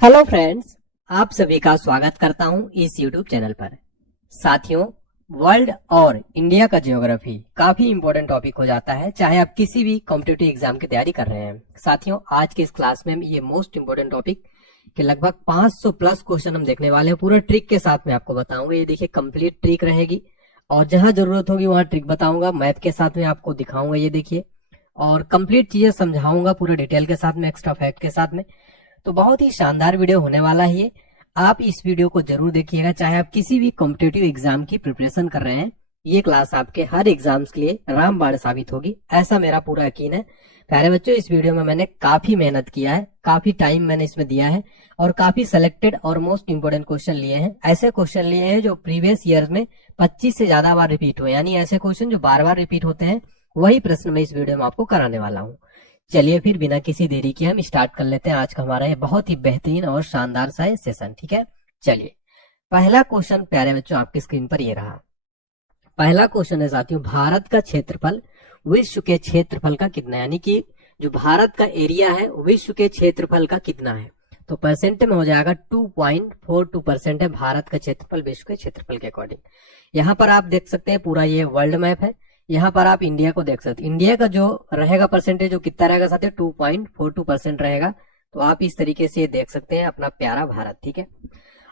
Hello friends, आप सभी का स्वागत करता हूं इस यूट्यूब चैनल पर। साथियों, वर्ल्ड और इंडिया का ज्योग्राफी काफी इंपॉर्टेंट टॉपिक हो जाता है, चाहे आप किसी भी कॉम्पिटिटिव एग्जाम की तैयारी कर रहे हैं। साथियों, आज के इस क्लास में ये मोस्ट इंपोर्टेंट टॉपिक के लगभग 500 प्लस क्वेश्चन हम देखने वाले हैं। पूरा ट्रिक के साथ में आपको बताऊंगा। ये देखिए, कंप्लीट ट्रिक रहेगी और जहां जरूरत होगी वहां ट्रिक बताऊंगा। मैथ के साथ में आपको दिखाऊंगा, ये देखिए, और कंप्लीट चीजें समझाऊंगा पूरे डिटेल के साथ में, एक्स्ट्रा फैक्ट के साथ में। तो बहुत ही शानदार वीडियो होने वाला है ये। आप इस वीडियो को जरूर देखिएगा, चाहे आप किसी भी कॉम्पिटिटिव एग्जाम की प्रिपरेशन कर रहे हैं। ये क्लास आपके हर एग्जाम्स के लिए रामबाण साबित होगी, ऐसा मेरा पूरा यकीन है। प्यारे बच्चों, इस वीडियो में मैंने काफी मेहनत किया है, काफी टाइम मैंने इसमें दिया है और काफी सेलेक्टेड और मोस्ट इंपोर्टेंट क्वेश्चन लिए हैं। ऐसे क्वेश्चन लिए हैं जो प्रीवियस ईयर में 25 से ज्यादा बार रिपीट हुए, यानी ऐसे क्वेश्चन जो बार बार रिपीट होते हैं, वही प्रश्न मैं इस वीडियो में आपको कराने वाला हूँ। चलिए फिर बिना किसी देरी के हम स्टार्ट कर लेते हैं आज का हमारा ये बहुत ही बेहतरीन और शानदार सा सेशन। ठीक है, चलिए पहला क्वेश्चन प्यारे बच्चों आपकी स्क्रीन पर ये रहा। पहला क्वेश्चन है साथियों, भारत का क्षेत्रफल विश्व के क्षेत्रफल का कितना है, यानी कि जो भारत का एरिया है विश्व के क्षेत्रफल का कितना है। तो परसेंट में हो जाएगा 2.42% है भारत का क्षेत्रफल विश्व के क्षेत्रफल के अकॉर्डिंग। यहाँ पर आप देख सकते हैं पूरा ये वर्ल्ड मैप है। यहाँ पर आप इंडिया को देख सकते हैं। इंडिया का जो रहेगा परसेंटेज, जो कितना रहेगा साथियों, 2.42% रहेगा। तो आप इस तरीके से देख सकते हैं अपना प्यारा भारत। ठीक है,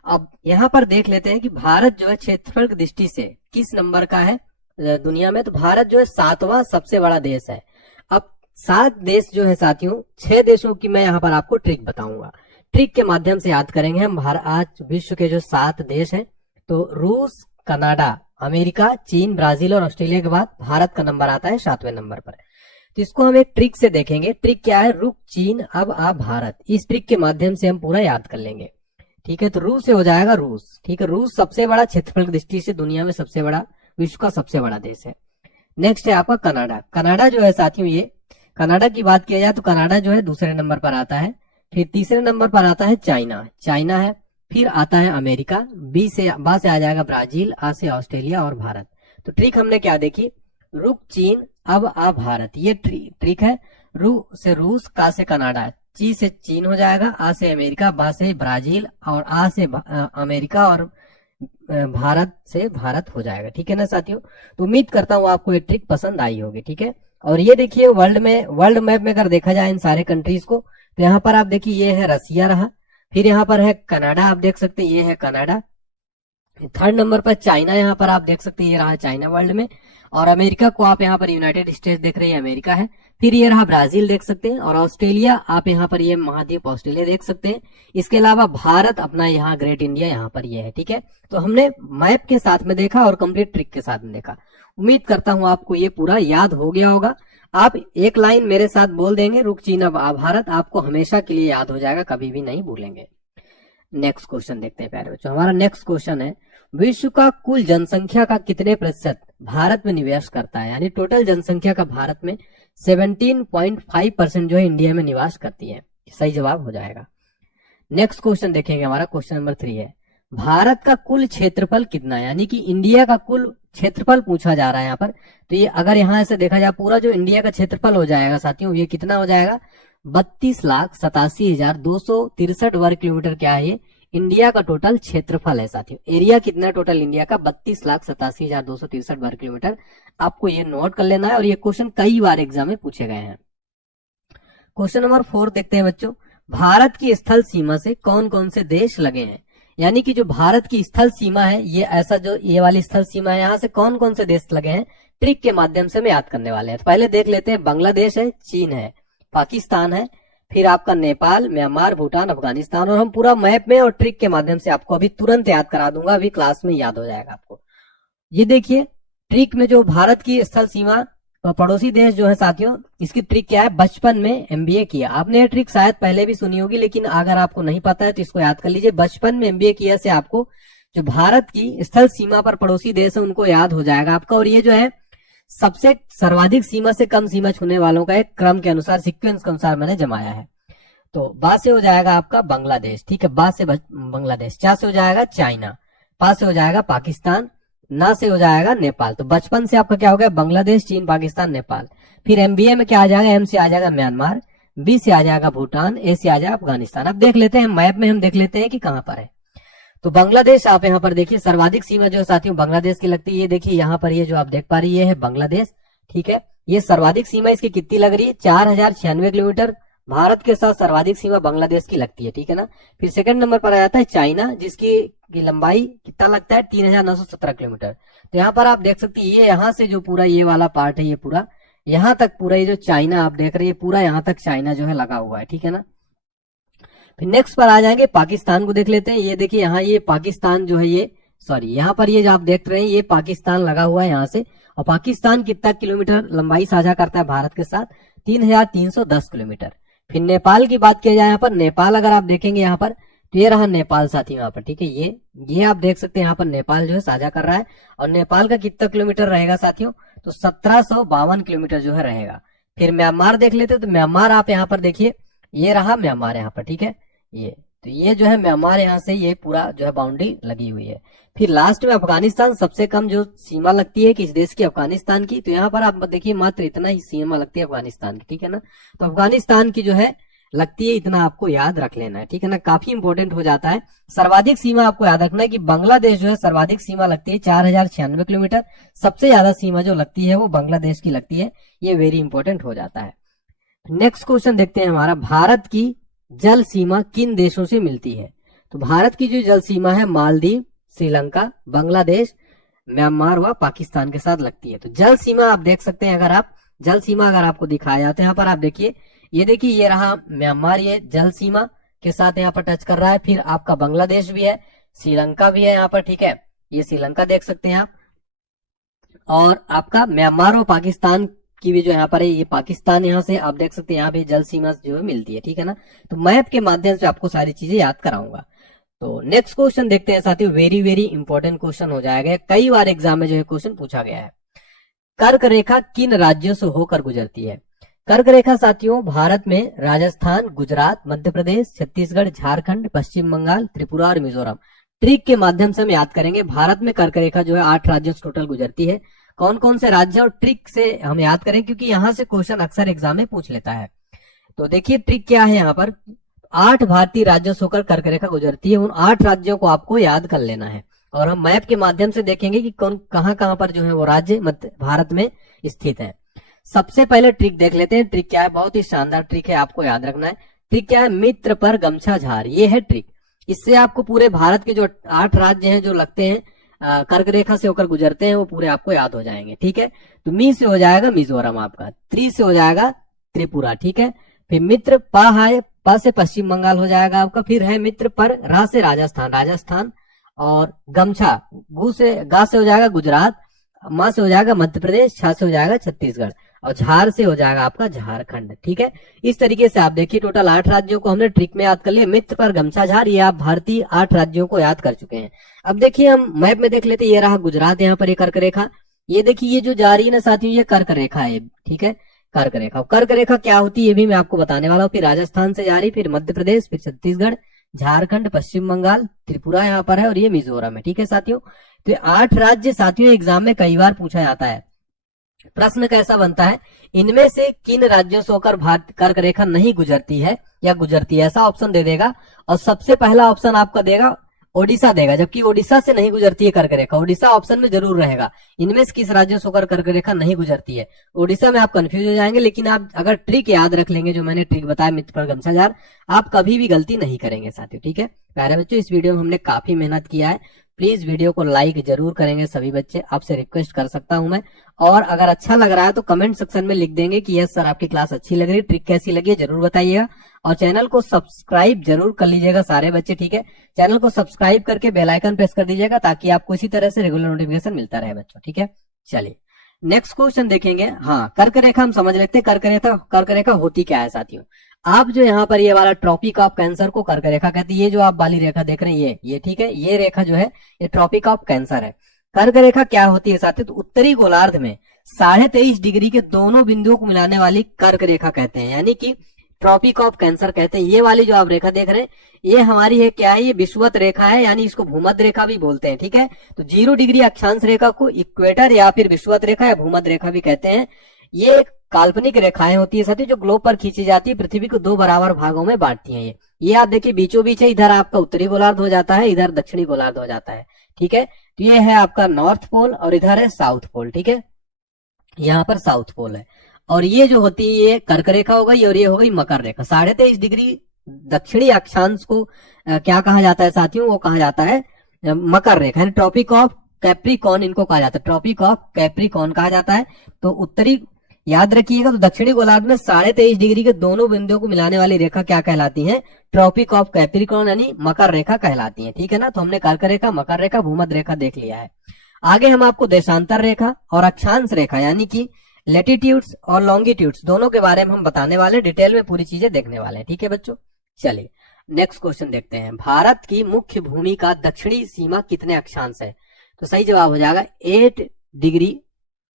अब यहाँ पर देख लेते हैं कि भारत जो है क्षेत्रफल की दृष्टि से किस नंबर का है दुनिया में। तो भारत जो है 7वां सबसे बड़ा देश है। अब 7 देश जो है साथियों, 6 देशों की मैं यहाँ पर आपको ट्रिक बताऊंगा। ट्रिक के माध्यम से याद करेंगे हम। आज विश्व के जो 7 देश हैं, तो रूस, कनाडा, अमेरिका, चीन, ब्राजील और ऑस्ट्रेलिया के बाद भारत का नंबर आता है 7वें नंबर पर। तो इसको हम एक ट्रिक से देखेंगे। ट्रिक क्या है? रुक चीन अब आ भारत। इस ट्रिक के माध्यम से हम पूरा याद कर लेंगे। ठीक है, तो रूस से हो जाएगा रूस। ठीक है, रूस सबसे बड़ा क्षेत्रफल की दृष्टि से दुनिया में सबसे बड़ा, विश्व का सबसे बड़ा देश है। नेक्स्ट है आपका कनाडा। कनाडा जो है साथियों, ये कनाडा की बात किया जाए तो कनाडा जो है दूसरे नंबर पर आता है। फिर तीसरे नंबर पर आता है चाइना, चाइना है। फिर आता है अमेरिका, बी से बा से आ जाएगा ब्राजील, आ से ऑस्ट्रेलिया और भारत। तो ट्रिक हमने क्या देखी? रुक चीन अब आ भारत, ये ट्रिक है। रू से रूस, का से कनाडा, ची से चीन हो जाएगा, आ से अमेरिका, बा से ब्राजील और आ से अमेरिका और भारत से भारत हो जाएगा। ठीक है ना साथियों, तो उम्मीद करता हूँ आपको ये ट्रिक पसंद आई होगी। ठीक है, और ये देखिए वर्ल्ड मैप में अगर देखा जाए इन सारे कंट्रीज को, तो यहाँ पर आप देखिए ये है रसिया रहा। फिर यहाँ पर है कनाडा, आप देख सकते हैं ये है कनाडा। थर्ड नंबर पर चाइना, यहाँ पर आप देख सकते हैं ये रहा चाइना वर्ल्ड में। और अमेरिका को आप यहाँ पर यूनाइटेड स्टेट्स देख रहे हैं, अमेरिका है। फिर ये रहा ब्राजील देख सकते हैं, और ऑस्ट्रेलिया आप यहाँ पर ये महाद्वीप ऑस्ट्रेलिया देख सकते हैं। इसके अलावा भारत अपना यहाँ ग्रेट इंडिया यहाँ पर ये है। ठीक है, तो हमने मैप के साथ में देखा और कंप्लीट ट्रिक के साथ में देखा। उम्मीद करता हूँ आपको ये पूरा याद हो गया होगा। आप एक लाइन मेरे साथ बोल देंगे, रुक चीन अब आ भारत, आपको हमेशा के लिए याद हो जाएगा, कभी भी नहीं भूलेंगे। नेक्स्ट क्वेश्चन देखते हैं प्यारे बच्चों। हमारा नेक्स्ट क्वेश्चन है, विश्व का कुल जनसंख्या का कितने प्रतिशत भारत में निवेश करता है, यानी टोटल जनसंख्या का भारत में 17.5% जो है इंडिया में निवास करती है। सही जवाब हो जाएगा। नेक्स्ट क्वेश्चन देखेंगे, हमारा क्वेश्चन नंबर 3 है, भारत का कुल क्षेत्रफल कितना है, यानी कि इंडिया का कुल क्षेत्रफल पूछा जा रहा है यहाँ पर। तो ये अगर यहाँ से देखा जाए पूरा जो इंडिया का क्षेत्रफल हो जाएगा साथियों, ये कितना हो जाएगा? 32,87,263 वर्ग किलोमीटर। क्या है ये? इंडिया का टोटल क्षेत्रफल है साथियों। एरिया कितना टोटल इंडिया का? 32,87,263 वर्ग किलोमीटर। आपको ये नोट कर लेना है और ये क्वेश्चन कई बार एग्जाम में पूछे गए हैं। क्वेश्चन नंबर 4 देखते हैं बच्चों, भारत की स्थल सीमा से कौन कौन से देश लगे हैं, यानी कि जो भारत की स्थल सीमा है, ये ऐसा जो ये वाली स्थल सीमा है, यहाँ से कौन कौन से देश लगे हैं, ट्रिक के माध्यम से हम याद करने वाले हैं। तो पहले देख लेते हैं, बांग्लादेश है, चीन है, पाकिस्तान है, फिर आपका नेपाल, म्यांमार, भूटान, अफगानिस्तान। और हम पूरा मैप में और ट्रिक के माध्यम से आपको अभी तुरंत याद करा दूंगा, अभी क्लास में याद हो जाएगा आपको। ये देखिए ट्रिक में जो भारत की स्थल सीमा पड़ोसी देश जो है साथियों, इसकी ट्रिक क्या है? बचपन में एमबीए किया आपने, ये ट्रिक शायद पहले भी सुनी होगी, लेकिन अगर आपको नहीं पता है तो इसको याद कर लीजिए। बचपन में एमबीए किया से आपको जो भारत की स्थल सीमा पर पड़ोसी देश है उनको याद हो जाएगा आपका। और ये जो है सबसे सर्वाधिक सीमा से कम सीमा छूने वालों का एक क्रम के अनुसार, सीक्वेंस के अनुसार मैंने जमाया है। तो बा से हो जाएगा आपका बांग्लादेश। ठीक है, बा से बांग्लादेश, चा से हो जाएगा चाइना, पा से हो जाएगा पाकिस्तान, ना से हो जाएगा नेपाल। तो बचपन से आपका क्या हो गया? बांग्लादेश, चीन, पाकिस्तान, नेपाल। फिर एमबीए में क्या आ जाएगा? एम से आ जाएगा म्यांमार, बी से आ जाएगा भूटान, ए से आ जाएगा अफगानिस्तान। अब देख लेते हैं मैप में, हम देख लेते हैं कि कहां पर है। तो बांग्लादेश आप यहाँ पर देखिए, सर्वाधिक सीमा जो साथियों बांग्लादेश की लगती है। ये देखिए यहाँ पर ये जो आप देख पा रही है बांग्लादेश, ठीक है। ये सर्वाधिक सीमा इसकी कितनी लग रही है, 4096 किलोमीटर। भारत के साथ सर्वाधिक सीमा बांग्लादेश की लगती है, ठीक है ना। फिर सेकंड नंबर पर आ जाता है चाइना, जिसकी लंबाई कितना लगता है, 3917 किलोमीटर। तो यहाँ पर आप देख सकते हैं, ये यहाँ से जो पूरा ये वाला पार्ट है, ये पूरा यहाँ तक पूरा ये जो चाइना आप देख रहे हैं, पूरा यहाँ तक चाइना जो है लगा हुआ है, ठीक है ना। फिर नेक्स्ट पर आ जाएंगे, पाकिस्तान को देख लेते हैं। ये देखिए यहाँ ये पाकिस्तान जो है, ये सॉरी यहाँ पर ये जो आप देख रहे हैं ये पाकिस्तान लगा हुआ है यहाँ से। और पाकिस्तान कितना किलोमीटर लंबाई साझा करता है भारत के साथ, 3310 किलोमीटर। फिर नेपाल की बात किया जाए, यहाँ पर नेपाल अगर आप देखेंगे यहाँ पर, तो ये रहा नेपाल साथियों यहाँ पर, ठीक है। ये आप देख सकते हैं यहाँ पर नेपाल जो है साझा कर रहा है। और नेपाल का कितना किलोमीटर रहेगा साथियों, तो 1752 किलोमीटर जो है रहेगा। फिर म्यांमार देख लेते हैं, तो म्यांमार आप यहाँ पर देखिए, ये रहा म्यांमार यहाँ पर, ठीक है। तो ये जो है म्यांमार, यहाँ से ये पूरा जो है बाउंड्री लगी हुई है। फिर लास्ट में अफगानिस्तान, सबसे कम जो सीमा लगती है किस देश की, अफगानिस्तान की। तो यहाँ पर आप देखिए मात्र इतना ही सीमा लगती है अफगानिस्तान की, ठीक है ना। तो अफगानिस्तान की जो है लगती है, इतना आपको याद रख लेना है, ठीक है ना, काफी इंपोर्टेंट हो जाता है। सर्वाधिक सीमा आपको याद रखना है कि बांग्लादेश जो है सर्वाधिक सीमा लगती है 4096 किलोमीटर। सबसे ज्यादा सीमा जो लगती है वो बांग्लादेश की लगती है, ये वेरी इंपॉर्टेंट हो जाता है। नेक्स्ट क्वेश्चन देखते हैं हमारा, भारत की जल सीमा किन देशों से मिलती है। तो भारत की जो जल सीमा है मालदीव, श्रीलंका, बांग्लादेश, म्यांमार व पाकिस्तान के साथ लगती है। तो जल सीमा आप देख सकते हैं, अगर आप जल सीमा अगर आपको दिखाया जाता है, यहाँ पर आप देखिए, ये देखिए ये रहा म्यांमार, ये जल सीमा के साथ यहाँ पर टच कर रहा है। फिर आपका बांग्लादेश भी है, श्रीलंका भी है यहाँ पर, ठीक है। ये श्रीलंका देख सकते हैं आप, और आपका म्यांमार और पाकिस्तान की भी जो यहाँ पर है, ये पाकिस्तान यहाँ से आप देख सकते हैं, यहाँ पे जल सीमा जो है मिलती है, ठीक है ना। तो मैप के माध्यम से आपको सारी चीजें याद कराऊंगा। तो नेक्स्ट क्वेश्चन देखते हैं साथियों, वेरी वेरी इंपॉर्टेंट क्वेश्चन हो जाएगा, कई बार एग्जाम में जो है क्वेश्चन पूछा गया है। कर्क रेखा किन राज्यों से होकर गुजरती है। कर्क रेखा साथियों भारत में राजस्थान, गुजरात, मध्य प्रदेश, छत्तीसगढ़, झारखंड, पश्चिम बंगाल, त्रिपुरा और मिजोरम। ट्रिक के माध्यम से हम याद करेंगे, भारत में कर्क रेखा जो है 8 राज्यों से टोटल गुजरती है। कौन कौन से राज्य, और ट्रिक से हम याद करें, क्योंकि यहाँ से क्वेश्चन अक्सर एग्जाम में पूछ लेता है। तो देखिए ट्रिक क्या है, यहाँ पर 8 भारतीय राज्यों से होकर कर्क रेखा गुजरती है। उन 8 राज्यों को आपको याद कर लेना है, और हम मैप के माध्यम से देखेंगे कि कौन कहां पर जो है वो राज्य मध्य भारत में स्थित है। सबसे पहले ट्रिक देख लेते हैं, ट्रिक क्या है, बहुत ही शानदार ट्रिक है, आपको याद रखना है। ट्रिक क्या है, मित्र पर गमछा झार, ये है ट्रिक। इससे आपको पूरे भारत के जो 8 राज्य हैं जो लगते हैं कर्क रेखा से होकर गुजरते हैं, वो पूरे आपको याद हो जाएंगे, ठीक है। तो मी से हो जाएगा मिजोरम आपका, त्रि से हो जाएगा त्रिपुरा, ठीक है। फिर मित्र पा है, प से पश्चिम बंगाल हो जाएगा आपका। फिर है मित्र पर, रा से राजस्थान, और गमछा गु से गा से हो जाएगा गुजरात, माँ से हो जाएगा मध्य प्रदेश, छा से हो जाएगा छत्तीसगढ़, और झार से हो जाएगा आपका झारखंड, ठीक है। इस तरीके से आप देखिए टोटल 8 राज्यों को हमने ट्रिक में याद कर लिया। मित्र पर गमछा झार, ये आप भारतीय 8 राज्यों को याद कर चुके हैं। अब देखिए हम मैप में देख लेते, ये रहा गुजरात, यहाँ पर ये कर्क रेखा, ये देखिए ये जो जा रही है ना साथियों, ये कर्क रेखा है, ठीक है, कर्क रेखा। कर्क रेखा क्या होती है ये भी मैं आपको बताने वाला हूँ। फिर राजस्थान से जा रही, फिर मध्य प्रदेश, फिर छत्तीसगढ़, झारखंड, पश्चिम बंगाल, त्रिपुरा यहाँ पर है, और ये मिजोरम है, ठीक है साथियों। तो 8 राज्य साथियों एग्जाम में कई बार पूछा जाता है। प्रश्न कैसा बनता है, इनमें से किन राज्यों से होकर भारत कर्क रेखा नहीं गुजरती है या गुजरती है, ऐसा ऑप्शन दे देगा। और सबसे पहला ऑप्शन आपका देगा ओडिशा देगा, जबकि ओडिशा से नहीं गुजरती है कर्क रेखा। ओडिशा ऑप्शन में जरूर रहेगा, इनमें से किस राज्य से होकर कर्क रेखा नहीं गुजरती है। ओडिशा में आप कंफ्यूज हो जाएंगे, लेकिन आप अगर ट्रिक याद रख लेंगे, जो मैंने ट्रिक बताया मित्र पर गमछा झार, आप कभी भी गलती नहीं करेंगे साथियों, ठीक है। प्यारे बच्चों, इस वीडियो में हमने काफी मेहनत किया है, प्लीज वीडियो को लाइक जरूर करेंगे सभी बच्चे, आपसे रिक्वेस्ट कर सकता हूं मैं। और अगर अच्छा लग रहा है तो कमेंट सेक्शन में लिख देंगे कि यस सर आपकी क्लास अच्छी लग रही है, ट्रिक कैसी लगी है जरूर बताइएगा। और चैनल को सब्सक्राइब जरूर कर लीजिएगा सारे बच्चे, ठीक है। चैनल को सब्सक्राइब करके बेल आइकन प्रेस कर दीजिएगा, ताकि आपको इसी तरह से रेगुलर नोटिफिकेशन मिलता रहे बच्चों, ठीक है। चलिए नेक्स्ट क्वेश्चन देखेंगे। हाँ, कर्क रेखा हम समझ लेते हैं, कर्क रेखा होती क्या है साथियों। आप जो यहाँ पर ये वाला ट्रॉपिक ऑफ कैंसर को कर्क रेखा कहते हैं। ये जो आप वाली रेखा देख रहे हैं ये ठीक है, ये रेखा जो है ये ट्रॉपिक ऑफ कैंसर है। कर्क रेखा क्या होती है साथियों, तो उत्तरी गोलार्ध में 23.5 डिग्री के दोनों बिंदुओं को मिलाने वाली कर्क रेखा कहते हैं, यानी कि ट्रॉपिक ऑफ कैंसर कहते हैं। ये वाली जो आप रेखा देख रहे हैं ये हमारी है क्या है, ये विषुवत रेखा है, यानी इसको भूमध्य रेखा भी बोलते हैं, ठीक है। तो 0 डिग्री अक्षांश रेखा को इक्वेटर या फिर विषुवत रेखा या भूमध्य रेखा भी कहते हैं। ये काल्पनिक रेखाएं होती है साथियों जो ग्लोब पर खींची जाती है, पृथ्वी को 2 बराबर भागों में बांटती हैं। ये आप देखिए बीचों बीच है, इधर आपका उत्तरी गोलार्ध हो जाता है, इधर दक्षिणी गोलार्ध हो जाता है। ठीक है, तो ये है आपका नॉर्थ पोल और इधर है साउथ पोल। ठीक है, यहाँ पर साउथ पोल है। और ये जो होती है ये कर्क रेखा हो गई और ये हो गई मकर रेखा। 23.5 डिग्री दक्षिणी अक्षांश को क्या कहा जाता है साथियों, वो कहा जाता है मकर रेखा, यानी ट्रॉपिक ऑफ कैप्रिकॉर्न इनको कहा जाता है, ट्रॉपिक ऑफ कैप्रिकॉर्न कहा जाता है। तो उत्तरी याद रखिएगा, तो दक्षिणी गोलार्ध में 23.5 डिग्री के दोनों बिंदुओं को मिलाने वाली रेखा क्या कहलाती है, ट्रॉपिक ऑफ कैप्रिकॉर्न यानी मकर रेखा कहलाती है। ठीक है ना, तो हमने कर्क रेखा, मकर रेखा, भूमध्य रेखा देख लिया है। आगे हम आपको देशांतर रेखा और अक्षांश रेखा यानी कि लेटीट्यूड्स और लॉन्गिट्यूड्स दोनों के बारे में हम बताने वाले, डिटेल में पूरी चीजें देखने वाले हैं। ठीक है बच्चों, चलिए नेक्स्ट क्वेश्चन देखते हैं। भारत की मुख्य भूमि का दक्षिणी सीमा कितने अक्षांश है, तो सही जवाब हो जाएगा 8 डिग्री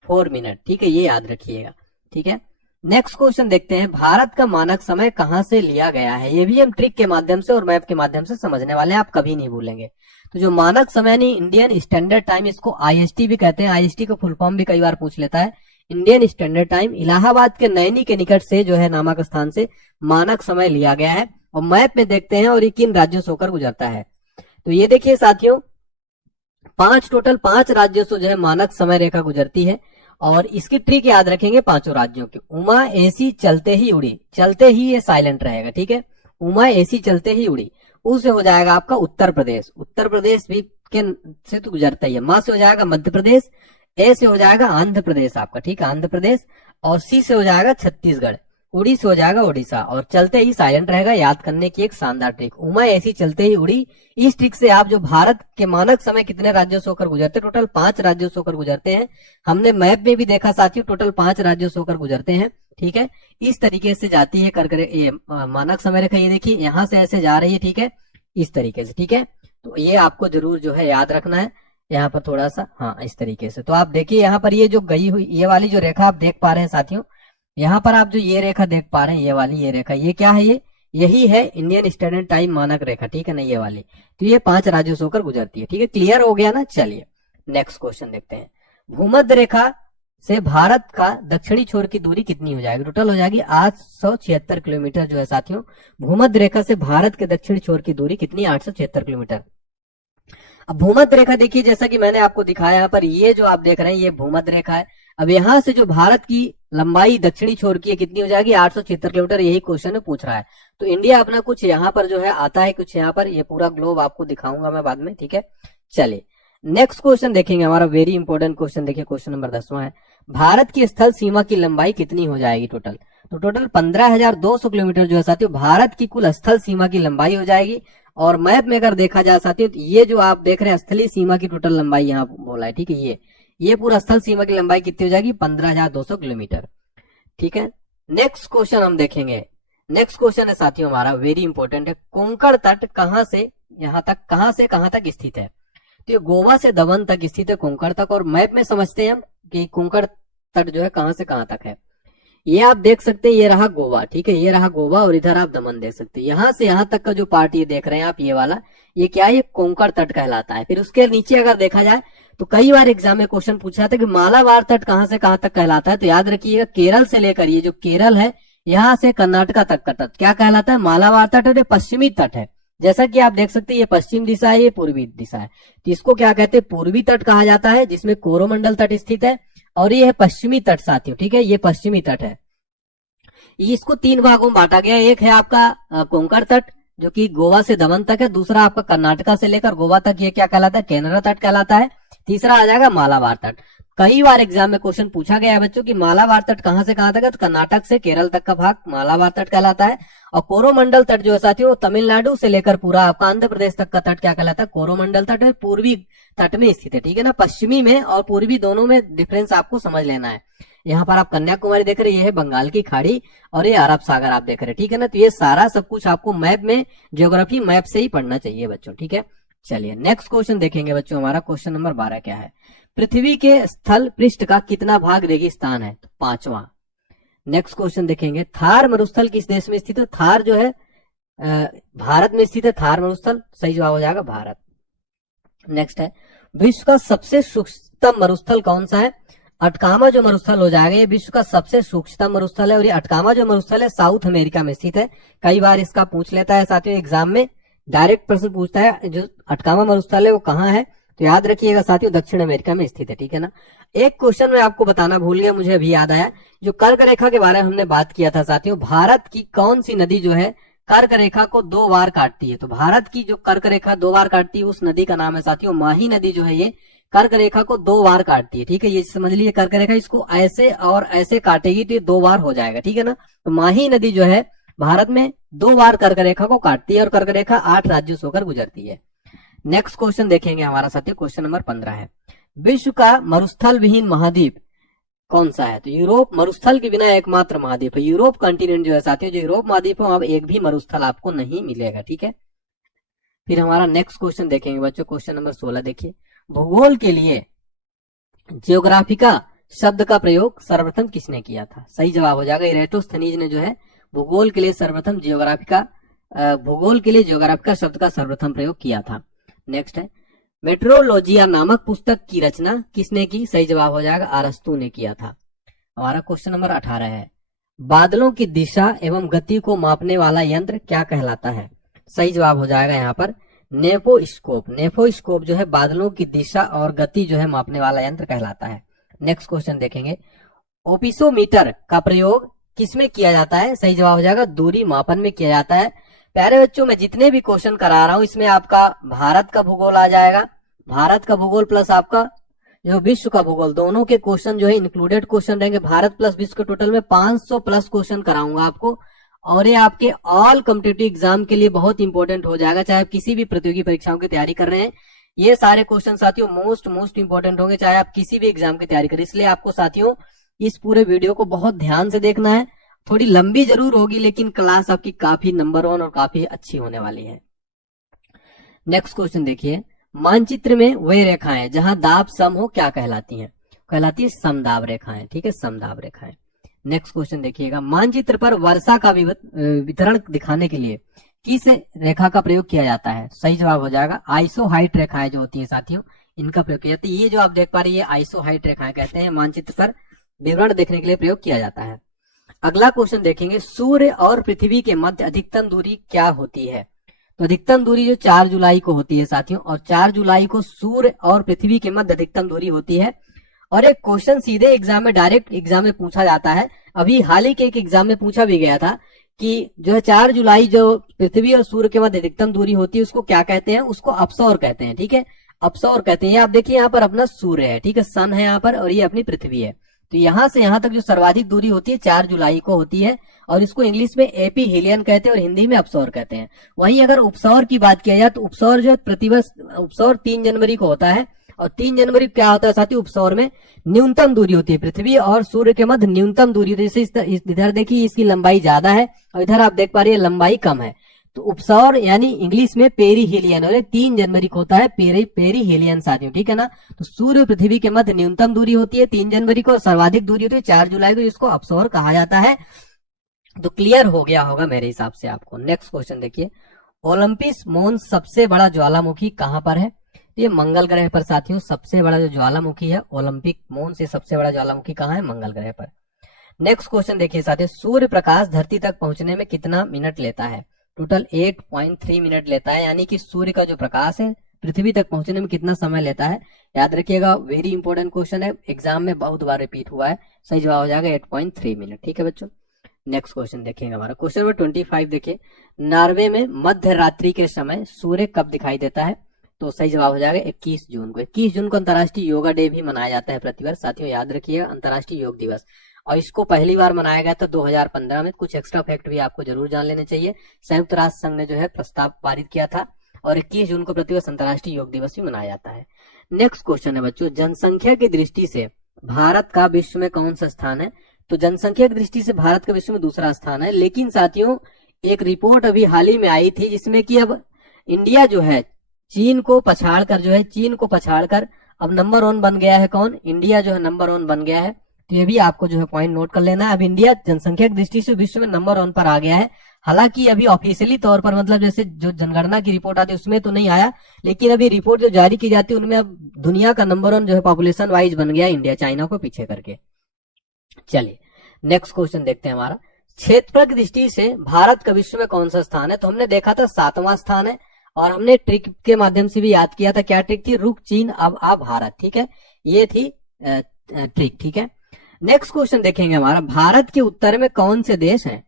4 मिनट। ठीक है, ये याद रखिएगा। ठीक है, नेक्स्ट क्वेश्चन देखते हैं। भारत का मानक समय कहां से लिया गया है, ये भी हम ट्रिक के माध्यम से और मैप के माध्यम से समझने वाले हैं, आप कभी नहीं भूलेंगे। तो जो मानक समय नहीं, इंडियन स्टैंडर्ड टाइम, इसको आईएसटी भी कहते हैं, आईएसटी का फुल फॉर्म भी कई बार पूछ लेता है, इंडियन स्टैंडर्ड टाइम, इलाहाबाद के नैनी के निकट से जो है नामक स्थान से मानक समय लिया गया है। और मैप में देखते हैं और ये किन राज्यों से होकर गुजरता है। तो ये देखिए साथियों, टोटल 5 राज्यों से जो है मानक समय रेखा गुजरती है। और इसकी ट्रिक याद रखेंगे पांचों राज्यों की। उमा एसी चलते ही उड़ी, चलते ही ये साइलेंट रहेगा। ठीक है, उमा एसी चलते ही उड़ी, उससे हो जाएगा आपका उत्तर प्रदेश, उत्तर प्रदेश भी के से तो गुजरता ही है। मां से हो जाएगा मध्य प्रदेश, ए से हो जाएगा आंध्र प्रदेश आपका। ठीक है, आंध्र प्रदेश, और सी से हो जाएगा छत्तीसगढ़, उड़ी से हो जाएगा उड़ीसा, और चलते ही साइलेंट रहेगा। याद करने की एक शानदार ट्रिक, उमा ऐसी चलते ही उड़ी। इस ट्रिक से आप जो भारत के मानक समय कितने राज्यों से होकर गुजरते हैं, टोटल 5 राज्यों से होकर गुजरते हैं। हमने मैप में भी देखा साथियों, टोटल 5 राज्यों से होकर गुजरते हैं। ठीक है, इस तरीके से जाती है ये मानक समय रेखा। ये देखिए यहाँ से ऐसे जा रही है। ठीक है, इस तरीके से। ठीक है, तो ये आपको जरूर जो है याद रखना है। यहाँ पर थोड़ा सा, हाँ इस तरीके से। तो आप देखिए यहाँ पर ये जो गई हुई ये वाली जो रेखा आप देख पा रहे हैं साथियों, यहाँ पर आप जो ये रेखा देख पा रहे हैं, ये वाली ये रेखा, ये क्या है, ये यही है इंडियन स्टैंडर्ड टाइम मानक रेखा। ठीक है ना, ये वाली। तो ये 5 राज्यों से होकर गुजरती है। ठीक है, क्लियर हो गया ना। चलिए नेक्स्ट क्वेश्चन देखते हैं। भूमध्य रेखा से भारत का दक्षिणी छोर की दूरी कितनी हो जाएगी, टोटल हो जाएगी 876 किलोमीटर जो है साथियों। भूमध्य रेखा से भारत के दक्षिणी छोर की दूरी कितनी, 876 किलोमीटर। अब भूमध्य रेखा देखिए, जैसा कि मैंने आपको दिखाया यहाँ पर, ये जो आप देख रहे हैं ये भूमध्य रेखा है। अब यहाँ से जो भारत की लंबाई दक्षिणी छोर की है कितनी हो जाएगी, 876 किलोमीटर। यही क्वेश्चन में पूछ रहा है। तो इंडिया अपना कुछ यहाँ पर जो है आता है, कुछ यहाँ पर, ये पूरा ग्लोब आपको दिखाऊंगा मैं बाद में। ठीक है, चलिए नेक्स्ट क्वेश्चन देखेंगे, हमारा वेरी इंपॉर्टेंट क्वेश्चन देखिए, क्वेश्चन नंबर 10वां है। भारत की स्थल सीमा की लंबाई कितनी हो जाएगी टोटल, तो टोटल 15,200 किलोमीटर जो है साथियों भारत की कुल स्थल सीमा की लंबाई हो जाएगी। और मैप में अगर देखा जाए साथियों, तो ये जो आप देख रहे हैं स्थलीय सीमा की टोटल लंबाई यहाँ बोला है। ठीक है, ये पूरा स्थल सीमा की लंबाई कितनी हो जाएगी, 15,200 किलोमीटर। ठीक है, नेक्स्ट क्वेश्चन हम देखेंगे। नेक्स्ट क्वेश्चन है साथियों हमारा वेरी इंपॉर्टेंट है। कोंकण तट कहां से यहां तक, कहां से कहां तक स्थित है, तो ये गोवा से दमन तक स्थित है, कोंकण तक। और मैप में समझते हैं हम कि कोंकण तट जो है कहां से कहां तक है। ये आप देख सकते हैं, ये रहा गोवा। ठीक है, ये रहा गोवा, और इधर आप दमन देख सकते हैं। यहां से यहां तक का जो पार्ट ये देख रहे हैं आप, ये वाला, ये क्या है, ये कोंकण तट कहलाता है। फिर उसके नीचे अगर देखा जाए तो कई बार एग्जाम में क्वेश्चन पूछा था कि मालाबार तट कहां से कहां तक कहलाता है, तो याद रखिएगा केरल से लेकर ये जो केरल है यहाँ से कर्नाटका तक का तट क्या कहलाता है, मालाबार तट। और ये पश्चिमी तट है, जैसा कि आप देख सकते हैं, ये पश्चिम दिशा है, ये पूर्वी दिशा है। तो इसको क्या कहते हैं, पूर्वी तट कहा जाता है, जिसमें कोरोमंडल तट स्थित है। और ये है पश्चिमी तट साथियों। ठीक है, ये पश्चिमी तट है। इसको 3 भागों में बांटा गया। एक है आपका कोंकण तट जो कि गोवा से दमन तक है, दूसरा आपका कर्नाटका से लेकर गोवा तक, ये क्या कहलाता है, केनरा तट कहलाता है। तीसरा आ जाएगा मालाबार तट। कई बार एग्जाम में क्वेश्चन पूछा गया है बच्चों कि मालाबार तट कहां से कहां तक है, तो कर्नाटक से केरल तक का भाग मालाबार तट कहलाता है। और कोरोमंडल तट जो है साथियों तमिलनाडु से लेकर पूरा आपका आंध्र प्रदेश तक का तट क्या कहलाता है, कोरोमंडल तट है, पूर्वी तट में स्थित है। ठीक है ना, पश्चिमी में और पूर्वी दोनों में डिफरेंस आपको समझ लेना है। यहाँ पर आप कन्याकुमारी देख रहे हैं, ये है बंगाल की खाड़ी, और ये अरब सागर आप देख रहे हैं। ठीक है ना, तो ये सारा सब कुछ आपको मैप में, ज्योग्राफी मैप से ही पढ़ना चाहिए बच्चों। ठीक है, चलिए नेक्स्ट क्वेश्चन देखेंगे बच्चों। हमारा क्वेश्चन नंबर 12 क्या है, पृथ्वी के स्थल पृष्ठ का कितना भाग रेगिस्तान है, तो 5वां। नेक्स्ट क्वेश्चन देखेंगे, थार मरुस्थल किस देश में स्थित है, थार जो है भारत में स्थित है, थार मरुस्थल। सही जवाब हो जाएगा भारत। नेक्स्ट है, विश्व का सबसे सूक्ष्मतम मरुस्थल कौन सा है, अटकामा जो मरुस्थल हो जाएगा ये विश्व का सबसे सूक्ष्मतम मरुस्थल है, और ये अटकामा जो मरुस्थल है साउथ अमेरिका में स्थित है। कई बार इसका पूछ लेता है साथियों एग्जाम में, डायरेक्ट प्रश्न पूछता है जो अटकामा मरुस्थल है वो कहाँ है, तो याद रखिएगा साथियों दक्षिण अमेरिका में स्थित है, ठीक है ना। एक क्वेश्चन मैं आपको बताना भूल गया, मुझे अभी याद आया, जो कर्क रेखा के बारे में हमने बात किया था साथियों, भारत की कौन सी नदी जो है कर्क रेखा को 2 बार काटती है, तो भारत की जो कर्क रेखा 2 बार काटती है उस नदी का नाम है साथियों माही नदी, जो है ये कर्क रेखा को 2 बार काटती है, ठीक है। ये समझ लीजिए कर्क रेखा इसको ऐसे और ऐसे काटेगी तो ये 2 बार हो जाएगा, ठीक है ना। तो माही नदी जो है भारत में 2 बार कर्क रेखा को काटती है और कर्क रेखा 8 राज्यों से होकर गुजरती है। नेक्स्ट क्वेश्चन देखेंगे हमारा साथियों, क्वेश्चन नंबर 15 है, विश्व का मरुस्थल विहीन महाद्वीप कौन सा है, तो यूरोप मरुस्थल के बिना एकमात्र महाद्वीप है, यूरोप कॉन्टिनेंट जो है साथियों, जो यूरोप महाद्वीप है वहां एक भी मरुस्थल आपको नहीं मिलेगा, ठीक है। फिर हमारा नेक्स्ट क्वेश्चन देखेंगे बच्चों, क्वेश्चन नंबर 16 देखिए, भूगोल के लिए जियोग्राफिका शब्द का प्रयोग सर्वप्रथम किसने किया था, सही जवाब हो जाएगा इरेटोस्थनीज ने जो है भूगोल के लिए सर्वप्रथम भूगोल के लिए जियोग्राफिका शब्द का सर्वप्रथम प्रयोग किया था। नेक्स्ट है, मेट्रोलॉजिया नामक पुस्तक की रचना किसने की, सही जवाब हो जाएगा अरस्तु ने किया था। हमारा क्वेश्चन नंबर 18 है, बादलों की दिशा एवं गति को मापने वाला यंत्र क्या कहलाता है, सही जवाब हो जाएगा यहाँ पर नेफोस्कोप। नेफोस्कोप जो है बादलों की दिशा और गति जो है मापने वाला यंत्र कहलाता है। नेक्स्ट क्वेश्चन देखेंगे, ओपिसोमीटर का प्रयोग किसमें किया जाता है, सही जवाब हो जाएगा दूरी मापन में किया जाता है। प्यारे बच्चों मैं जितने भी क्वेश्चन करा रहा हूं इसमें आपका भारत का भूगोल आ जाएगा, भारत का भूगोल प्लस आपका जो विश्व का भूगोल, दोनों के क्वेश्चन जो है इंक्लूडेड क्वेश्चन रहेंगे। भारत प्लस विश्व के टोटल में 500 प्लस क्वेश्चन कराऊंगा आपको, और ये आपके ऑल कॉम्पिटिटिव एग्जाम के लिए बहुत इंपॉर्टेंट हो जाएगा, चाहे आप किसी भी प्रतियोगी परीक्षाओं की तैयारी कर रहे हैं। ये सारे क्वेश्चन साथियों मोस्ट इंपॉर्टेंट होंगे, चाहे आप किसी भी एग्जाम की तैयारी करें। इसलिए आपको साथियों इस पूरे वीडियो को बहुत ध्यान से देखना है, थोड़ी लंबी जरूर होगी लेकिन क्लास आपकी काफी नंबर 1 और काफी अच्छी होने वाली है। नेक्स्ट क्वेश्चन देखिए, मानचित्र में वे रेखाएं जहां दाब सम हो क्या कहलाती हैं, कहलाती है समदाब रेखाएं, ठीक है, समदाब रेखाएं। नेक्स्ट क्वेश्चन देखिएगा, मानचित्र पर वर्षा का वितरण दिखाने के लिए किस रेखा का प्रयोग किया जाता है, सही जवाब हो जाएगा आइसोहाइट रेखाएं जो होती है साथियों इनका प्रयोग किया जाता है। ये जो आप देख पा रही है आइसोहाइट रेखाएं कहते हैं, मानचित्र पर विवरण देखने के लिए प्रयोग किया जाता है। अगला क्वेश्चन देखेंगे, सूर्य और पृथ्वी के मध्य अधिकतम दूरी क्या होती है, तो अधिकतम दूरी जो 4 जुलाई को होती है साथियों, और 4 जुलाई को सूर्य और पृथ्वी के मध्य अधिकतम दूरी होती है। और एक क्वेश्चन सीधे एग्जाम में डायरेक्ट एग्जाम में पूछा जाता है, अभी हाल ही के एक एग्जाम में पूछा भी गया था कि जो है 4 जुलाई जो पृथ्वी और सूर्य के मध्य अधिकतम दूरी होती है उसको क्या कहते हैं, उसको अपसौर कहते हैं, ठीक है, अपसौर कहते हैं। ये आप देखिए यहाँ पर अपना सूर्य है, ठीक है, सन है यहाँ पर, और ये अपनी पृथ्वी है, तो यहां से यहां तक जो सर्वाधिक दूरी होती है 4 जुलाई को होती है, और इसको इंग्लिश में एपी हिलियन कहते हैं और हिंदी में अपसौर कहते हैं। वहीं अगर उपसौर की बात किया जाए तो उपसौर जो प्रतिवर्ष उपसौर 3 जनवरी को होता है, और 3 जनवरी क्या होता है साथियों, उपसौर में न्यूनतम दूरी होती है पृथ्वी और सूर्य के मध्य न्यूनतम दूरी होती है। जैसे इधर देखिए इसकी लंबाई ज्यादा है और इधर आप देख पा रही है लंबाई कम है, तो उपसौर यानी इंग्लिश में पेरीहिलियन, और 3 जनवरी को होता है पेरीहिलियन साथियों, ठीक है ना। तो सूर्य पृथ्वी के मध्य न्यूनतम दूरी होती है 3 जनवरी को, सर्वाधिक दूरी होती है 4 जुलाई को, जिसको अपसौर कहा जाता है। तो क्लियर हो गया होगा मेरे हिसाब से आपको। नेक्स्ट क्वेश्चन देखिए, ओलंपिस मोन्स सबसे बड़ा ज्वालामुखी कहां पर है, ये मंगल ग्रह पर साथियों सबसे बड़ा जो ज्वालामुखी है ओलंपिक मोन्स से सबसे बड़ा ज्वालामुखी कहां है, मंगल ग्रह पर। नेक्स्ट क्वेश्चन देखिए साथियों, सूर्य प्रकाश धरती तक पहुंचने में कितना मिनट लेता है, टोटल 8.3 मिनट लेता है, यानी कि सूर्य का जो प्रकाश है पृथ्वी तक पहुंचने में कितना समय लेता है, याद रखिएगा वेरी इंपॉर्टेंट क्वेश्चन है, एग्जाम में बहुत बार रिपीट हुआ है, सही जवाब हो जाएगा 8.3 मिनट, ठीक है बच्चों। नेक्स्ट क्वेश्चन देखिएगा हमारा क्वेश्चन नंबर 25 देखिए, नॉर्वे में मध्य रात्रि के समय सूर्य कब दिखाई देता है, तो सही जवाब हो जाएगा 21 जून को। 21 जून को अंतर्राष्ट्रीय योगा डे भी मनाया जाता है प्रतिवर्ष साथियों, याद रखिएगा अंतर्राष्ट्रीय योग दिवस, और इसको पहली बार मनाया गया था 2015 में। कुछ एक्स्ट्रा फैक्ट भी आपको जरूर जान लेने चाहिए। संयुक्त राष्ट्र संघ ने जो है प्रस्ताव पारित किया था, और 21 जून को प्रतिवर्ष अंतर्राष्ट्रीय योग दिवस भी मनाया जाता है। नेक्स्ट क्वेश्चन है बच्चों, जनसंख्या की दृष्टि से भारत का विश्व में कौन सा स्थान है, तो जनसंख्या की दृष्टि से भारत का विश्व में दूसरा स्थान है। लेकिन साथियों एक रिपोर्ट अभी हाल ही में आई थी जिसमें कि अब इंडिया जो है चीन को पछाड़ कर अब नंबर 1 बन गया है। कौन, इंडिया जो है नंबर 1 बन गया है। तो ये भी आपको जो है पॉइंट नोट कर लेना है। अब इंडिया जनसंख्या की दृष्टि से विश्व में नंबर 1 पर आ गया है। हालांकि अभी ऑफिशियली तौर पर मतलब जैसे जो जनगणना की रिपोर्ट आती है उसमें तो नहीं आया, लेकिन अभी रिपोर्ट जो जारी की जाती है उनमें अब दुनिया का नंबर 1 जो है पॉपुलेशन वाइज बन गया इंडिया, चाइना को पीछे करके। चलिए नेक्स्ट क्वेश्चन देखते हैं हमारा। क्षेत्रफल की दृष्टि से भारत का विश्व में कौन सा स्थान है? तो हमने देखा था 7वां स्थान है, और हमने ट्रिक के माध्यम से भी याद किया था। क्या ट्रिक थी? रुक चीन अब आ भारत, ठीक है, ये थी ट्रिक, ठीक है। नेक्स्ट क्वेश्चन देखेंगे हमारा, भारत के उत्तर में कौन से देश हैं?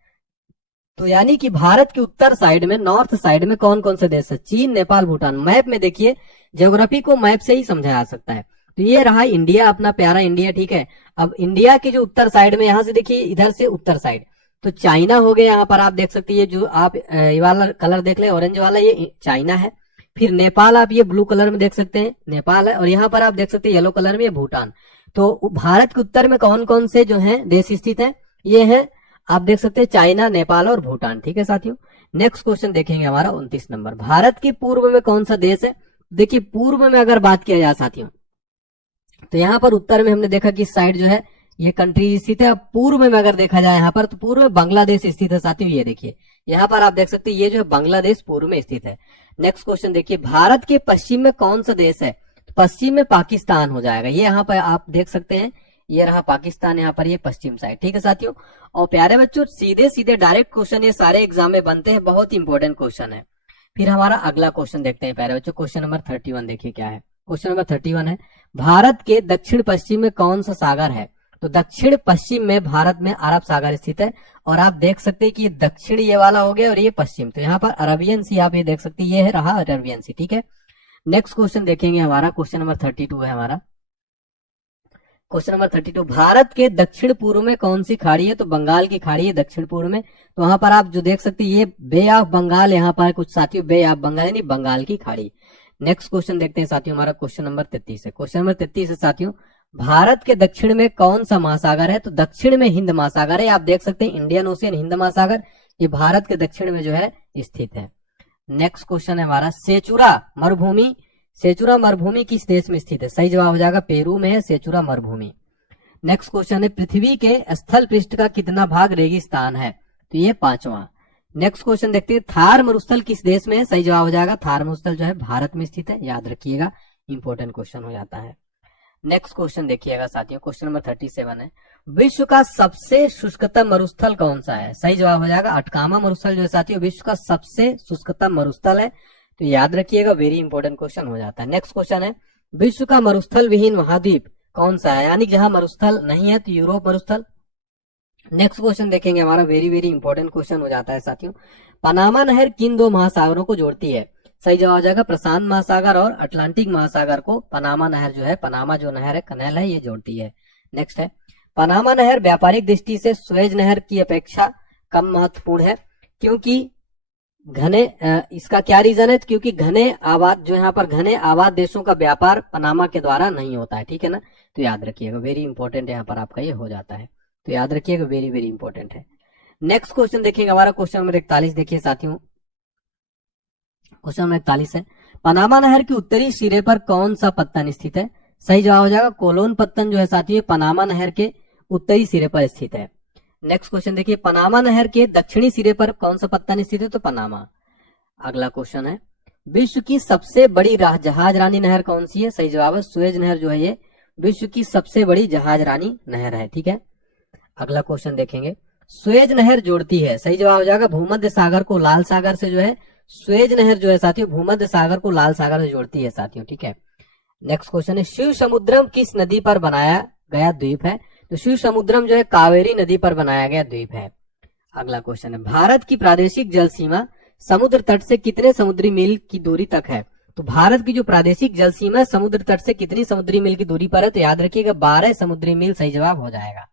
तो यानी कि भारत के उत्तर साइड में, नॉर्थ साइड में कौन कौन से देश है? चीन, नेपाल, भूटान। मैप में देखिए, ज्योग्राफी को मैप से ही समझा जा सकता है। तो ये रहा इंडिया, अपना प्यारा इंडिया, ठीक है। अब इंडिया के जो उत्तर साइड में, यहां से देखिए इधर से उत्तर साइड तो चाइना हो गया, यहाँ पर आप देख सकते हैं, जो आप ये वाला कलर देख ले ऑरेंज वाला, ये चाइना है। फिर नेपाल आप ये ब्लू कलर में देख सकते हैं, नेपाल है। और यहाँ पर आप देख सकते हैं येलो कलर में, ये भूटान। तो भारत के उत्तर में कौन कौन से जो है देश स्थित है? ये है, आप देख सकते हैं, चाइना, नेपाल और भूटान, ठीक है साथियों। नेक्स्ट क्वेश्चन देखेंगे हमारा 29 नंबर, भारत के पूर्व में कौन सा देश है? देखिए पूर्व में अगर बात किया जाए साथियों, तो यहाँ पर उत्तर में हमने देखा कि साइड जो है ये कंट्री स्थित है। अब पूर्व में अगर देखा जाए यहाँ पर, तो पूर्व में बांग्लादेश स्थित है साथियों। ये देखिए यहाँ पर आप देख सकते हैं, ये जो है बांग्लादेश पूर्व में स्थित है। नेक्स्ट क्वेश्चन देखिए, भारत के पश्चिम में कौन सा देश है? तो पश्चिम में पाकिस्तान हो जाएगा। ये यहाँ पर आप देख सकते हैं, ये रहा पाकिस्तान, यहाँ पर ये पश्चिम साइड, ठीक है साथियों। और प्यारे बच्चों, सीधे सीधे डायरेक्ट क्वेश्चन ये सारे एग्जाम में बनते हैं, बहुत इंपॉर्टेंट क्वेश्चन है। फिर हमारा अगला क्वेश्चन देखते हैं प्यारे बच्चों, क्वेश्चन नंबर 31 देखिए क्या है। क्वेश्चन नंबर 31 है, भारत के दक्षिण पश्चिम में कौन सा सागर है? तो दक्षिण पश्चिम में भारत में अरब सागर स्थित है। और आप देख सकते हैं कि ये दक्षिण ये वाला हो गया और ये पश्चिम, तो यहाँ पर अरबियन सी आप ये देख सकते हैं, ये है रहा अरबियन सी, ठीक है। नेक्स्ट क्वेश्चन देखेंगे हमारा, क्वेश्चन नंबर 32 है हमारा। क्वेश्चन नंबर 32, भारत के दक्षिण पूर्व में कौन सी खाड़ी है? तो बंगाल की खाड़ी है दक्षिण पूर्व में। तो वहां पर आप जो देख सकते हैं, ये बे ऑफ बंगाल, यहाँ पर कुछ साथियों बे ऑफ बंगाल यानी बंगाल की खाड़ी। नेक्स्ट क्वेश्चन देखते हैं साथियों, हमारा क्वेश्चन नंबर 33 है। क्वेश्चन नंबर 33 है साथियों, भारत के दक्षिण में कौन सा महासागर है? तो दक्षिण में हिंद महासागर है। आप देख सकते हैं इंडियन ओशियन, हिंद महासागर, ये भारत के दक्षिण में जो है स्थित है। नेक्स्ट क्वेश्चन है हमारा, सेचुरा मरुभूमि, सेचुरा मरुभूमि किस देश में स्थित है? सही जवाब हो जाएगा पेरू में है सेचुरा मरुभूमि। नेक्स्ट क्वेश्चन है, पृथ्वी के स्थल पृष्ठ का कितना भाग रेगिस्तान है? तो ये 5वां। नेक्स्ट क्वेश्चन देखते हैं, थार मरुस्थल किस देश में है? सही जवाब हो जाएगा थार मरुस्थल जो है भारत में स्थित है, याद रखिएगा, इंपॉर्टेंट क्वेश्चन हो जाता है। नेक्स्ट क्वेश्चन देखिएगा साथियों, क्वेश्चन नंबर 37 है, विश्व का सबसे शुष्कतम मरुस्थल कौन सा है? सही जवाब हो जाएगा अटकामा मरुस्थल जो है साथियों विश्व का सबसे शुष्कतम मरुस्थल है, तो याद रखिएगा, वेरी इंपॉर्टेंट क्वेश्चन हो जाता है। नेक्स्ट क्वेश्चन है, विश्व का मरुस्थल विहीन महाद्वीप कौन सा है? यानी जहां मरुस्थल नहीं है तो यूरोप मरुस्थल। नेक्स्ट क्वेश्चन देखेंगे हमारा, वेरी वेरी इंपॉर्टेंट क्वेश्चन हो जाता है साथियों, पनामा नहर किन दो महासागरों को जोड़ती है? सही जवाब हो जाएगा प्रशांत महासागर और अटलांटिक महासागर को पनामा नहर जो है, पनामा जो नहर है, कनाल है, ये जोड़ती है। नेक्स्ट है, पनामा नहर व्यापारिक दृष्टि से सुएज नहर की अपेक्षा कम महत्वपूर्ण है क्योंकि घने, इसका क्या रीजन है? क्योंकि घने आबाद जो यहाँ पर घने आबाद देशों का व्यापार पनामा के द्वारा नहीं होता है, ठीक है ना। तो याद रखिएगा, वेरी इंपॉर्टेंट यहाँ पर आपका ये हो जाता है, तो याद रखिएगा, वेरी वेरी इंपॉर्टेंट है। नेक्स्ट क्वेश्चन देखिएगा हमारा, क्वेश्चन नंबर 41 देखिए साथियों, क्वेश्चन नंबर 41 है, पनामा नहर के उत्तरी सिरे पर कौन सा पत्तन स्थित है? सही जवाब हो जाएगा कोलोन पत्तन जो है साथियों पनामा नहर के उत्तरी सिरे पर स्थित है। नेक्स्ट क्वेश्चन देखिए, पनामा नहर के दक्षिणी सिरे पर कौन सा पत्तन स्थित है? तो पनामा। अगला क्वेश्चन है, विश्व की सबसे बड़ी जहाज रानी नहर कौन सी है? सही जवाब है सुएज नहर जो है ये विश्व की सबसे बड़ी जहाज रानी नहर है, ठीक है। अगला क्वेश्चन देखेंगे, सुएज नहर जोड़ती है, सही जवाब हो जाएगा भूमध्य सागर को लाल सागर से जो है, सुएज नहर जो है साथियों भूमध्य सागर को लाल सागर से जोड़ती है साथियों, ठीक है। नेक्स्ट क्वेश्चन है, शिव समुद्रम किस नदी पर बनाया गया द्वीप है? तो शिव समुद्रम जो है कावेरी नदी पर बनाया गया द्वीप है। अगला क्वेश्चन है, भारत की प्रादेशिक जल सीमा समुद्र तट से कितने समुद्री मील की दूरी तक है? तो भारत की जो प्रादेशिक जल सीमा समुद्र तट से कितनी समुद्री मील की दूरी पर है? तो याद रखिएगा 12 समुद्री मील सही जवाब हो जाएगा।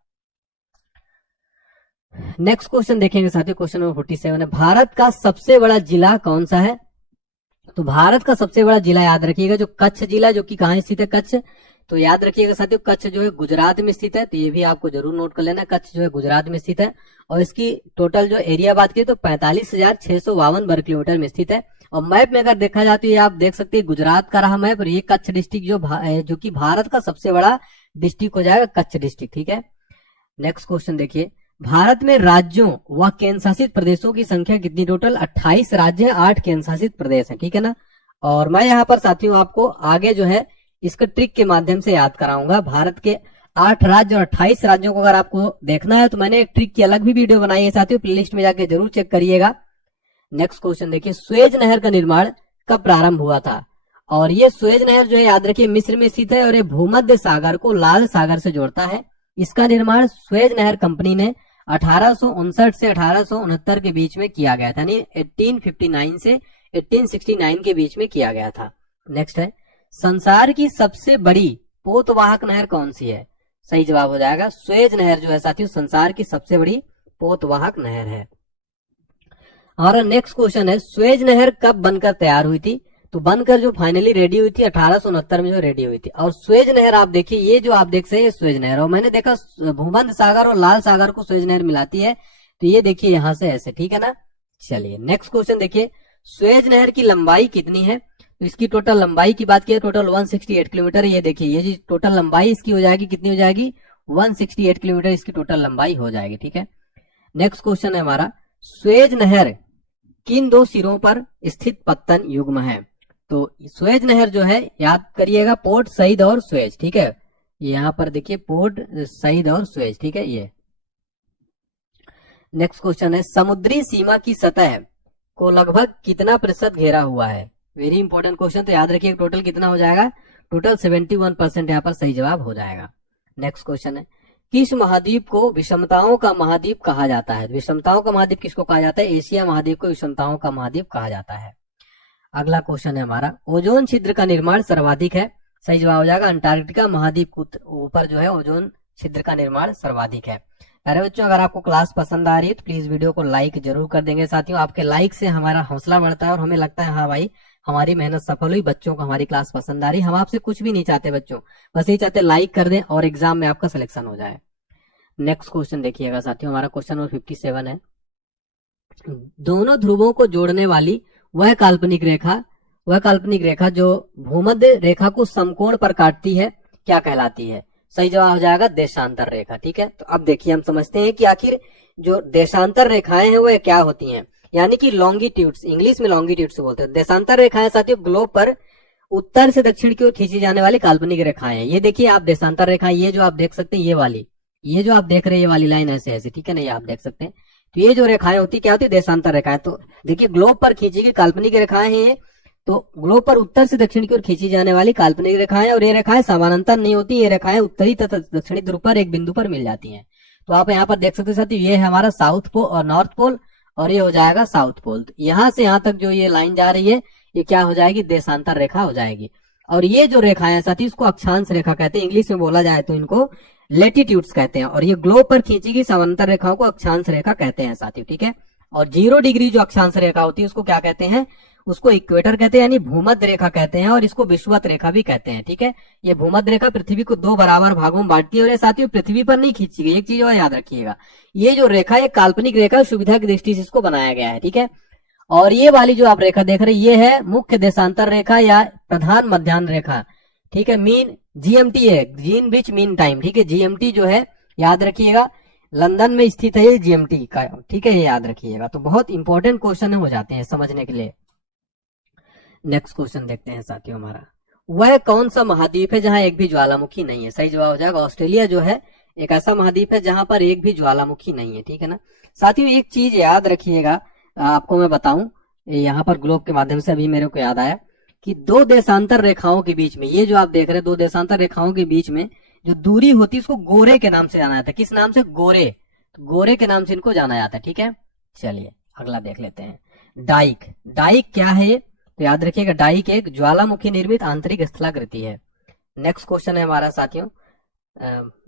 नेक्स्ट क्वेश्चन देखेंगे साथियों, क्वेश्चन नंबर 47 है, भारत का सबसे बड़ा जिला कौन सा है? तो भारत का सबसे बड़ा जिला याद रखिएगा जो कच्छ जिला, जो कि कहाँ स्थित है? कच्छ। तो याद रखिएगा साथियों कच्छ जो है गुजरात में स्थित है, तो ये भी आपको जरूर नोट कर लेना, कच्छ जो है गुजरात में स्थित है। और इसकी टोटल जो एरिया बात की तो 45,652 वर्ग किलोमीटर में स्थित है। और मैप में अगर देखा जाए तो ये आप देख सकते हैं गुजरात का रहा मैप, और ये कच्छ डिस्ट्रिक्ट जो कि भारत का सबसे बड़ा डिस्ट्रिक्ट हो जाएगा, कच्छ डिस्ट्रिक्ट, ठीक है। नेक्स्ट क्वेश्चन देखिए, भारत में राज्यों व केंद्र शासित प्रदेशों की संख्या कितनी? टोटल 28 राज्य है, 8 केंद्र शासित प्रदेश है, ठीक है ना। और मैं यहाँ पर साथियों आपको आगे जो है इसका ट्रिक के माध्यम से याद कराऊंगा। भारत के 8 राज्य और 28 राज्यों को अगर आपको देखना है तो मैंने एक ट्रिक की अलग भी वीडियो बनाई है साथियों, प्लेलिस्ट में जाके जरूर चेक करिएगा। नेक्स्ट क्वेश्चन देखिए, सुएज नहर का निर्माण कब प्रारंभ हुआ था? और ये सुएज नहर जो है याद रखिए मिस्र में स्थित है और ये भूमध्य सागर को लाल सागर से जोड़ता है। इसका निर्माण सुएज नहर कंपनी ने 1859 से 1869 के बीच में किया गया था, यानी 1859 से 1869 के बीच में किया गया था। नेक्स्ट है, संसार की सबसे बड़ी पोतवाहक नहर कौन सी है? सही जवाब हो जाएगा सुएज नहर जो है साथियों संसार की सबसे बड़ी पोतवाहक नहर है। और नेक्स्ट क्वेश्चन है, सुएज नहर कब बनकर तैयार हुई थी? तो बनकर जो फाइनली रेडी हुई थी 1869 में जो रेडी हुई थी। और सुएज नहर आप देखिए, ये जो आप देख सकते हैं सुएज नहर, और मैंने देखा भूमध्य सागर और लाल सागर को सुएज नहर मिलाती है, तो ये देखिए यहां से ऐसे, ठीक है ना। चलिए नेक्स्ट क्वेश्चन देखिए, सुएज नहर की लंबाई कितनी है? तो इसकी टोटल लंबाई की बात की टोटल 168 किलोमीटर। ये देखिए ये जी टोटल लंबाई इसकी हो जाएगी, कितनी हो जाएगी? 168 किलोमीटर इसकी टोटल लंबाई हो जाएगी, ठीक है। नेक्स्ट क्वेश्चन है हमारा, सुएज नहर किन दो सिरों पर स्थित पत्तन युग्म है? तो सुएज नहर जो है याद करिएगा पोर्ट सईद और सुएज, ठीक है। यहाँ पर देखिए पोर्ट सईद और सुएज, ठीक है। ये नेक्स्ट क्वेश्चन है, समुद्री सीमा की सतह को लगभग कितना प्रतिशत घेरा हुआ है? वेरी इंपॉर्टेंट क्वेश्चन, तो याद रखिए टोटल कितना हो जाएगा? टोटल 71% यहाँ पर सही जवाब हो जाएगा। नेक्स्ट क्वेश्चन है, किस महाद्वीप को विषमताओं का महाद्वीप कहा जाता है? विषमताओं का महाद्वीप किसको कहा जाता है? एशिया महाद्वीप को विषमताओं का महाद्वीप कहा जाता है। अगला क्वेश्चन है हमारा, ओजोन छिद्र का निर्माण सर्वाधिक है? सही जवाब हो जाएगा अंटार्कटिका महाद्वीप ऊपर जो है ओजोन छिद्र का निर्माण सर्वाधिक है। अरे बच्चों, अगर आपको क्लास पसंद आ रही है तो प्लीज वीडियो को लाइक जरूर कर देंगे साथियों। आपके लाइक से हमारा हौसला बढ़ता है और हमें लगता है हाँ भाई हमारी मेहनत सफल हुई, बच्चों को हमारी क्लास पसंद आ रही। हम आपसे कुछ भी नहीं चाहते बच्चों, बस यही चाहते लाइक कर दें और एग्जाम में आपका सिलेक्शन हो जाए। नेक्स्ट क्वेश्चन देखिएगा साथियों, हमारा क्वेश्चन नंबर 57 है, दोनों ध्रुवों को जोड़ने वाली वह काल्पनिक रेखा जो भूमध्य रेखा को समकोण पर काटती है क्या कहलाती है? सही जवाब हो जाएगा देशांतर रेखा, ठीक है। तो अब देखिए हम समझते हैं कि आखिर जो देशांतर रेखाएं हैं वो क्या होती हैं, यानी कि लॉन्गिट्यूड्स, इंग्लिश में लॉन्गिट्यूड्स बोलते हैं। देशांतर रेखाएं साथियों ग्लोब पर उत्तर से दक्षिण की ओर खींची जाने वाली काल्पनिक रेखाएं हैं। ये देखिए आप देशांतर रेखाएं, ये जो आप देख सकते हैं ये जो आप देख रहे हैं ये वाली लाइन ऐसे ऐसे, ठीक है ना, ये आप देख सकते हैं। तो ये जो रेखाएं होती क्या होती है? देशांतर रेखाएं। तो देखिए ग्लोब पर खींची गई काल्पनिक रेखाएं हैं, तो ग्लोब पर उत्तर से दक्षिण की ओर खींची जाने वाली काल्पनिक रेखाएं, और ये रेखाएं समानांतर नहीं होती, ये रेखाएं उत्तरी तथा दक्षिणी ध्रुव पर एक बिंदु पर मिल जाती हैं। तो आप यहाँ पर देख सकते हैं साथियों, ये है हमारा साउथ पोल और नॉर्थ पोल, और ये हो जाएगा साउथ पोल। तो यहाँ से यहाँ तक जो ये लाइन जा रही है ये क्या हो जाएगी? देशांतर रेखा हो जाएगी। और ये जो रेखाएं हैं साथियों इसको अक्षांश रेखा कहते हैं, इंग्लिश में बोला जाए तो इनको लेटिट्यूड्स कहते हैं। और ये ग्लोब पर खींची गई समांतर रेखाओं को अक्षांश रेखा कहते हैं साथियों, ठीक है। और 0 डिग्री जो अक्षांश रेखा होती है उसको क्या कहते हैं? उसको इक्वेटर कहते हैं, यानी भूमध्य रेखा कहते हैं, और इसको विषुवत रेखा भी कहते हैं, ठीक है। ये भूमध्य रेखा पृथ्वी को 2 बराबर भागों में बांटती है, और ये साथियों पृथ्वी पर नहीं खींची गई। एक चीज और याद रखिएगा, ये जो रेखा है काल्पनिक रेखा, सुविधा की दृष्टि से इसको बनाया गया है, ठीक है। और ये वाली जो आप रेखा देख रहे हैं ये है मुख्य देशांतर रेखा या प्रधान मध्याह्न रेखा, ठीक है। मीन जीएमटी है, ग्रीनविच मीन टाइम, ठीक है। जीएमटी जो है याद रखिएगा लंदन में स्थित है ये जीएमटी का, ठीक है, ये याद रखिएगा। तो बहुत इंपॉर्टेंट क्वेश्चन हो जाते हैं समझने के लिए। नेक्स्ट क्वेश्चन देखते हैं साथियों हमारा, वह कौन सा महाद्वीप है जहां एक भी ज्वालामुखी नहीं है? सही जवाब हो जाएगा ऑस्ट्रेलिया जो है एक ऐसा महाद्वीप है जहां पर एक भी ज्वालामुखी नहीं है, ठीक है ना। साथियों एक चीज याद रखिएगा, आपको मैं बताऊं, यहाँ पर ग्लोब के माध्यम से अभी मेरे को याद आया कि 2 देशांतर रेखाओं के बीच में, ये जो आप देख रहे हैं 2 देशांतर रेखाओं के बीच में जो दूरी होती है उसको गोरे के नाम से जाना जाता है। किस नाम से? गोरे। तो गोरे के नाम से इनको जाना जाता है, ठीक है। चलिए अगला देख लेते हैं, डाइक। डाइक क्या है? तो याद रखिएगा डाइक एक ज्वालामुखी निर्मित आंतरिक स्थलाकृति है। नेक्स्ट क्वेश्चन है हमारा साथियों,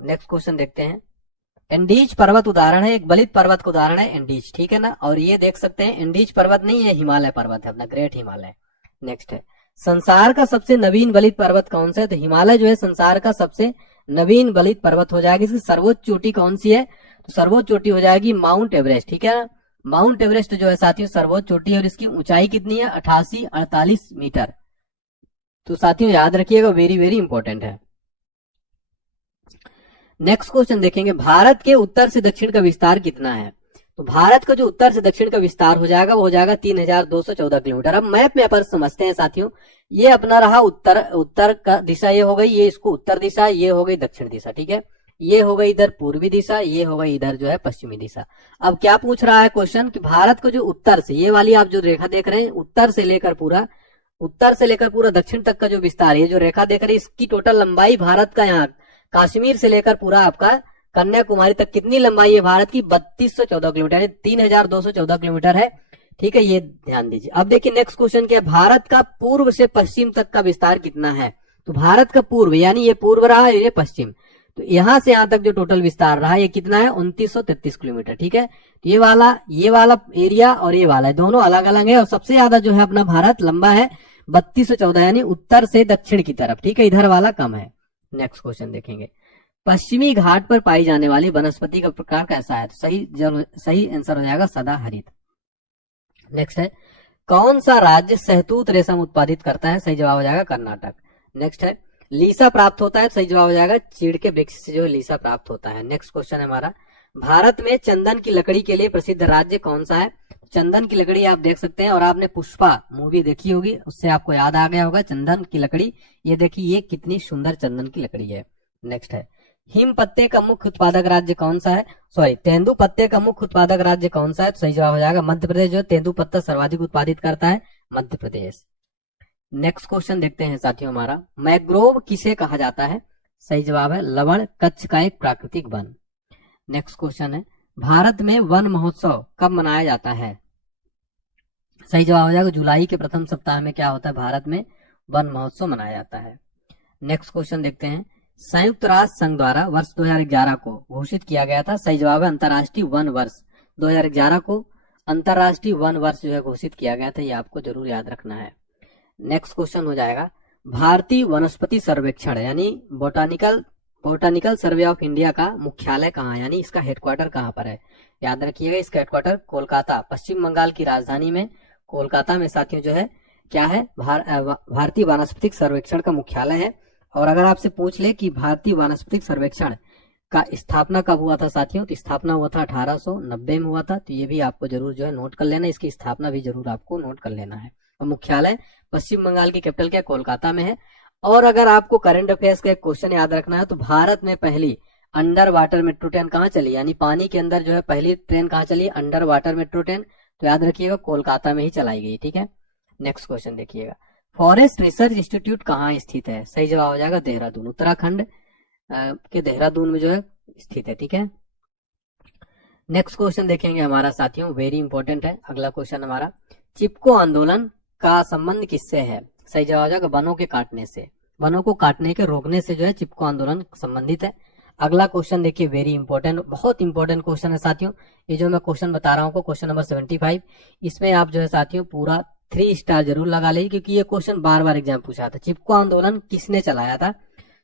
नेक्स्ट क्वेश्चन देखते हैं, एंडीज पर्वत उदाहरण है, एक बलित पर्वत का उदाहरण है एंडीज, ठीक है ना। और ये देख सकते हैं एंडीज पर्वत नहीं है, हिमालय पर्वत है अपना, ग्रेट हिमालय। नेक्स्ट है, संसार का सबसे नवीन बलित पर्वत कौन सा है? तो हिमालय जो है संसार का सबसे नवीन बलित पर्वत हो जाएगी। इसकी सर्वोच्च चोटी कौन सी है? तो सर्वोच्च चोटी हो जाएगी माउंट एवरेस्ट, ठीक है। माउंट एवरेस्ट जो है साथियों सर्वोच्च चोटी है, और इसकी ऊंचाई कितनी है? 8848 मीटर। तो साथियों याद रखिएगा वेरी वेरी इंपॉर्टेंट है। नेक्स्ट क्वेश्चन देखेंगे, भारत के उत्तर से दक्षिण का विस्तार कितना है? तो भारत का जो उत्तर से दक्षिण का विस्तार हो जाएगा वो हो जाएगा 3214 किलोमीटर। अब मैप में अपन समझते हैं साथियों, ये अपना रहा उत्तर का दिशा, ये हो गई, ये इसको उत्तर दिशा, ये हो गई दक्षिण दिशा, ठीक है। ये हो गई इधर पूर्वी दिशा, ये हो गई इधर जो है पश्चिमी दिशा। अब क्या पूछ रहा है क्वेश्चन कि भारत को जो उत्तर से, ये वाली आप जो रेखा देख रहे हैं, उत्तर से लेकर पूरा दक्षिण तक का जो विस्तार, ये जो रेखा देख रहे हैं, इसकी टोटल लंबाई भारत का यहाँ कश्मीर से लेकर पूरा आपका कन्याकुमारी तक कितनी लंबाई है भारत की? 3214 किलोमीटर, यानी 3214 किलोमीटर है, ठीक है, ये ध्यान दीजिए। अब देखिए नेक्स्ट क्वेश्चन क्या है, भारत का पूर्व से पश्चिम तक का विस्तार कितना है? तो भारत का पूर्व, यानी ये पूर्व रहा, ये पश्चिम, तो यहां से यहां तक जो टोटल विस्तार रहा ये कितना है? 2933 किलोमीटर, ठीक है। तो ये वाला एरिया और ये वाला है, दोनों अलग अलग है, और सबसे ज्यादा जो है अपना भारत लंबा है 3214, यानी उत्तर से दक्षिण की तरफ, ठीक है, इधर वाला कम है। नेक्स्ट क्वेश्चन देखेंगे, पश्चिमी घाट पर पाई जाने वाली वनस्पति का प्रकार कैसा है? तो सही आंसर हो जाएगा सदाहरित। नेक्स्ट है, कौन सा राज्य शहतूत रेशम उत्पादित करता है? सही जवाब हो जाएगा कर्नाटक। नेक्स्ट है, लीसा प्राप्त होता है? सही जवाब हो जाएगा चीड़ के वृक्ष से जो है लीसा प्राप्त होता है। नेक्स्ट क्वेश्चन है हमारा, भारत में चंदन की लकड़ी के लिए प्रसिद्ध राज्य कौन सा है? चंदन की लकड़ी आप देख सकते हैं, और आपने पुष्पा मूवी देखी होगी, उससे आपको याद आ गया होगा चंदन की लकड़ी। ये देखिए ये कितनी सुंदर चंदन की लकड़ी है। नेक्स्ट है, हिम पत्ते का मुख्य उत्पादक राज्य कौन सा है? तेंदु पत्ते का मुख्य उत्पादक राज्य कौन सा है? तो सही जवाब हो जाएगा मध्य प्रदेश, जो तेंदु पत्ता सर्वाधिक उत्पादित करता है मध्य प्रदेश। नेक्स्ट क्वेश्चन देखते हैं साथियों हमारा, मैंग्रोव किसे कहा जाता है? सही जवाब है लवण कच्छ का एक प्राकृतिक वन। नेक्स्ट क्वेश्चन है, भारत में वन महोत्सव कब मनाया जाता है? सही जवाब हो जाएगा जुलाई के प्रथम सप्ताह में क्या होता है? भारत में वन महोत्सव मनाया जाता है। नेक्स्ट क्वेश्चन देखते हैं, संयुक्त राष्ट्र संघ द्वारा वर्ष 2011 को घोषित किया गया था? सही जवाब है अंतर्राष्ट्रीय वन वर्ष, 2011 को अंतर्राष्ट्रीय वन वर्ष जो है घोषित किया गया था, ये आपको जरूर याद रखना है। नेक्स्ट क्वेश्चन हो जाएगा, भारतीय वनस्पति सर्वेक्षण यानी बोटानिकल सर्वे ऑफ इंडिया का मुख्यालय कहाँ, यानी इसका हेडक्वार्टर कहाँ पर है? याद रखिएगा, इसका हेडक्वार्टर कोलकाता, पश्चिम बंगाल की राजधानी में कोलकाता में साथियों जो है क्या है? भारतीय वानस्पतिक सर्वेक्षण का मुख्यालय है। और अगर आपसे पूछ ले कि भारतीय वानस्पतिक सर्वेक्षण का स्थापना कब हुआ था साथियों, तो स्थापना हुआ था 1890 में हुआ था। तो ये भी आपको जरूर जो है नोट कर लेना, इसकी स्थापना भी जरूर आपको नोट कर लेना है। और मुख्यालय पश्चिम बंगाल की कैपिटल क्या? कोलकाता में है। और अगर आपको करंट अफेयर्स का एक क्वेश्चन याद रखना है, तो भारत में पहली अंडर वाटर मेट्रो ट्रेन कहाँ चली, यानी पानी के अंदर जो है पहली ट्रेन कहाँ चली? अंडर वाटर मेट्रो ट्रेन, तो याद रखिएगा कोलकाता में ही चलाई गई, ठीक है। नेक्स्ट क्वेश्चन देखिएगा, फॉरेस्ट रिसर्च इंस्टीट्यूट कहाँ स्थित है? सही जवाब हो जाएगा देहरादून, उत्तराखंड के देहरादून में जो है स्थित है, ठीक है। नेक्स्ट क्वेश्चन देखेंगे हमारा साथियों, वेरी इंपॉर्टेंट है अगला क्वेश्चन हमारा, चिपको आंदोलन का संबंध किससे है? सही जवाब हो जाएगा वनों के काटने से, वनों को काटने के रोकने से जो है चिपको आंदोलन संबंधित है। अगला क्वेश्चन देखिए वेरी इंपॉर्टेंट, बहुत इंपॉर्टेंट क्वेश्चन है साथियों। ये जो मैं क्वेश्चन बता रहा हूँ क्वेश्चन नंबर 75, इसमें आप जो है साथियों पूरा 3 स्टार जरूर लगा लीजिए, क्योंकि ये क्वेश्चन बार बार एग्जाम पूछा था। चिपको आंदोलन किसने चलाया था?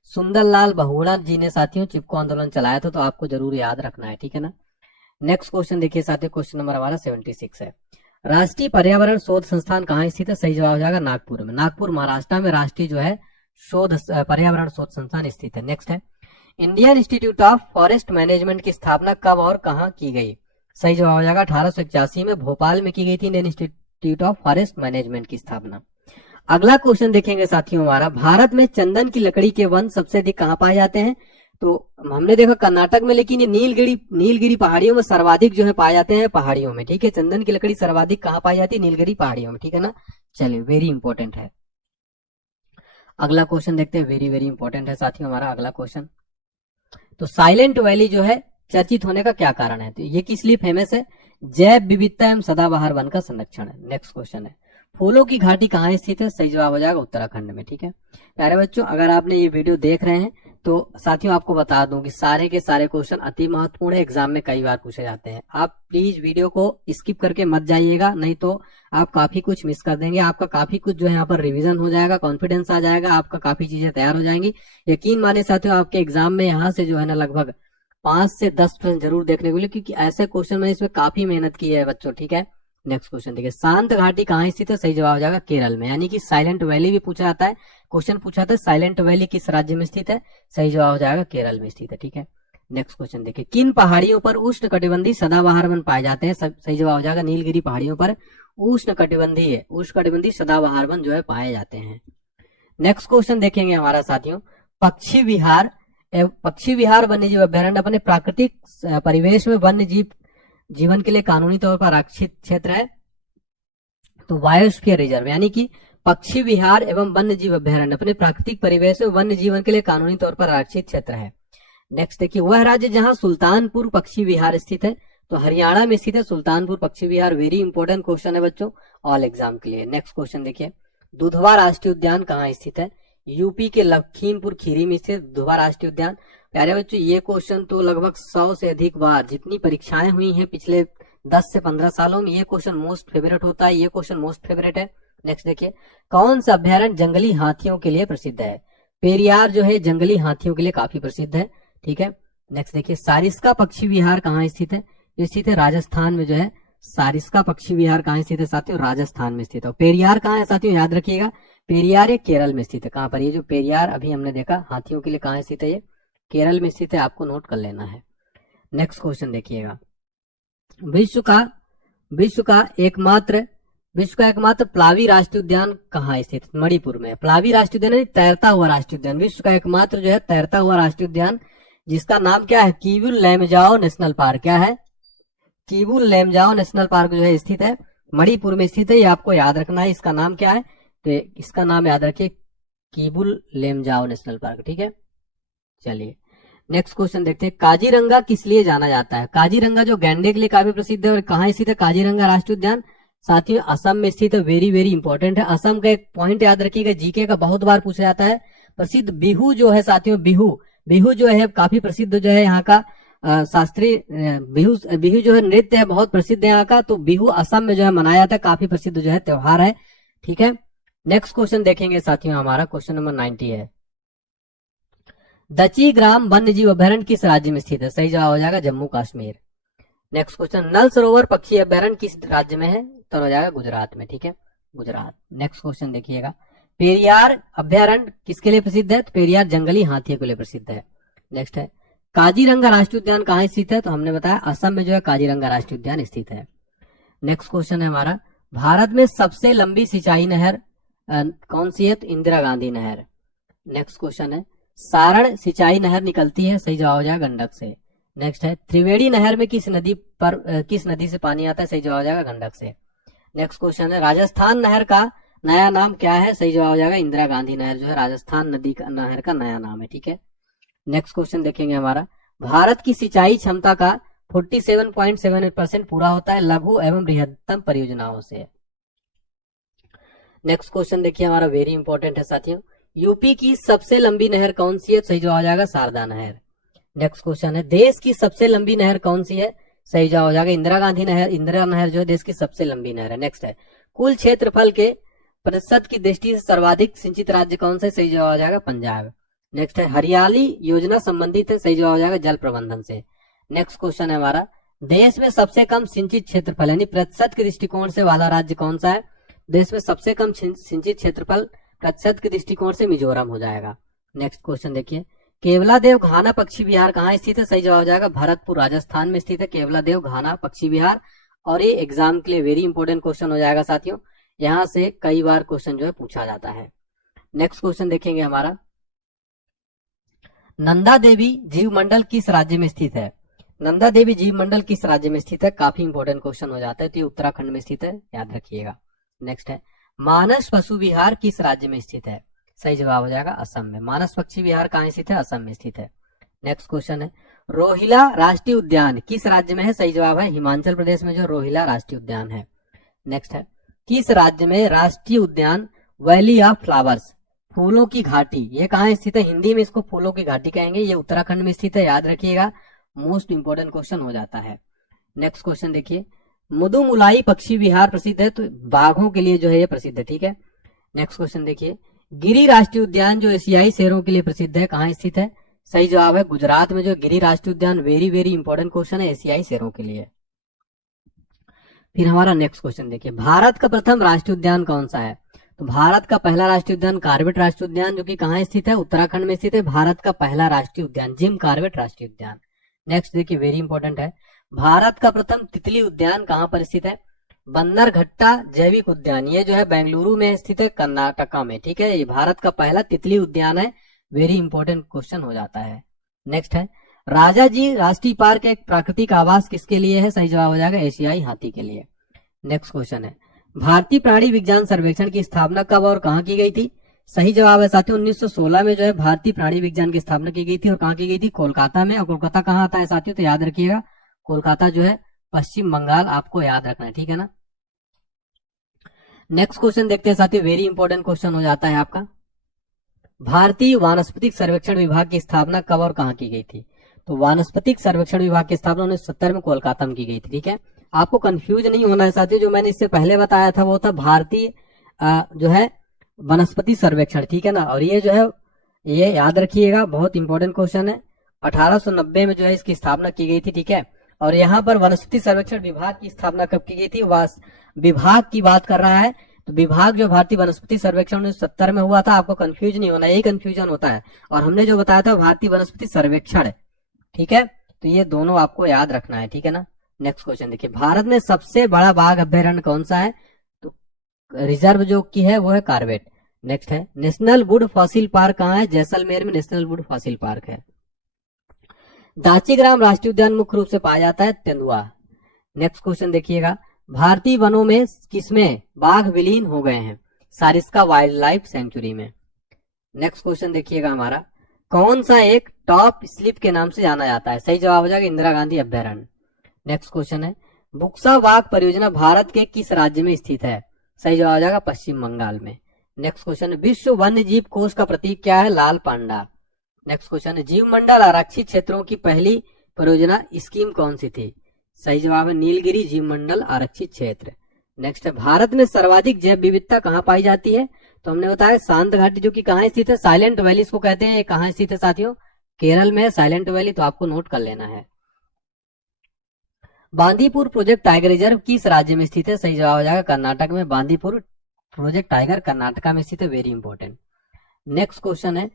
सुंदरलाल बहुगुणा जी ने साथियों चिपको आंदोलन चलाया था, तो आपको जरूर याद रखना है, ठीक है ना। नेक्स्ट क्वेश्चन देखिए साथियों, क्वेश्चन नंबर हमारा 76 है, राष्ट्रीय पर्यावरण शोध संस्थान कहाँ स्थित है? सही जवाब हो जाएगा नागपुर में, नागपुर महाराष्ट्र में राष्ट्रीय जो है पर्यावरण शोध संस्थान स्थित है। नेक्स्ट है, Indian institute of forest management की स्थापना कब और कहाँ की गई? सही जवाब हो जाएगा 1881 में भोपाल में की गई थी Indian institute of forest management की स्थापना। अगला क्वेश्चन देखेंगे साथियों हमारा, भारत में चंदन की लकड़ी के वन सबसे अधिक कहाँ पाए जाते हैं? तो हमने देखा कर्नाटक में, लेकिन ये नीलगिरी पहाड़ियों में सर्वाधिक जो है पाए जाते हैं, पहाड़ियों में, ठीक है। चंदन की लकड़ी सर्वाधिक कहाँ पाई जाती है? नीलगिरी पहाड़ियों में, ठीक है ना। चलिए वेरी इंपॉर्टेंट है। अगला क्वेश्चन देखते हैं, वेरी वेरी इंपॉर्टेंट है साथियों हमारा अगला क्वेश्चन, तो साइलेंट वैली जो है चर्चित होने का क्या कारण है? तो ये किस लिए फेमस है? जैव विविधता एवं सदाबहार वन का संरक्षण है। नेक्स्ट क्वेश्चन है, फूलों की घाटी कहाँ स्थित है? सही जवाब हो जाएगा उत्तराखंड में, ठीक है। प्यारे बच्चों, अगर आपने ये वीडियो देख रहे हैं तो साथियों आपको बता दूं कि सारे के सारे क्वेश्चन अति महत्वपूर्ण है, एग्जाम में कई बार पूछे जाते हैं। आप प्लीज वीडियो को स्किप करके मत जाइएगा, नहीं तो आप काफी कुछ मिस कर देंगे। आपका काफी कुछ जो है यहाँ पर रिवीजन हो जाएगा, कॉन्फिडेंस आ जाएगा, आपका काफी चीजें तैयार हो जाएंगी। यकीन माने साथियों, आपके एग्जाम में यहाँ से जो है ना लगभग 5 से 10 प्रश्न जरूर देखने को मिले, क्योंकि ऐसे क्वेश्चन मैंने इसमें काफी मेहनत की है बच्चों, ठीक है। नेक्स्ट क्वेश्चन देखिए, शांत घाटी कहाँ स्थित है? सही जवाब हो जाएगा केरल में, यानी कि साइलेंट वैली भी पूछा जाता है, क्वेश्चन पूछा था साइलेंट वैली किस राज्य में स्थित है? सही जवाब हो जाएगा केरल में स्थित है, ठीक है। नेक्स्ट क्वेश्चन देखिए, किन पहाड़ियों पर उष्णकटिबंधीय सदाबहार वन पाए जाते हैं? सही जवाब हो जाएगा नीलगिरी पहाड़ियों पर उष्णकटिबंधीय सदाबहार वन जो है पाए जाते हैं। नेक्स्ट क्वेश्चन देखेंगे हमारा साथियों, पक्षी विहार वन्य जीव अभ्यारण्य अपने प्राकृतिक परिवेश में वन्य जीवन के लिए कानूनी तौर पर आरक्षित क्षेत्र है। तो बायोस्फीयर रिजर्व यानी कि पक्षी विहार एवं वन्य जीव अभ्यारण्य अपने प्राकृतिक परिवेश में वन्य जीवन के लिए कानूनी तौर पर आरक्षित क्षेत्र है। नेक्स्ट देखिए, वह राज्य जहां सुल्तानपुर पक्षी विहार स्थित है, तो हरियाणा में स्थित है सुल्तानपुर पक्षी विहार। वेरी इंपॉर्टेंट क्वेश्चन है बच्चों ऑल एग्जाम के लिए। नेक्स्ट क्वेश्चन देखिए, दुधवा राष्ट्रीय उद्यान कहाँ स्थित है? यूपी के लखीमपुर खीरी में स्थित दुधवा राष्ट्रीय उद्यान। प्यारे बच्चों, ये क्वेश्चन तो लगभग 100 से अधिक बार जितनी परीक्षाएं हुई हैं पिछले 10 से 15 सालों में ये क्वेश्चन मोस्ट फेवरेट होता है, ये क्वेश्चन मोस्ट फेवरेट है। नेक्स्ट देखिए, कौन सा अभ्यारण्य जंगली हाथियों के लिए प्रसिद्ध है? पेरियार जो है जंगली हाथियों के लिए काफी प्रसिद्ध है, ठीक है। नेक्स्ट देखिए, सारिस्का पक्षी विहार कहाँ स्थित है? स्थित है राजस्थान में जो है सारिस्का पक्षी विहार कहाँ स्थित है साथियों? राजस्थान में स्थित है। पेरियार कहाँ है साथियों? याद रखिएगा, पेरियार ये केरल में स्थित है। कहाँ पर? ये जो पेरियार अभी हमने देखा हाथियों के लिए कहाँ स्थित है, ये केरल में स्थित है, आपको नोट कर लेना है। नेक्स्ट क्वेश्चन देखिएगा, विश्व का एकमात्र प्लावी राष्ट्रीय उद्यान कहाँ स्थित? मणिपुर में। प्लावी राष्ट्रीय उद्यान तैरता हुआ राष्ट्रीय उद्यान, विश्व का एकमात्र जो है तैरता हुआ राष्ट्रीय उद्यान, जिसका नाम क्या है? Keibul Lamjao national park. क्या है? किबुल लैमजाओ नेशनल पार्क जो है स्थित है मणिपुर में स्थित है। ये आपको याद रखना है, इसका नाम क्या है? तो इसका नाम याद रखिए, किबुल लैमजाओ नेशनल पार्क, ठीक है। चलिए नेक्स्ट क्वेश्चन देखते हैं, काजीरंगा किस लिए जाना जाता है? काजीरंगा जो गैंडे के लिए काफी प्रसिद्ध है। और कहाँ स्थित है काजीरंगा राष्ट्रीय उद्यान? साथियों असम में स्थित है। वेरी वेरी इंपॉर्टेंट है। असम का एक पॉइंट याद रखिएगा, जीके का बहुत बार पूछा जाता है। प्रसिद्ध बिहू जो है साथियों, बिहू जो है काफी प्रसिद्ध जो है यहाँ का शास्त्रीय बिहू जो है नृत्य है, बहुत प्रसिद्ध है यहाँ का। तो बिहू असम में जो है मनाया जाता है, काफी प्रसिद्ध जो है त्योहार है, ठीक है। नेक्स्ट क्वेश्चन देखेंगे साथियों, हमारा क्वेश्चन नंबर 90 है, दची ग्राम वन्य जीव अभ्यारण्य किस राज्य में स्थित है? सही जवाब हो जाएगा जम्मू कश्मीर। नेक्स्ट क्वेश्चन, नल सरोवर पक्षी अभ्यारण्य किस राज्य में है? तो हो जाएगा गुजरात में, ठीक है, गुजरात। नेक्स्ट क्वेश्चन देखिएगा, पेरियार अभ्यारण्य किसके लिए प्रसिद्ध है? तो पेरियार जंगली हाथियों के लिए प्रसिद्ध है। नेक्स्ट है, काजीरंगा राष्ट्रीय उद्यान कहाँ स्थित है? तो हमने बताया असम में जो है काजीरंगा राष्ट्रीय उद्यान स्थित है। नेक्स्ट क्वेश्चन है हमारा, भारत में सबसे लंबी सिंचाई नहर कौन सी है? तो इंदिरा गांधी नहर। नेक्स्ट क्वेश्चन है, सारण सिंचाई नहर निकलती है, सही जवाब हो जाएगा गंडक से। नेक्स्ट है, त्रिवेणी नहर में किस नदी से पानी आता है? सही जवाब हो जाएगा गंडक से। नेक्स्ट क्वेश्चन है, राजस्थान नहर का नया नाम क्या है? सही जवाब हो जाएगा इंदिरा गांधी नहर जो है राजस्थान नदी का नहर का नया नाम है, ठीक है। नेक्स्ट क्वेश्चन देखेंगे हमारा, भारत की सिंचाई क्षमता का 47.78% पूरा होता है लघु एवं बृहत्तम परियोजनाओं से। नेक्स्ट क्वेश्चन देखिए हमारा, वेरी इंपॉर्टेंट है साथियों, यूपी की सबसे लंबी नहर कौन सी है? सही जवाब हो जाएगा शारदा नहर। नेक्स्ट क्वेश्चन है, देश की सबसे लंबी नहर कौन सी है? सही जवाब हो जाएगा इंदिरा गांधी नहर। इंदिरा नहर जो है देश की सबसे लंबी नहर है। नेक्स्ट है, कुल क्षेत्रफल के प्रतिशत की दृष्टि से सर्वाधिक सिंचित राज्य कौन सा है? सही जवाब हो जाएगा पंजाब। नेक्स्ट है, हरियाली योजना संबंधित है, सही जवाब हो जाएगा जल प्रबंधन से। नेक्स्ट क्वेश्चन है हमारा, देश में सबसे कम सिंचित क्षेत्रफल यानी प्रतिशत के दृष्टिकोण से वाला राज्य कौन सा है? देश में सबसे कम सिंचित क्षेत्रफल प्रतिशत के दृष्टिकोण से मिजोरम हो जाएगा। नेक्स्ट क्वेश्चन देखिए, केवलादेव घाना पक्षी विहार कहाँ स्थित है? सही जवाब हो जाएगा भरतपुर राजस्थान में स्थित है केवलादेव घाना पक्षी विहार। और ये एग्जाम के लिए वेरी इंपॉर्टेंट क्वेश्चन हो जाएगा साथियों, यहाँ से कई बार क्वेश्चन जो है पूछा जाता है। नेक्स्ट क्वेश्चन देखेंगे हमारा, नंदा देवी जीव मंडल किस राज्य में स्थित है? नंदा देवी जीव मंडल किस राज्य में स्थित है? काफी इंपॉर्टेंट क्वेश्चन हो जाता है, तो ये उत्तराखंड में स्थित है, याद रखिएगा। नेक्स्ट है, मानस पशु विहार किस राज्य में स्थित है? सही जवाब हो जाएगा असम में। मानस पक्षी विहार कहाँ स्थित है? असम में स्थित है। नेक्स्ट क्वेश्चन है, रोहिला राष्ट्रीय उद्यान किस राज्य में है? सही जवाब है हिमाचल प्रदेश में जो रोहिला राष्ट्रीय उद्यान है। नेक्स्ट है, किस राज्य में राष्ट्रीय उद्यान वैली ऑफ फ्लावर्स फूलों की घाटी ये कहाँ स्थित है? हिंदी में इसको फूलों की घाटी कहेंगे, ये उत्तराखंड में स्थित है, याद रखिएगा, मोस्ट इंपोर्टेंट क्वेश्चन हो जाता है। नेक्स्ट क्वेश्चन देखिए, मुदुमुलाई पक्षी विहार प्रसिद्ध है, तो बाघों के लिए जो है ये प्रसिद्ध है, ठीक है। नेक्स्ट क्वेश्चन देखिए, गिरी राष्ट्रीय उद्यान जो एशियाई शेरों के लिए प्रसिद्ध है कहाँ स्थित है? सही जवाब है गुजरात में जो गिरी राष्ट्रीय उद्यान। वेरी वेरी इंपॉर्टेंट क्वेश्चन है एशियाई शेरों के लिए। फिर हमारा नेक्स्ट क्वेश्चन देखिए, भारत का प्रथम राष्ट्रीय उद्यान कौन सा है? तो भारत का पहला राष्ट्रीय उद्यान कॉर्बेट राष्ट्रीय उद्यान जो कि कहाँ स्थित है? उत्तराखंड में स्थित है। भारत का पहला राष्ट्रीय उद्यान जिम कॉर्बेट राष्ट्रीय उद्यान। नेक्स्ट देखिए वेरी इंपॉर्टेंट है, भारत का प्रथम तितली उद्यान कहाँ पर स्थित है? बन्नरघट्टा जैविक उद्यान, ये जो है बेंगलुरु में स्थित है, कर्नाटका में। ठीक है, ये भारत का पहला तितली उद्यान है। वेरी इंपॉर्टेंट क्वेश्चन हो जाता है। नेक्स्ट है, राजाजी राष्ट्रीय पार्क एक प्राकृतिक आवास किसके लिए है? सही जवाब हो जाएगा एशियाई हाथी के लिए। नेक्स्ट क्वेश्चन है, भारतीय प्राणी विज्ञान सर्वेक्षण की स्थापना कब और कहाँ की गई थी? सही जवाब है साथियों 1916 में जो है भारतीय प्राणी विज्ञान की स्थापना की गई थी। और कहाँ की गई थी? कोलकाता में। और कोलकाता कहाँ आता है साथियों? तो याद रखिएगा कोलकाता जो है पश्चिम बंगाल, आपको याद रखना है। ठीक है ना। नेक्स्ट क्वेश्चन देखते हैं साथियों, वेरी इंपॉर्टेंट क्वेश्चन हो जाता है आपका, भारतीय वानस्पतिक सर्वेक्षण विभाग की स्थापना कब और कहाँ की गई थी? तो वानस्पतिक सर्वेक्षण विभाग की स्थापना 1970 में कोलकाता में की गई थी। ठीक है, आपको कंफ्यूज नहीं होना है साथियों, जो मैंने इससे पहले बताया था वो था भारतीय जो है वनस्पति सर्वेक्षण। ठीक है ना। और ये जो है ये याद रखिएगा, बहुत इंपॉर्टेंट क्वेश्चन है। 1890 में जो है इसकी स्थापना की गई थी। ठीक है, और यहाँ पर वनस्पति सर्वेक्षण विभाग की स्थापना कब की गई थी? विभाग की बात कर रहा है, तो विभाग जो भारतीय वनस्पति सर्वेक्षण 1970 में हुआ था। आपको कंफ्यूज नहीं होना, यही कंफ्यूजन होता है। और हमने जो बताया था भारतीय वनस्पति सर्वेक्षण। ठीक है, तो ये दोनों आपको याद रखना है। ठीक है ना। नेक्स्ट क्वेश्चन देखिए, भारत में सबसे बड़ा बाघ अभ्यारण्य कौन सा है? तो रिजर्व जो की है वो है कार्बेट। नेक्स्ट है, नेशनल वुड फॉसिल पार्क कहाँ है? जैसलमेर में नेशनल वुड फॉसिल पार्क है। दाचीग्राम राष्ट्रीय उद्यान मुख्य रूप से पाया जाता है तेंदुआ। नेक्स्ट क्वेश्चन देखिएगा, भारतीय वनों में किसमें बाघ विलीन हो गए हैं? सारिस्का वाइल्ड लाइफ सेंचुरी में। नेक्स्ट क्वेश्चन देखिएगा हमारा, कौन सा एक टॉप स्लिप के नाम से जाना जाता है? सही जवाब हो जाएगा इंदिरा गांधी अभ्यारण्य। नेक्स्ट क्वेश्चन है, बुक्सा बाघ परियोजना भारत के किस राज्य में स्थित है? सही जवाब हो जाएगा पश्चिम बंगाल में। नेक्स्ट क्वेश्चन है, विश्व वन्य जीव कोष का प्रतीक क्या है? लाल पांडा। नेक्स्ट क्वेश्चन है, जीव मंडल आरक्षित क्षेत्रों की पहली परियोजना स्कीम कौन सी थी? सही जवाब है नीलगिरी जीव मंडल आरक्षित क्षेत्र। नेक्स्ट है, भारत में सर्वाधिक जैव विविधता कहाँ पाई जाती है? तो हमने बताया शांत घाटी, जो कि कहाँ स्थित है? साइलेंट वैली इसको कहते हैं। ये कहाँ स्थित है साथियों? केरल में है साइलेंट वैली, तो आपको नोट कर लेना है। बांदीपुर प्रोजेक्ट टाइगर रिजर्व किस राज्य में स्थित है? सही जवाब हो जाएगा कर्नाटक में। बांदीपुर प्रोजेक्ट टाइगर कर्नाटका में स्थित है। Very important. नेक्स्ट क्वेश्चन है,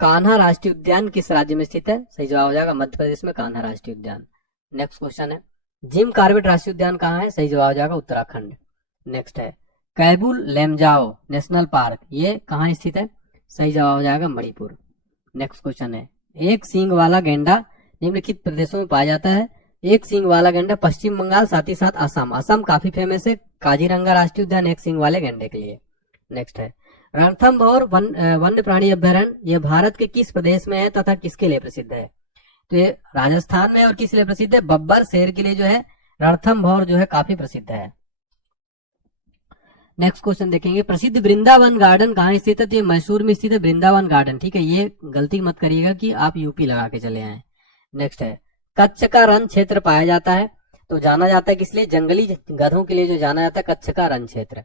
कान्हा राष्ट्रीय उद्यान किस राज्य में स्थित है? सही जवाब हो जाएगा मध्य प्रदेश में कान्हा राष्ट्रीय उद्यान। नेक्स्ट क्वेश्चन है, जिम कार्बेट राष्ट्रीय उद्यान कहाँ है? सही जवाब हो जाएगा उत्तराखंड। नेक्स्ट है, कैबुल लेमजाओ नेशनल पार्क, ये कहाँ स्थित है? सही जवाब हो जाएगा मणिपुर। नेक्स्ट क्वेश्चन है, एक सींग वाला गेंडा निम्नलिखित प्रदेशों में पाया जाता है? एक सींग वाला गेंडा पश्चिम बंगाल, साथ ही साथ असम। असम काफी फेमस है काजीरंगा राष्ट्रीय उद्यान एक सींग वाले गेंडे के लिए। नेक्स्ट है, रणथंभौर वन्य प्राणी अभ्यारण्य, यह भारत के किस प्रदेश में है तथा किसके लिए प्रसिद्ध है? तो ये राजस्थान में। और किस लिए प्रसिद्ध है? बब्बर शेर के लिए जो है रणथंभौर जो है काफी प्रसिद्ध है। नेक्स्ट क्वेश्चन देखेंगे, प्रसिद्ध वृंदावन गार्डन कहाँ स्थित है? तो ये मैसूर में स्थित है वृंदावन गार्डन। ठीक है, ये गलती मत करिएगा कि आप यूपी लगा के चले आए। नेक्स्ट है, कच्छ का रण क्षेत्र पाया जाता है, तो जाना जाता है किस लिए? जंगली गधों के लिए जो जाना जाता है कच्छ का रण क्षेत्र।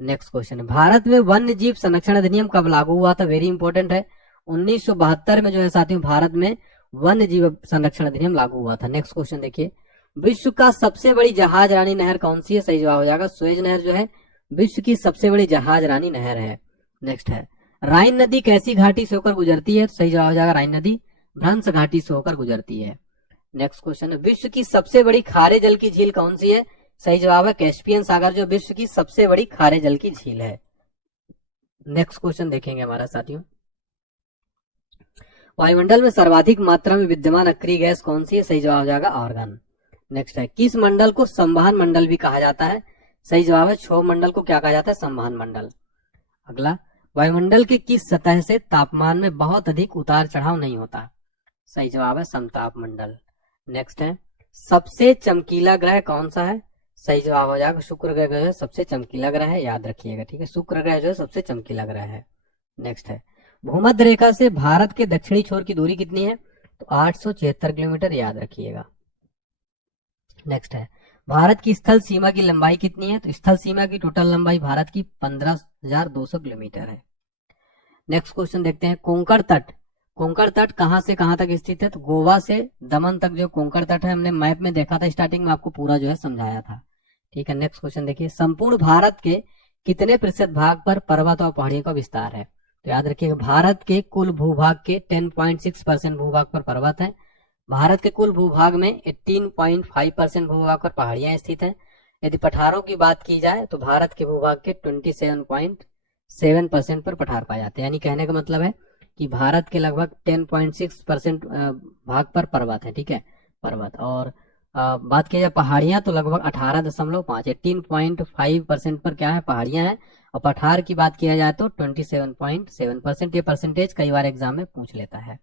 नेक्स्ट क्वेश्चन है, भारत में वन्य जीव संरक्षण अधिनियम कब लागू हुआ था? वेरी इंपॉर्टेंट है, 1972 में जो है साथियों भारत में वन्य जीव संरक्षण अधिनियम लागू हुआ था। नेक्स्ट क्वेश्चन देखिए, विश्व का सबसे बड़ी जहाज रानी नहर कौन सी है? सही जवाब हो जाएगा सुएज नहर जो है विश्व की सबसे बड़ी जहाज रानी नहर है। नेक्स्ट है, राइन नदी कैसी घाटी से होकर गुजरती है? सही जवाब हो जाएगा राइन नदी भ्रंश घाटी से होकर गुजरती है। नेक्स्ट क्वेश्चन है, विश्व की सबसे बड़ी खारे जल की झील कौन सी है? सही जवाब है कैस्पियन सागर, जो विश्व की सबसे बड़ी खारे जल की झील है। नेक्स्ट क्वेश्चन देखेंगे हमारा साथियों, वायुमंडल में सर्वाधिक मात्रा में विद्यमान अक्रिय गैस कौन सी है? सही जवाब हो जाएगा आर्गन। नेक्स्ट है, किस मंडल को संवहन मंडल भी कहा जाता है? सही जवाब है क्षोभ मंडल को क्या कहा जाता है? संवहन मंडल। अगला, वायुमंडल के किस सतह से तापमान में बहुत अधिक उतार चढ़ाव नहीं होता? सही जवाब है समताप मंडल। नेक्स्ट है, सबसे चमकीला ग्रह कौन सा है? सही जवाब हो जाएगा शुक्र ग्रह जो है सबसे चमकीला ग्रह है, याद रखिएगा। ठीक है, शुक्र ग्रह जो है सबसे चमकीला ग्रह है। नेक्स्ट है, भूमध्य रेखा से भारत के दक्षिणी छोर की दूरी कितनी है? तो 876 किलोमीटर, याद रखिएगा। नेक्स्ट है, भारत की स्थल सीमा की लंबाई कितनी है? तो स्थल सीमा की टोटल लंबाई भारत की 15,200 किलोमीटर है। नेक्स्ट क्वेश्चन देखते हैं, कोंकण तट, कोंकण तट कहां से कहां तक स्थित है? तो गोवा से दमन तक जो कोंकण तट है, हमने मैप में देखा था स्टार्टिंग में, आपको पूरा जो है समझाया था। ठीक है, नेक्स्ट क्वेश्चन देखिए, संपूर्ण भारत के कितने प्रतिशत भाग पर पर्वत और पहाड़ियों का विस्तार है? तो याद रखिएगा भारत के कुल भूभाग के 10.6% भूभाग पर पर्वत है, भारत के कुल भूभाग में 18.5% भूभाग पर पहाड़ियां स्थित हैं। यदि पठारों की बात की जाए तो भारत के भूभाग के 27.7% पर पठार पाए जाते हैं। यानी कहने का मतलब है कि भारत के लगभग 10.6% भाग पर पर्वत है, ठीक है, पर्वत। और बात की जाए पहाड़ियां तो लगभग 18.5 18.5% पर क्या है, पहाड़ियां हैं। और पठार की बात किया जाए तो 27.7%। ये परसेंटेज कई बार एग्जाम में पूछ लेता है।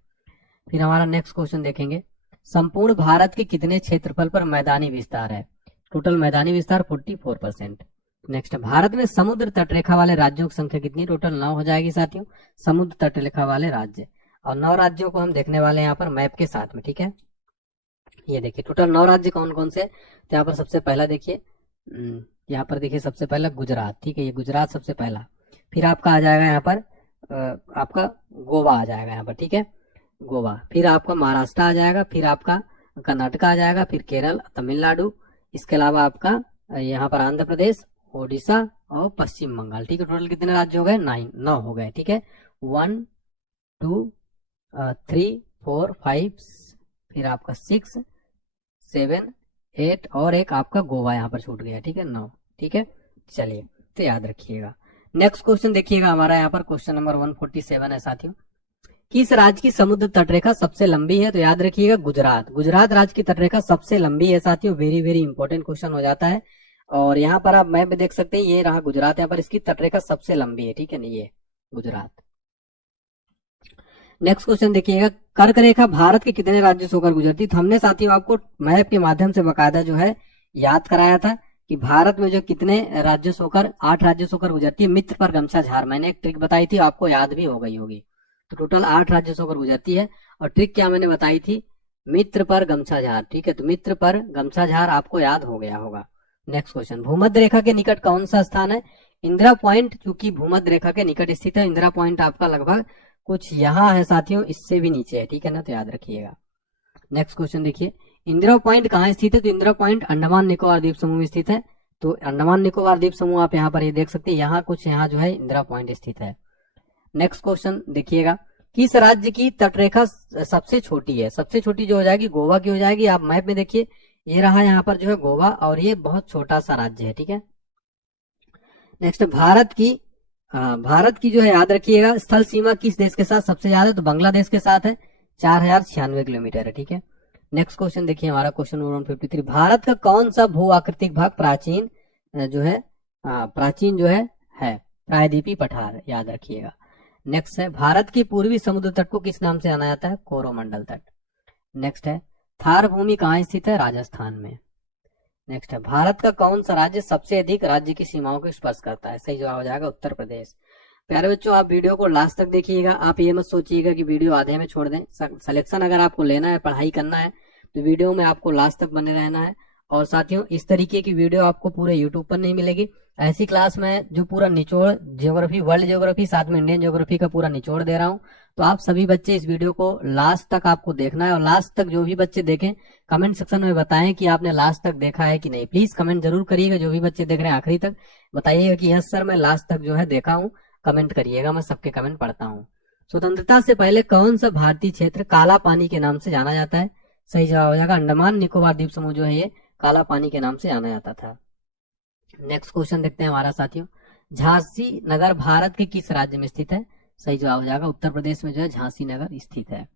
फिर हमारा नेक्स्ट क्वेश्चन देखेंगे, संपूर्ण भारत के कितने क्षेत्रफल पर मैदानी विस्तार है? टोटल मैदानी विस्तार 44%। नेक्स्ट, भारत में समुद्र तटरेखा वाले राज्यों की संख्या कितनी? टोटल 9 हो जाएगी साथियों, समुद्र तटरेखा वाले राज्य। और 9 राज्यों को हम देखने वाले हैं यहाँ पर मैप के साथ में, ठीक है। ये देखिए टोटल 9 राज्य कौन कौन से, तो यहाँ पर सबसे पहला देखिए, यहाँ पर देखिए सबसे पहला गुजरात, ठीक है, ये गुजरात सबसे पहला। फिर आपका आ जाएगा यहाँ पर आपका गोवा आ जाएगा यहाँ पर, ठीक है, गोवा। फिर आपका महाराष्ट्र आ जाएगा, फिर आपका कर्नाटक आ जाएगा, फिर केरल, तमिलनाडु, इसके अलावा आपका यहाँ पर आंध्र प्रदेश, ओडिशा और पश्चिम बंगाल, ठीक है। टोटल कितने राज्य हो गए? 9 हो गए, ठीक है। 1 2 3 4 5, फिर आपका 6 7 8 और एक आपका गोवा यहाँ पर छूट गया, ठीक है, 9, ठीक है। चलिए तो याद रखिएगा। नेक्स्ट क्वेश्चन देखिएगा हमारा यहाँ पर क्वेश्चन नंबर 147 है साथियों, किस राज्य की समुद्र तटरेखा सबसे लंबी है? तो याद रखिएगा गुजरात, गुजरात राज्य की तटरेखा सबसे लंबी है साथियों। वेरी वेरी इंपॉर्टेंट क्वेश्चन हो जाता है। और यहाँ पर आप मैप में देख सकते हैं, ये रहा गुजरात, यहाँ पर इसकी तटरेखा सबसे लंबी है, ठीक है ना, ये गुजरात। नेक्स्ट क्वेश्चन देखिएगा, कर्क रेखा भारत के कितने राज्यों से होकर गुजरती? तो हमने साथियों आपको मैप के माध्यम से बकायदा जो है याद कराया था कि भारत में जो कितने राज्यों से होकर, 8 राज्यों से होकर गुजरती है। मित्र पर गमछा झार, मैंने एक ट्रिक बताई थी, आपको याद भी हो गई होगी। तो टोटल 8 राज्यों से होकर गुजरती है। और ट्रिक क्या मैंने बताई थी? मित्र पर गमछा झार, ठीक है, तो मित्र पर गमछा झार आपको याद हो गया होगा। नेक्स्ट क्वेश्चन, भूमध्य रेखा के निकट कौन सा स्थान है? इंदिरा पॉइंट, चूंकि भूमध्य रेखा के निकट स्थित है। इंदिरा पॉइंट आपका लगभग कुछ यहाँ है साथियों, इससे भी नीचे है, ठीक है ना, तो याद रखिएगा। नेक्स्ट क्वेश्चन देखिए, इंदिरा पॉइंट कहाँ स्थित है? तो इंदिरा पॉइंट अंडमान निकोबार द्वीप समूह में स्थित है। तो अंडमान निकोबार द्वीप समूह आप यहाँ पर ये देख सकते हैं, यहाँ कुछ यहाँ जो है इंदिरा पॉइंट स्थित है। नेक्स्ट क्वेश्चन देखिएगा, किस राज्य की तटरेखा सबसे छोटी है? सबसे छोटी जो हो जाएगी गोवा की हो जाएगी। आप मैप में देखिए, ये रहा यहाँ पर जो है गोवा, और ये बहुत छोटा सा राज्य है, ठीक है। नेक्स्ट, भारत की जो है याद रखिएगा, स्थल सीमा किस देश के साथ सबसे ज्यादा है? तो बांग्लादेश के साथ है, 4096 किलोमीटर है, ठीक है। नेक्स्ट क्वेश्चन देखिए हमारा क्वेश्चन नंबर 153, भारत का कौन सा भू आकृतिक भाग प्राचीन जो है प्रायद्वीपीय पठार, याद रखिएगा। नेक्स्ट है, भारत के पूर्वी समुद्र तट को किस नाम से जाना जाता है? कोरोमंडल तट। नेक्स्ट है, थार भूमि कहाँ स्थित है? राजस्थान में। नेक्स्ट है, भारत का कौन सा राज्य सबसे अधिक राज्य की सीमाओं को स्पर्श करता है? सही जवाब हो जाएगा उत्तर प्रदेश। प्यारे बच्चों, आप वीडियो को लास्ट तक देखिएगा। आप ये मत सोचिएगा कि वीडियो आधे में छोड़ दें। सिलेक्शन अगर आपको लेना है, पढ़ाई करना है, तो वीडियो में आपको लास्ट तक बने रहना है। और साथियों, इस तरीके की वीडियो आपको पूरे यूट्यूब पर नहीं मिलेगी। ऐसी क्लास में जो पूरा निचोड़ ज्योग्राफी, वर्ल्ड ज्योग्राफी, साथ में इंडियन ज्योग्राफी का पूरा निचोड़ दे रहा हूं। तो आप सभी बच्चे इस वीडियो को लास्ट तक आपको देखना है। और लास्ट तक जो भी बच्चे देखें, कमेंट सेक्शन में बताएं कि आपने लास्ट तक देखा है कि नहीं। प्लीज कमेंट जरूर करिएगा। जो भी बच्चे देख रहे हैं आखिरी तक बताइएगा कि यस सर, मैं लास्ट तक जो है देखा हूँ। कमेंट करिएगा, मैं सबके कमेंट पढ़ता हूँ। स्वतंत्रता से पहले कौन सा भारतीय क्षेत्र काला पानी के नाम से जाना जाता है? सही जवाब हो जाएगा अंडमान निकोबार द्वीप समूह जो है ये काला पानी के नाम से जाना जाता था। नेक्स्ट क्वेश्चन देखते हैं हमारा साथियों, झांसी नगर भारत के किस राज्य में स्थित है? सही जवाब हो जाएगा उत्तर प्रदेश में जो है झांसी नगर स्थित है।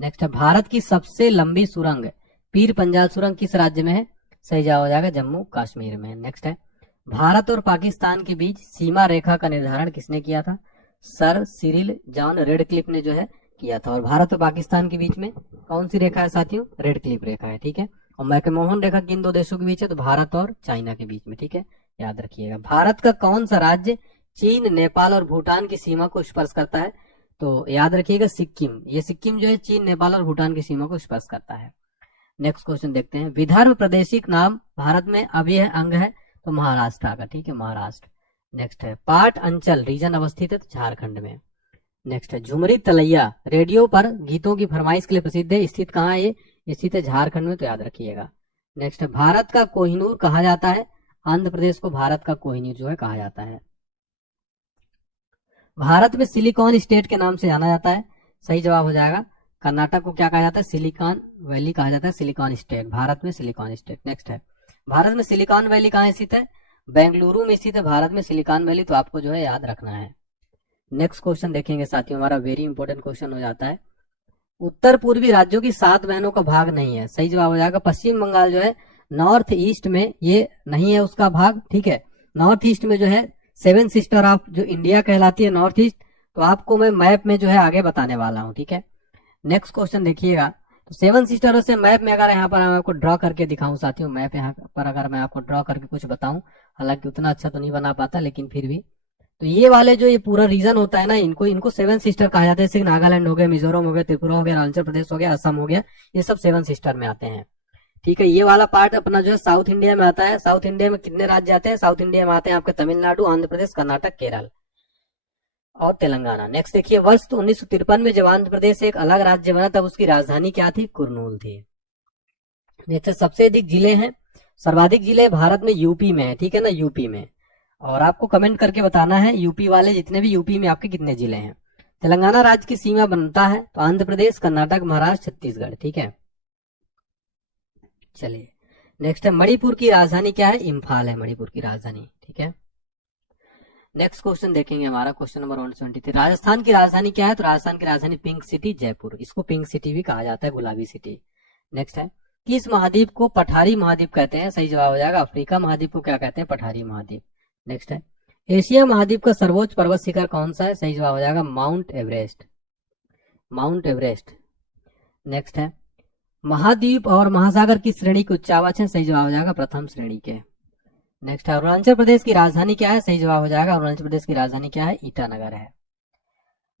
नेक्स्ट है, भारत की सबसे लंबी सुरंग पीर पंजाल सुरंग किस राज्य में है? सही जवाब हो जाएगा जम्मू कश्मीर में। नेक्स्ट है, भारत और पाकिस्तान के बीच सीमा रेखा का निर्धारण किसने किया था? सर सिरिल जॉन रेडक्लिफ ने जो है किया था। और भारत और पाकिस्तान के बीच में कौन सी रेखा है साथियों? रेडक्लिफ रेखा है, ठीक है। और मैकमोहन रेखा किन 2 देशों के बीच है? तो भारत और चाइना के बीच में, ठीक है, याद रखिएगा। भारत का कौन सा राज्य चीन, नेपाल और भूटान की सीमा को स्पर्श करता है? तो याद रखिएगा सिक्किम। ये सिक्किम जो है चीन, नेपाल और भूटान की सीमा को स्पर्श करता है। नेक्स्ट क्वेश्चन देखते हैं, विदर्भ प्रादेशिक नाम भारत में अभिन्न अंग है? तो महाराष्ट्र का, ठीक है, महाराष्ट्र। नेक्स्ट है, पाट अंचल रीजन अवस्थित है? तो झारखंड में। नेक्स्ट है, झुमरी तलैया रेडियो पर गीतों की फरमाइश के लिए प्रसिद्ध है, स्थित कहाँ है ये? स्थित है झारखंड में, तो याद रखिएगा। नेक्स्ट है, भारत का कोहिनूर कहा जाता है? आंध्र प्रदेश को भारत का कोहिनूर जो है कहा जाता है। भारत में सिलिकॉन स्टेट के नाम से जाना जाता है? सही जवाब हो जाएगा कर्नाटक को क्या कहा जाता है? सिलिकॉन वैली कहा जाता है, सिलिकॉन स्टेट, भारत में सिलिकॉन स्टेट। नेक्स्ट है, भारत में सिलिकॉन वैली कहाँ स्थित है? बेंगलुरु में स्थित है भारत में सिलिकॉन वैली, तो आपको जो है याद रखना है। नेक्स्ट क्वेश्चन देखेंगे साथियों, हमारा वेरी इंपॉर्टेंट क्वेश्चन हो जाता है, उत्तर पूर्वी राज्यों की 7 बहनों का भाग नहीं है। सही जवाब हो जाएगा पश्चिम बंगाल जो है नॉर्थ ईस्ट में ये नहीं है उसका भाग, ठीक है। नॉर्थ ईस्ट में जो है 7 सिस्टर ऑफ जो इंडिया कहलाती है नॉर्थ ईस्ट, तो आपको मैं मैप में जो है आगे बताने वाला हूं, ठीक है। नेक्स्ट क्वेश्चन देखिएगा, तो 7 सिस्टरों से मैप में अगर यहाँ पर मैं आपको ड्रॉ करके दिखाऊं साथियों, मैप यहाँ पर अगर मैं आपको ड्रॉ करके कुछ बताऊं, हालांकि उतना अच्छा तो नहीं बना पाता लेकिन फिर भी, तो ये वाले जो ये पूरा रीजन होता है ना, इनको 7 सिस्टर कहा जाता है। जैसे नागालैंड हो गया, मिजोरम हो गया, त्रिपुरा हो गया, अरुणाचल प्रदेश हो गया, असम हो गया, ये सब 7 सिस्टर में आते हैं, ठीक है। ये वाला पार्ट अपना जो है साउथ इंडिया में आता है। साउथ इंडिया में कितने राज्य आते हैं? साउथ इंडिया में आते हैं आपके तमिलनाडु, आंध्र प्रदेश, कर्नाटक, केरल और तेलंगाना। नेक्स्ट देखिए, वर्ष 1953 में जब आंध्र प्रदेश एक अलग राज्य बना तब उसकी राजधानी क्या थी? कुर्नूल थी। नेक्स्ट, सबसे अधिक जिले हैं, सर्वाधिक जिले भारत में यूपी में है, ठीक है ना, यूपी में। और आपको कमेंट करके बताना है यूपी वाले, जितने भी यूपी में आपके कितने जिले हैं। तेलंगाना राज्य की सीमा बनता है तो आंध्र प्रदेश, कर्नाटक, महाराष्ट्र, छत्तीसगढ़, ठीक है। चलिए नेक्स्ट है, मणिपुर की राजधानी क्या है? इम्फाल है मणिपुर की राजधानी, ठीक है। नेक्स्ट क्वेश्चन देखेंगे हमारा क्वेश्चन नंबर 173, राजस्थान की राजधानी क्या है? तो राजस्थान की राजधानी पिंक सिटी जयपुर, इसको पिंक सिटी भी कहा जाता है, गुलाबी सिटी। नेक्स्ट है, किस महाद्वीप को पठारी महाद्वीप कहते हैं? सही जवाब हो जाएगा अफ्रीका महाद्वीप को क्या कहते हैं? पठारी महाद्वीप। नेक्स्ट है, एशिया महाद्वीप का सर्वोच्च पर्वत शिखर कौन सा है? सही जवाब हो जाएगा mount Everest, mount Everest. Next है, महाद्वीप और महासागर की श्रेणी के उच्चावाच है? सही जवाब हो जाएगा प्रथम श्रेणी के। नेक्स्ट है, अरुणाचल प्रदेश की राजधानी क्या है? सही जवाब हो जाएगा अरुणाचल प्रदेश की राजधानी क्या है? ईटानगर है।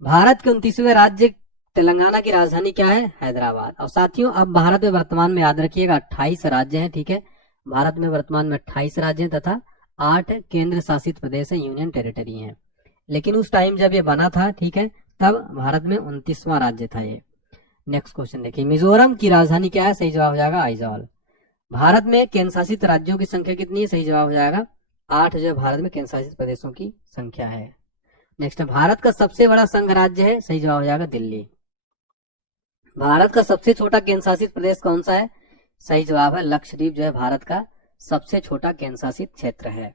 भारत के 29वें राज्य तेलंगाना की राजधानी क्या है? हैदराबाद। और साथियों, अब भारत में वर्तमान में याद रखिएगा 28 राज्य हैं, ठीक है। भारत में वर्तमान में 28 राज्य हैं तथा 8 केंद्र शासित प्रदेश है, यूनियन टेरिटरी हैं। लेकिन उस टाइम जब ये बना था, ठीक है, तब भारत में 29वां राज्य था ये। नेक्स्ट क्वेश्चन देखिए, मिजोरम की राजधानी क्या है? सही जवाब हो जाएगा आइजॉल। भारत में केंद्र शासित राज्यों की संख्या कितनी है? सही जवाब हो जाएगा 8 जो भारत में केंद्र शासित प्रदेशों की संख्या है। नेक्स्ट है, भारत का सबसे बड़ा संघ राज्य है? सही जवाब हो जाएगा दिल्ली। भारत का सबसे छोटा केंद्र शासित प्रदेश कौन सा है? सही जवाब है लक्षद्वीप जो है भारत का सबसे छोटा केंद्र शासित क्षेत्र है।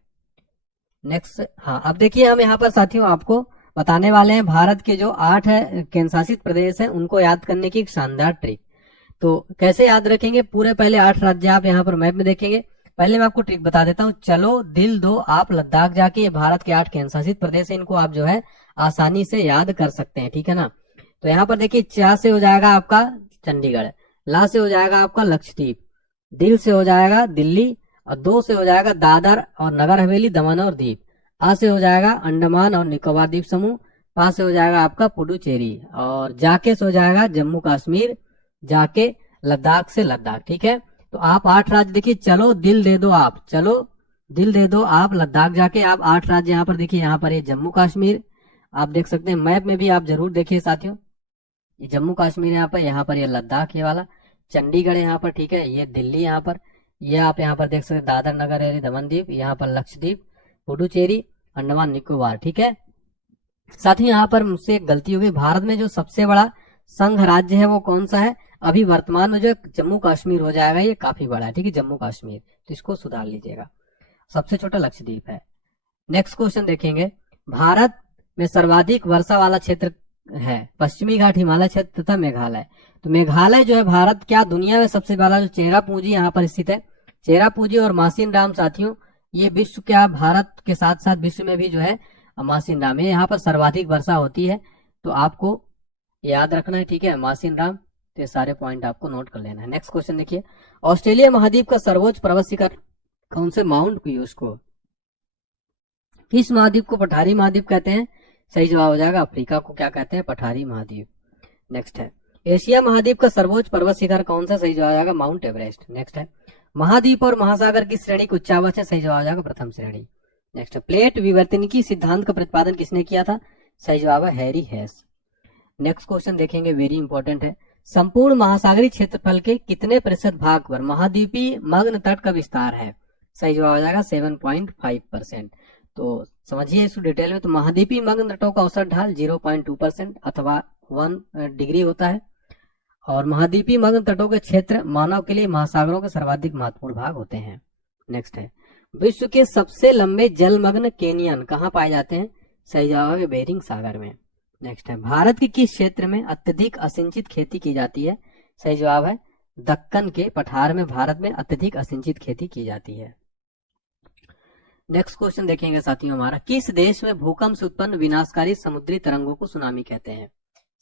नेक्स्ट, हाँ, अब देखिए हम यहाँ पर साथियों आपको बताने वाले हैं भारत के जो 8 केंद्र शासित प्रदेश हैं उनको याद करने की एक शानदार ट्रिक। तो कैसे याद रखेंगे? पूरे पहले 8 राज्य आप यहाँ पर मैप में देखेंगे। पहले मैं आपको ट्रिक बता देता हूँ, चलो दिल दो आप लद्दाख जाके, ये भारत के 8 केंद्र शासित प्रदेश है, इनको आप जो है आसानी से याद कर सकते हैं, ठीक है ना। तो यहाँ पर देखिए, चा से हो जाएगा आपका चंडीगढ़, ला से हो जाएगा आपका लक्षद्वीप, दिल से हो जाएगा दिल्ली, और 2 से हो जाएगा दादर और नगर हवेली, दमन और दीप, आ से हो जाएगा अंडमान और निकोबार द्वीप समूह, पा से हो जाएगा आपका पुडुचेरी, और जाके से हो जाएगा जम्मू कश्मीर, जाके लद्दाख से लद्दाख, ठीक है। तो आप 8 राज्य देखिए, चलो दिल दे दो आप, चलो दिल दे दो आप लद्दाख जाके, आप 8 राज्य यहाँ पर देखिए, यहाँ पर ये जम्मू कश्मीर आप देख सकते हैं, मैप में भी आप जरूर देखिए साथियों, ये जम्मू कश्मीर यहाँ पर ये लद्दाख ये वाला, चंडीगढ़ यहाँ पर, ठीक है, ये दिल्ली यहाँ पर, ये आप यहाँ पर देख सकते हैं दादर नगर हवेली दमन द्वीप, यहाँ पर लक्षद्वीप, पुडुचेरी, अंडमान निकोबार, ठीक है। साथ ही यहाँ पर मुझसे एक गलती हो गई, भारत में जो सबसे बड़ा संघ राज्य है वो कौन सा है? अभी वर्तमान में जो जम्मू कश्मीर हो जाएगा, ये काफी बड़ा है, ठीक है, जम्मू कश्मीर, तो इसको सुधार लीजिएगा। सबसे छोटा लक्षद्वीप है। नेक्स्ट क्वेश्चन देखेंगे, भारत में सर्वाधिक वर्षा वाला क्षेत्र है पश्चिमी घाट, हिमालय क्षेत्र तथा मेघालय। तो मेघालय जो है भारत क्या दुनिया में सबसे बड़ा जो चेरापूंजी यहाँ पर स्थित है, चेरापूंजी और मासिन राम साथियों, ये विश्व क्या भारत के साथ साथ विश्व में भी जो है मासिन राम, यहाँ पर सर्वाधिक वर्षा होती है, तो आपको याद रखना है, ठीक है, मासिन राम। तो ये सारे पॉइंट आपको नोट कर लेना है। नेक्स्ट क्वेश्चन देखिए, ऑस्ट्रेलिया महाद्वीप का सर्वोच्च पर्वत शिखर कौन से? माउंट क्यूस को। किस महाद्वीप को पठारी महाद्वीप कहते हैं? सही जवाब हो जाएगा अफ्रीका को क्या कहते हैं? पठारी महाद्वीप। नेक्स्ट है, एशिया महाद्वीप का सर्वोच्च पर्वत शिखर कौन सा? सही जवाब हो जाएगा माउंट एवरेस्ट। नेक्स्ट है, महाद्वीप और महासागर की श्रेणी को उच्चावाच है? सही जवाब हो जाएगा प्रथम श्रेणी। नेक्स्ट है, प्लेट विवर्तनिकी सिद्धांत का प्रतिपादन किसने किया था? सही जवाब है हैरी हेस। नेक्स्ट क्वेश्चन देखेंगे, वेरी इंपॉर्टेंट है, संपूर्ण महासागरीय क्षेत्रफल के कितने प्रतिशत भाग पर महाद्वीपीय मग्न तट का विस्तार है? सही जवाब हो जाएगा 7.5%। तो समझिए इसको डिटेल में, तो महाद्वीपीय मग्न तटों का औसत ढाल 0.2% अथवा 1 डिग्री होता है। और महाद्वीपीय मग्न तटों के क्षेत्र मानव के लिए महासागरों के सर्वाधिक महत्वपूर्ण भाग होते हैं। नेक्स्ट है, विश्व के सबसे लंबे जलमग्न कैनियन कहाँ पाए जाते हैं? सही जवाब है बेरिंग सागर में। नेक्स्ट है, भारत के किस क्षेत्र में अत्यधिक असिंचित खेती की जाती है? सही जवाब है दक्कन के पठार में भारत में अत्यधिक असिंचित खेती की जाती है। नेक्स्ट क्वेश्चन देखेंगे साथियों हमारा, किस देश में भूकंप से उत्पन्न विनाशकारी समुद्री तरंगों को सुनामी कहते हैं?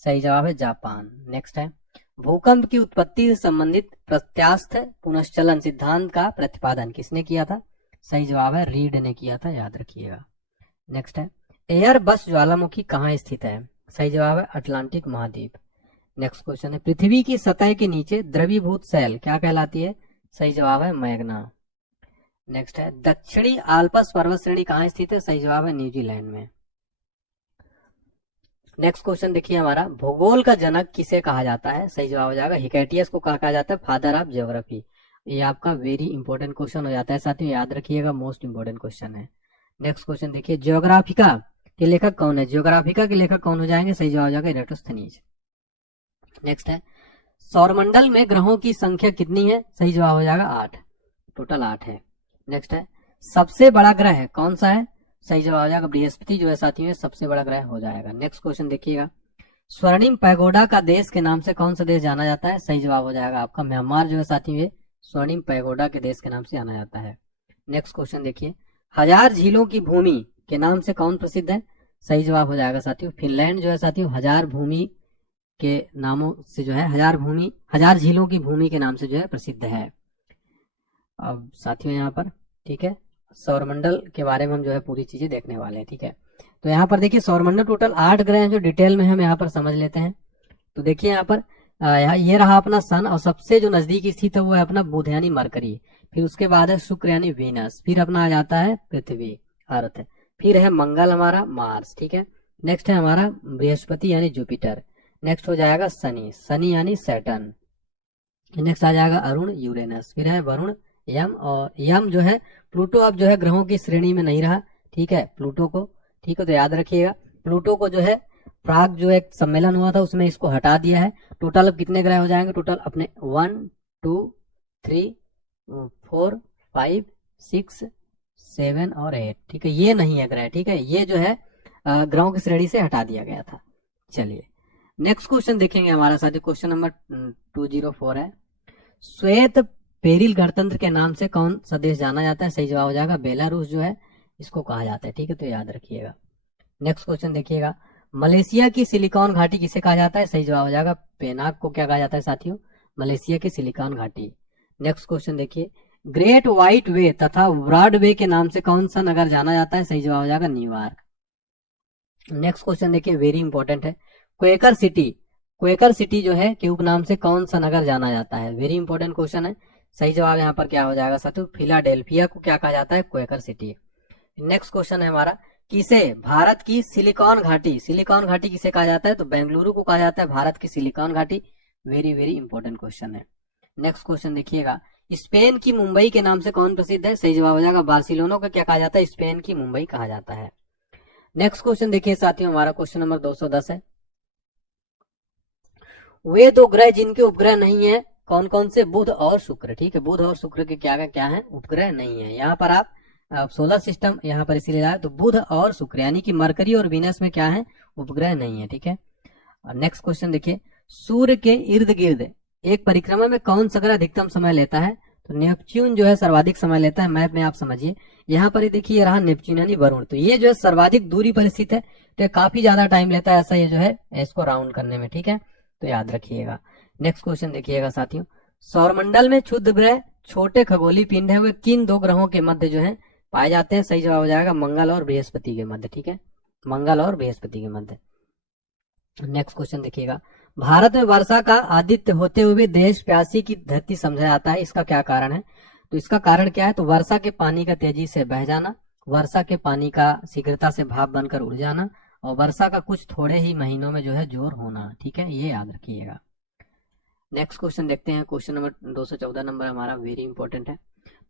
सही जवाब है जापान। नेक्स्ट है, भूकंप की उत्पत्ति से संबंधित प्रत्यास्थ पुनश्चलन सिद्धांत का प्रतिपादन किसने किया था? सही जवाब है रीड ने किया था, याद रखिएगा। नेक्स्ट है, एयरबस ज्वालामुखी कहाँ स्थित है? सही जवाब है अटलांटिक महाद्वीप। नेक्स्ट क्वेश्चन है, पृथ्वी की सतह के नीचे द्रवीभूत सेल क्या कहलाती है? सही जवाब है मैग्ना। नेक्स्ट है, दक्षिणी आल्प्स पर्वत श्रेणी कहाँ स्थित है? सही जवाब है न्यूजीलैंड में। नेक्स्ट क्वेश्चन देखिए हमारा, भूगोल का जनक किसे कहा जाता है? सही जवाब हो जाएगा हिकैटियस को कहा जाता है फादर ऑफ ज्योग्राफी। ये आपका वेरी इंपॉर्टेंट क्वेश्चन हो जाता है साथियों, याद रखिएगा, मोस्ट इंपॉर्टेंट क्वेश्चन है। नेक्स्ट क्वेश्चन देखिए, ज्योग्राफिका के लेखक कौन है? ज्योग्राफिका के लेखक कौन हो जाएंगे? सही जवाब हो जाएगा इरेटोस्थनीज। नेक्स्ट है, सौरमंडल में ग्रहों की संख्या कितनी है? सही जवाब हो जाएगा 8, टोटल 8 है। नेक्स्ट है, सबसे बड़ा ग्रह कौन सा है? सही जवाब हो जाएगा बृहस्पति जो है साथियों सबसे बड़ा ग्रह हो जाएगा। नेक्स्ट क्वेश्चन देखिएगा, स्वर्णिम पैगोडा का देश के नाम से कौन सा देश जाना जाता है? सही जवाब हो जाएगा आपका म्यांमार जो है साथियों ये स्वर्णिम पैगोडा के देश के नाम से जाना जाता है। नेक्स्ट क्वेश्चन देखिए, हजार झीलों की भूमि के नाम से कौन प्रसिद्ध है? सही जवाब हो जाएगा साथियों फिनलैंड जो है साथियों हजार भूमि के नामों से जो है हजार झीलों की भूमि के नाम से जो है प्रसिद्ध है। अब साथियों यहाँ पर ठीक है सौरमंडल के बारे में हम जो है पूरी चीजें देखने वाले हैं। ठीक है, तो यहाँ पर देखिए सौरमंडल टोटल 8 ग्रह हैं जो डिटेल में हम यहाँ पर समझ लेते हैं। तो देखिए यहाँ पर ये रहा अपना सन और सबसे जो नजदीक स्थित है वो है अपना बुध यानी मरकरी, फिर उसके बाद है शुक्र यानी वीनस, फिर अपना आ जाता है पृथ्वी अर्थ, फिर है मंगल हमारा मार्स। ठीक है, नेक्स्ट है हमारा बृहस्पति यानी जुपिटर, नेक्स्ट हो जाएगा शनि यानी सैटर्न, नेक्स्ट आ जाएगा अरुण यूरेनस, फिर है वरुण यम, और यम जो है प्लूटो अब जो है ग्रहों की श्रेणी में नहीं रहा। ठीक है, प्लूटो को ठीक है तो याद रखिएगा प्लूटो को जो है प्राग जो एक सम्मेलन हुआ था उसमें इसको हटा दिया है। टोटल अब कितने ग्रह हो जाएंगे? टोटल अपने 1 2 3 4 5 6 7 और 8। ठीक है, ये नहीं है ग्रह, ठीक है ये जो है ग्रहों की श्रेणी से हटा दिया गया था। चलिए नेक्स्ट क्वेश्चन देखेंगे हमारा साथी, क्वेश्चन नंबर 204 है, श्वेत पेरिल गणतंत्र के नाम से कौन सा देश जाना जाता है? सही जवाब हो जाएगा बेलारूस जो है इसको कहा जाता है। ठीक है, तो याद रखिएगा। नेक्स्ट क्वेश्चन देखिएगा, मलेशिया की सिलिकॉन घाटी किसे कहा जाता है? सही जवाब हो जाएगा पेनाक को क्या कहा जाता है साथियों? मलेशिया की सिलिकॉन घाटी। नेक्स्ट क्वेश्चन देखिए, ग्रेट व्हाइट वे तथा ब्रॉड वे के नाम से कौन सा नगर जाना जाता है? सही जवाब हो जाएगा न्यूयॉर्क। नेक्स्ट क्वेश्चन देखिए वेरी इंपॉर्टेंट है, क्वेकर सिटी जो है के उपनाम से कौन सा नगर जाना जाता है? वेरी इंपॉर्टेंट क्वेश्चन है। सही जवाब यहाँ पर क्या हो जाएगा साथियों? फिलाडेल्फिया को क्या कहा जाता है? Quaker city. नेक्स्ट क्वेश्चन है हमारा, किसे भारत की सिलिकॉन घाटी किसे कहा जाता है? तो बेंगलुरु को कहा जाता है भारत की सिलिकॉन घाटी। वेरी वेरी इंपॉर्टेंट क्वेश्चन है। नेक्स्ट क्वेश्चन देखिएगा, स्पेन की मुंबई के नाम से कौन प्रसिद्ध है? सही जवाब हो जाएगा बार्सिलोना को क्या कहा जाता है? स्पेन की मुंबई कहा जाता है। नेक्स्ट क्वेश्चन देखिए साथियों हमारा क्वेश्चन नंबर 210 है, वे दो ग्रह जिनके उपग्रह नहीं है कौन कौन से? बुध और शुक्र। ठीक है, बुध और शुक्र के क्या है उपग्रह नहीं है। यहाँ पर आप सोलर सिस्टम यहाँ पर इसीलिए आया तो बुध और शुक्र यानी कि मरकरी और वीनस में क्या है उपग्रह नहीं है। ठीक है, और नेक्स्ट क्वेश्चन देखिए, सूर्य के इर्द गिर्द एक परिक्रमा में कौन सा ग्रह अधिकतम समय लेता है? तो नेपच्यून जो है सर्वाधिक समय लेता है। मैप में आप समझिए यहाँ पर देखिए रहा नेपच्यून यानी वरुण, तो ये जो है सर्वाधिक दूरी पर स्थित है तो ये काफी ज्यादा टाइम लेता है ऐसा ये जो है इसको राउंड करने में। ठीक है, तो याद रखिएगा। नेक्स्ट क्वेश्चन देखिएगा साथियों, सौरमंडल में क्षुद्र ग्रह छोटे खगोलीय पिंड है वे किन दो ग्रहों के मध्य जो है पाए जाते हैं? सही जवाब हो जाएगा मंगल और बृहस्पति के मध्य। ठीक है, मंगल और बृहस्पति के मध्य। नेक्स्ट क्वेश्चन देखिएगा, भारत में वर्षा का आदित्य होते हुए देश प्यासी की धरती समझा जाता है, इसका क्या कारण है? तो इसका कारण क्या है? तो वर्षा के पानी का तेजी से बह जाना, वर्षा के पानी का शीघ्रता से भाप बनकर उड़ जाना, और वर्षा का कुछ थोड़े ही महीनों में जो है जोर होना। ठीक है, ये याद रखिएगा। नेक्स्ट क्वेश्चन देखते हैं, क्वेश्चन नंबर 214 नंबर हमारा वेरी इंपॉर्टेंट है,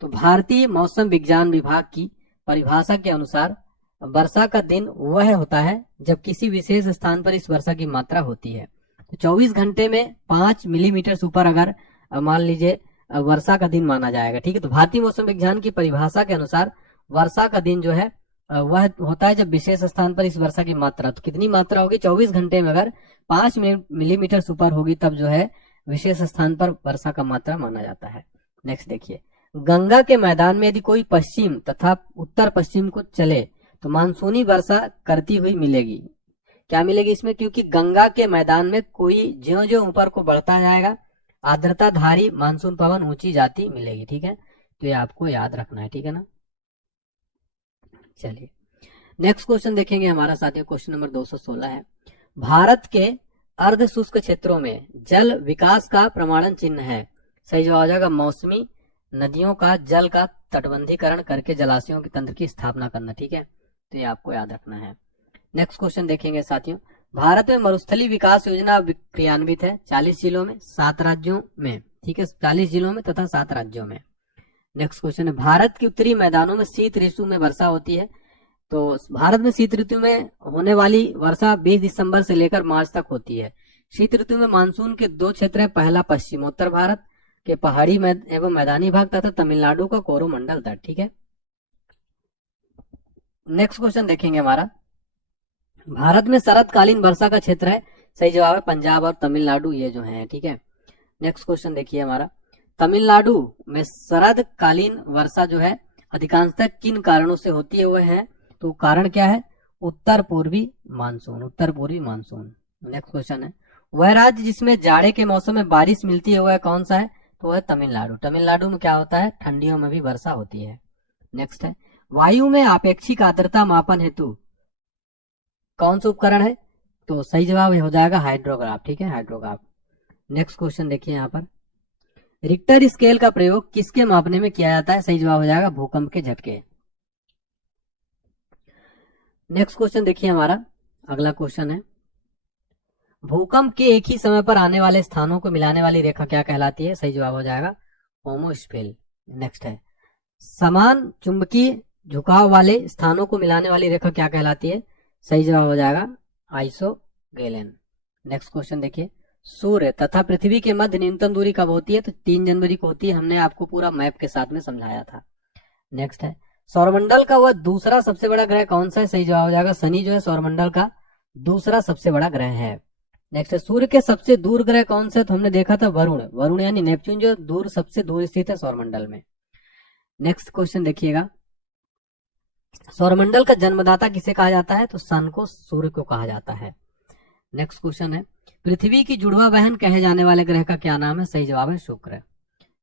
तो भारतीय मौसम विज्ञान विभाग की परिभाषा के अनुसार वर्षा का दिन वह होता है जब किसी विशेष स्थान पर इस वर्षा की मात्रा होती है। तो 24 घंटे में 5 मिलीमीटर से ऊपर अगर मान लीजिए वर्षा का दिन माना जाएगा, ठीक है। तो भारतीय मौसम विज्ञान की परिभाषा के अनुसार वर्षा का दिन जो है वह होता है जब विशेष स्थान पर इस वर्षा की मात्रा, तो कितनी मात्रा होगी, 24 घंटे में अगर 5 मिलीमीटर से ऊपर होगी तब जो है विशेष स्थान पर वर्षा का मात्रा माना जाता है। नेक्स्ट देखिए, गंगा के मैदान में यदि कोई पश्चिम तथा उत्तर पश्चिम को चले तो मानसूनी वर्षा करती हुई मिलेगी। क्या मिलेगी इसमें, क्योंकि गंगा के मैदान में कोई ज्यो ज्यो ऊपर को बढ़ता जाएगा आर्द्रताधारी मानसून पवन ऊंची जाती मिलेगी, ठीक है। तो ये आपको याद रखना है, ठीक है ना। चलिए नेक्स्ट क्वेश्चन देखेंगे हमारा साथियों, क्वेश्चन नंबर 216 है, भारत के अर्ध शुष्क क्षेत्रों में जल विकास का प्रमाणन चिन्ह है। सही जवाब हो जाएगा मौसमी नदियों का जल का तटबंधीकरण करके जलाशयों के तंत्र की स्थापना करना, ठीक है। तो ये आपको याद रखना है। नेक्स्ट क्वेश्चन देखेंगे साथियों, भारत में मरुस्थलीय विकास योजना क्रियान्वित है 40 जिलों में 7 राज्यों में, ठीक है, 40 जिलों में तथा 7 राज्यों में। नेक्स्ट क्वेश्चन है, भारत के उत्तरी मैदानों में शीत ऋतु में वर्षा होती है। तो भारत में शीत ऋतु में होने वाली वर्षा 20 दिसंबर से लेकर मार्च तक होती है। शीत ऋतु में मानसून के 2 क्षेत्र है, पहला पश्चिमोत्तर भारत के पहाड़ी एवं मैदानी भाग तथा तमिलनाडु का कोरोमंडल तट, ठीक है। नेक्स्ट क्वेश्चन देखेंगे हमारा, भारत में शरतकालीन वर्षा का क्षेत्र है। सही जवाब है पंजाब और तमिलनाडु, ये जो है, ठीक है। नेक्स्ट क्वेश्चन देखिए हमारा, तमिलनाडु में शरतकालीन वर्षा जो है अधिकांशतः किन कारणों से होती है, वह है, तो कारण क्या है, उत्तर पूर्वी मानसून, उत्तर पूर्वी मानसून। नेक्स्ट क्वेश्चन है, वह राज्य जिसमें जाड़े के मौसम में बारिश मिलती है वह कौन सा है, तो वह तमिलनाडु। तमिलनाडु में क्या होता है, ठंडियों में भी वर्षा होती है। नेक्स्ट है, वायु में आपेक्षिक आर्द्रता मापन हेतु कौन सा उपकरण है, तो सही जवाब हो जाएगा हाइड्रोग्राफ, ठीक है, हाइड्रोग्राफ। नेक्स्ट क्वेश्चन देखिए यहाँ पर, रिक्टर स्केल का प्रयोग किसके मापने में किया जाता है, सही जवाब हो जाएगा भूकंप के झटके। नेक्स्ट क्वेश्चन देखिए हमारा, अगला क्वेश्चन है, भूकंप के एक ही समय पर आने वाले स्थानों को मिलाने वाली रेखा क्या कहलाती है, सही जवाब हो जाएगा होमोस्फेल। नेक्स्ट है, समान चुंबकीय झुकाव वाले स्थानों को मिलाने वाली रेखा क्या कहलाती है, सही जवाब हो जाएगा आइसोगेलेन। नेक्स्ट क्वेश्चन देखिए, सूर्य तथा पृथ्वी के मध्य न्यूनतम दूरी कब होती है, तो 3 जनवरी को होती है, हमने आपको पूरा मैप के साथ में समझाया था। नेक्स्ट है, सौरमंडल का वह दूसरा सबसे बड़ा ग्रह कौन सा है, सही जवाब हो जाएगा शनि जो है सौरमंडल का दूसरा सबसे बड़ा ग्रह है। नेक्स्ट है, सूर्य के सबसे दूर ग्रह कौन सा है, तो हमने देखा था वरुण, वरुण यानी नेपच्यून जो दूर सबसे दूर स्थित है सौरमंडल में। नेक्स्ट क्वेश्चन देखिएगा, सौरमंडल का जन्मदाता किसे कहा जाता है, तो सन को, सूर्य को कहा जाता है। नेक्स्ट क्वेश्चन है, पृथ्वी की जुड़वा बहन कहे जाने वाले ग्रह का क्या नाम है, सही जवाब है शुक्र।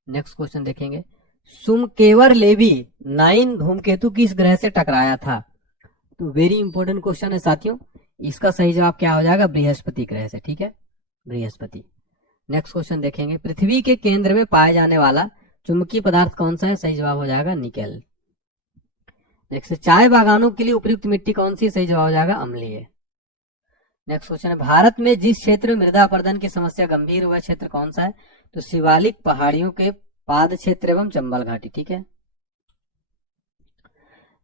नेक्स्ट क्वेश्चन देखेंगे, सुमकेवर लेवी 9 धूमकेतु किस ग्रह से टकराया था, तो वेरी इंपॉर्टेंट क्वेश्चन है साथियों, इसका सही जवाब क्या हो जाएगा, बृहस्पति ग्रह से, ठीक है, बृहस्पति। नेक्स्ट क्वेश्चन देखेंगे, पृथ्वी के केंद्र में पाया जाने वाला चुंबकीय पदार्थ कौन सा है, सही जवाब हो जाएगा निकेल। नेक्स्ट, चाय बागानों के लिए उपयुक्त मिट्टी कौन सी, सही जवाब हो जाएगा अम्लीय। नेक्स्ट क्वेश्चन है, भारत में जिस क्षेत्र में मृदा अपरदन की समस्या गंभीर है वह क्षेत्र कौन सा है, तो शिवालिक पहाड़ियों के पाद क्षेत्र एवं चंबल घाटी, ठीक है।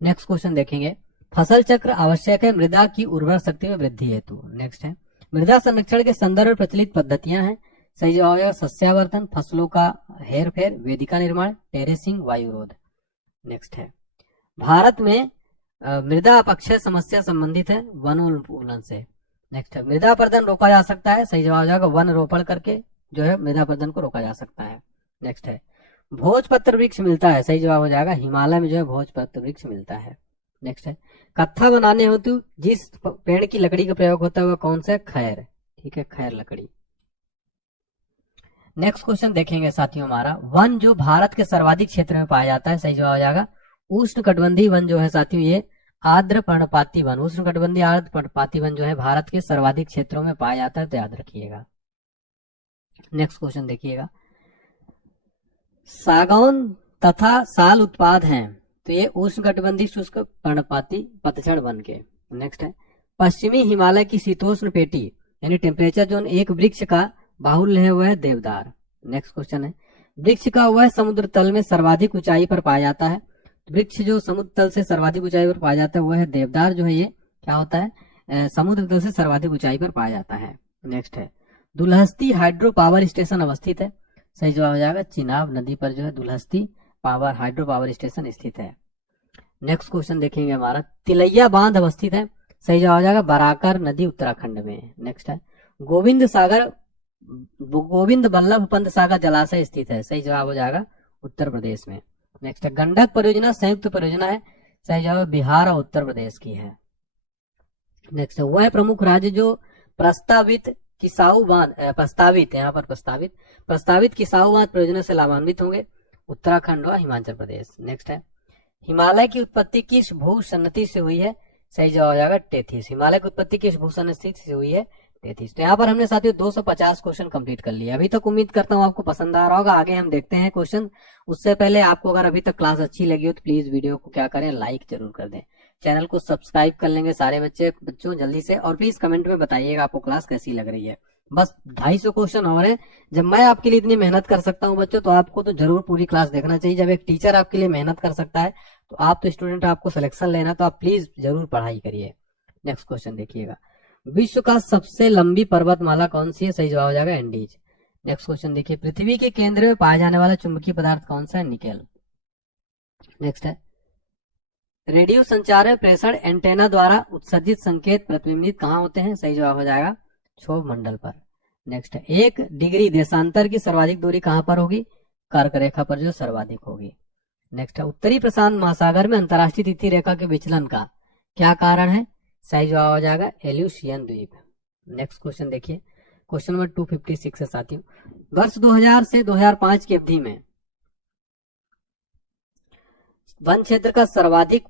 नेक्स्ट क्वेश्चन देखेंगे, फसल चक्र आवश्यक है मृदा की उर्वर शक्ति में वृद्धि हेतु। नेक्स्ट है, मृदा संरक्षण के संदर्भ प्रचलित पद्धतियां हैं, सही जवाब है सस्यावर्धन, फसलों का हेर फेर, वेदिका निर्माण, टेरेसिंग, वायुरोध। नेक्स्ट है, भारत में मृदा अपक्षय समस्या संबंधित है वनोन्मूलन से। नेक्स्ट है, मृदा अपरदन रोका जा सकता है, सही जवाब हो जाएगा वन रोपण करके जो है मृदा अपरदन को रोका जा सकता है। नेक्स्ट है, भोजपत्र वृक्ष मिलता है, सही जवाब हो जाएगा हिमालय में जो है भोजपत्र वृक्ष मिलता है। नेक्स्ट है, कत्था बनाने हेतु जिस पेड़ की लकड़ी का प्रयोग होता है वह कौन सा है, खैर, ठीक है, खैर लकड़ी। नेक्स्ट क्वेश्चन देखेंगे साथियों हमारा, वन जो भारत के सर्वाधिक क्षेत्र में पाया जाता है, सही जवाब हो जाएगा उष्णकटिबंधीय वन जो है साथियों ये आर्द्र पर्णपाती वन, उष्णकटिबंधीय आर्द्र पर्णपाती वन जो है भारत के सर्वाधिक क्षेत्रों में पाया जाता है, तो याद रखिएगा। नेक्स्ट क्वेश्चन देखिएगा, सागौन तथा साल उत्पाद हैं, तो ये उष्णकटिबंधीय शुष्क पर्णपाती पतझड़ वन के। नेक्स्ट है, पश्चिमी हिमालय की शीतोष्ण पेटी यानी टेम्परेचर जोन एक वृक्ष का बाहुल्य है वह है देवदार। नेक्स्ट क्वेश्चन है, वृक्ष का वह समुद्र तल में सर्वाधिक ऊंचाई पर पाया जाता है, वृक्ष जो समुद्र तल से सर्वाधिक ऊंचाई पर पाया जाता है वह है देवदार जो है ये क्या होता है समुद्र तल से सर्वाधिक ऊंचाई पर पाया जाता है। नेक्स्ट है, दुल्हस्ती हाइड्रो पावर स्टेशन अवस्थित है? सही जवाब हो जाएगा चिनाब नदी पर जो है दुल्हस्ती हाइड्रो पावर स्टेशन स्थित है। नेक्स्ट क्वेश्चन देखेंगे हमारा, तिलैया बांध अवस्थित है? सही जवाब हो जाएगा बराकर नदी उत्तराखंड में। नेक्स्ट है, गोविंद बल्लभ पंत सागर जलाशय स्थित है? सही जवाब हो जाएगा उत्तर प्रदेश में। नेक्स्ट है, गंडक परियोजना संयुक्त परियोजना है? सही जवाब बिहार और उत्तर प्रदेश की है। नेक्स्ट है, वह प्रमुख राज्य जो प्रस्तावित किसाऊ बांध प्रस्तावित किसाऊ बांध परियोजना से लाभान्वित होंगे? उत्तराखंड और हिमाचल प्रदेश। नेक्स्ट है, हिमालय की उत्पत्ति किस भूसन्नति से हुई है? सही जवाब हो जाएगा टेथिस। हिमालय की उत्पत्ति किस भूसन्नति से हुई है? टेथिस। तो यहाँ पर हमने साथियों 250 क्वेश्चन कंप्लीट कर लिए। अभी तक उम्मीद करता हूँ आपको पसंद आ रहा होगा। आगे हम देखते हैं क्वेश्चन। उससे पहले आपको अगर अभी तक क्लास अच्छी लगी हो तो प्लीज वीडियो को क्या करें, लाइक जरूर कर दें। चैनल को सब्सक्राइब कर लेंगे सारे बच्चों जल्दी से, और प्लीज कमेंट में बताइएगा आपको क्लास कैसी लग रही है। बस 250 क्वेश्चन और है। जब मैं आपके लिए इतनी मेहनत कर सकता हूँ बच्चों, तो आपको तो जरूर पूरी क्लास देखना चाहिए। जब एक टीचर आपके लिए मेहनत कर सकता है तो आप तो स्टूडेंट, आपको सिलेक्शन लेना, तो आप प्लीज जरूर पढ़ाई करिए। नेक्स्ट क्वेश्चन देखिएगा, विश्व का सबसे लंबी पर्वतमाला कौन सी है? सही जवाब हो जाएगा एंडीज। नेक्स्ट क्वेश्चन देखिए, पृथ्वी के केंद्र में पाया जाने वाला चुंबकीय पदार्थ कौन सा है? निकेल। नेक्स्ट है, रेडियो संचार में प्रेषण एंटेना द्वारा उत्सर्जित संकेत प्रतिबिंबित कहाँ होते हैं? सही जवाब हो जाएगा क्षोभ मंडल पर। नेक्स्ट है, 1 डिग्री देशांतर की सर्वाधिक दूरी कहाँ पर होगी? कर्क रेखा पर जो सर्वाधिक होगी। नेक्स्ट है, उत्तरी प्रशांत महासागर में अंतर्राष्ट्रीय तिथि रेखा के विचलन का क्या कारण है? सही जवाब हो जाएगा एल्यूशियन द्वीप। नेक्स्ट क्वेश्चन देखिए, क्वेश्चन नंबर 256 है साथियों, वर्ष 2000 से 2005 की अवधि में वन क्षेत्र का सर्वाधिक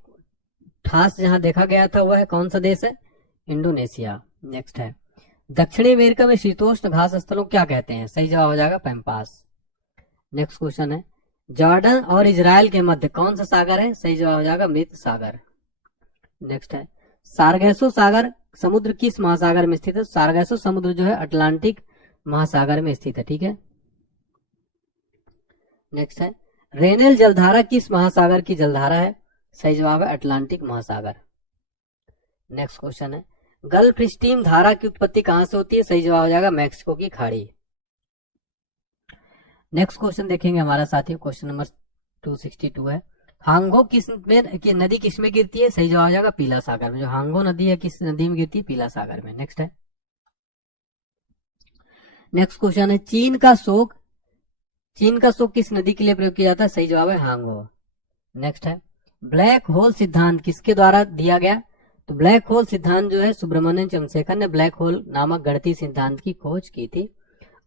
ठास जहां देखा गया था वह कौन सा देश है? इंडोनेशिया। नेक्स्ट है, दक्षिणी अमेरिका में शीतोष्ण घास स्थलों क्या कहते हैं? सही जवाब हो जाएगा पैम्पास। नेक्स्ट क्वेश्चन है, जॉर्डन और इजराइल के मध्य कौन सा सागर है? सही जवाब हो जाएगा मृत सागर। नेक्स्ट है, सारगैसो सागर समुद्र किस महासागर में स्थित है? सारगैसो समुद्र जो है अटलांटिक महासागर में स्थित है। ठीक है। नेक्स्ट है, रेनेल जलधारा किस महासागर की जलधारा है? सही जवाब है अटलांटिक महासागर। नेक्स्ट क्वेश्चन है, गल्फ स्ट्रीम धारा की उत्पत्ति कहां से होती है? सही जवाब हो जाएगा मैक्सिको की खाड़ी। नेक्स्ट क्वेश्चन देखेंगे हमारा साथियों, क्वेश्चन नंबर 262 है, हांगो नदी किस में गिरती है? सही जवाब हो जाएगा पीला सागर में। जो हांगो नदी है किस नदी में गिरती है? पीला सागर में। नेक्स्ट है, नेक्स्ट क्वेश्चन है, चीन का शोक किस नदी के लिए प्रयोग किया जाता है? सही जवाब है हांगो। नेक्स्ट है, ब्लैक होल सिद्धांत किसके द्वारा दिया गया? तो ब्लैक होल सिद्धांत जो है सुब्रमण्यम चंद्रशेखर ने ब्लैक होल नामक गणितीय सिद्धांत की खोज की थी।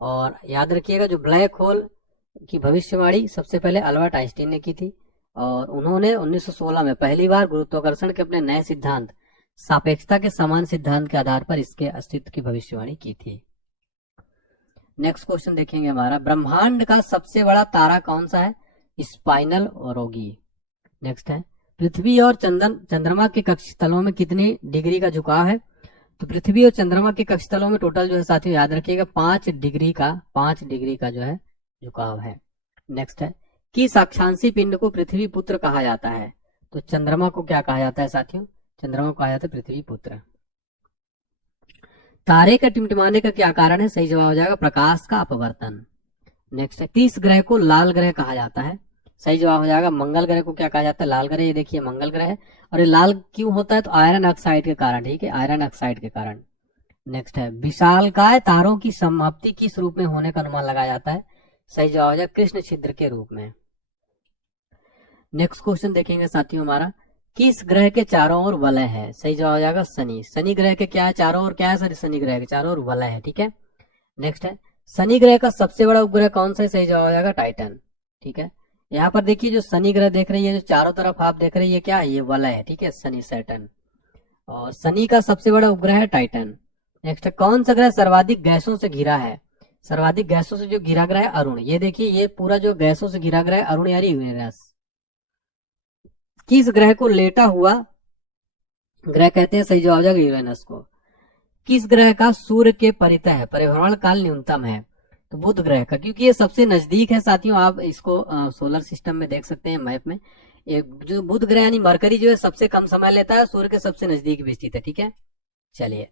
और याद रखिएगा, जो ब्लैक होल की भविष्यवाणी सबसे पहले अल्बर्ट आइंस्टीन ने की थी, और उन्होंने 1916 में पहली बार गुरुत्वाकर्षण के अपने नए सिद्धांत सापेक्षता के समान सिद्धांत के आधार पर इसके अस्तित्व की भविष्यवाणी की थी। नेक्स्ट क्वेश्चन देखेंगे हमारा, ब्रह्मांड का सबसे बड़ा तारा कौन सा है? स्पाइनल औरोगी। नेक्स्ट है, पृथ्वी और चंद्रमा के कक्षतलों में कितनी डिग्री का झुकाव है? तो पृथ्वी और चंद्रमा के कक्षतलों में टोटल जो है साथियों याद रखिएगा 5 डिग्री का जो है झुकाव है। नेक्स्ट है, किस अक्षांशी पिंड को पृथ्वी पुत्र कहा जाता है? तो चंद्रमा को क्या कहा जाता है साथियों? चंद्रमा को कहा जाता है पृथ्वी पुत्र। तारे का टिमटिमाने का क्या कारण है? सही जवाब हो जाएगा प्रकाश का अपवर्तन। नेक्स्ट है, किस ग्रह को लाल ग्रह कहा जाता है? सही जवाब हो जाएगा मंगल ग्रह को क्या कहा जाता है? लाल ग्रह। ये देखिए मंगल ग्रह है, और ये लाल क्यों होता है? तो आयरन ऑक्साइड के कारण। ठीक है, आयरन ऑक्साइड के कारण। नेक्स्ट है, विशालकाय तारों की समाप्ति किस रूप में होने का अनुमान लगाया जाता है? सही जवाब हो जाएगा कृष्ण छिद्र के रूप में। नेक्स्ट क्वेश्चन देखेंगे साथियों हमारा, किस ग्रह के चारों ओर वलय है? सही जवाब हो जाएगा शनि। शनि ग्रह के क्या है चारों ओर? क्या है सर? शनि ग्रह के चारों ओर वलय है। ठीक है। नेक्स्ट है, शनि ग्रह का सबसे बड़ा उपग्रह कौन सा है? सही जवाब हो जाएगा टाइटन। ठीक है, यहाँ पर देखिए जो शनि ग्रह देख रही है, जो चारों तरफ आप देख रही है, क्या है? ये वलय है। ठीक है, शनि सैटर्न, और शनि का सबसे बड़ा उपग्रह है टाइटन। नेक्स्ट है, कौन सा ग्रह सर्वाधिक गैसों से घिरा है? सर्वाधिक गैसों से जो घिरा ग्रह है अरुण। ये देखिए ये पूरा जो गैसों से घिरा ग्रह है अरुण यानी यूरेनस। किस ग्रह को लेटा हुआ ग्रह कहते हैं? सही जवाब हो जाएगा यूरेनस को। किस ग्रह का सूर्य के परितः है परिभ्रमण काल न्यूनतम है? तो बुध ग्रह का, क्योंकि ये सबसे नजदीक है साथियों। आप इसको सोलर सिस्टम में देख सकते हैं मैप में। जो बुध ग्रह यानी मरकरी जो है सबसे कम समय लेता है, सूर्य के सबसे नजदीक भी स्थित है। ठीक है, चलिए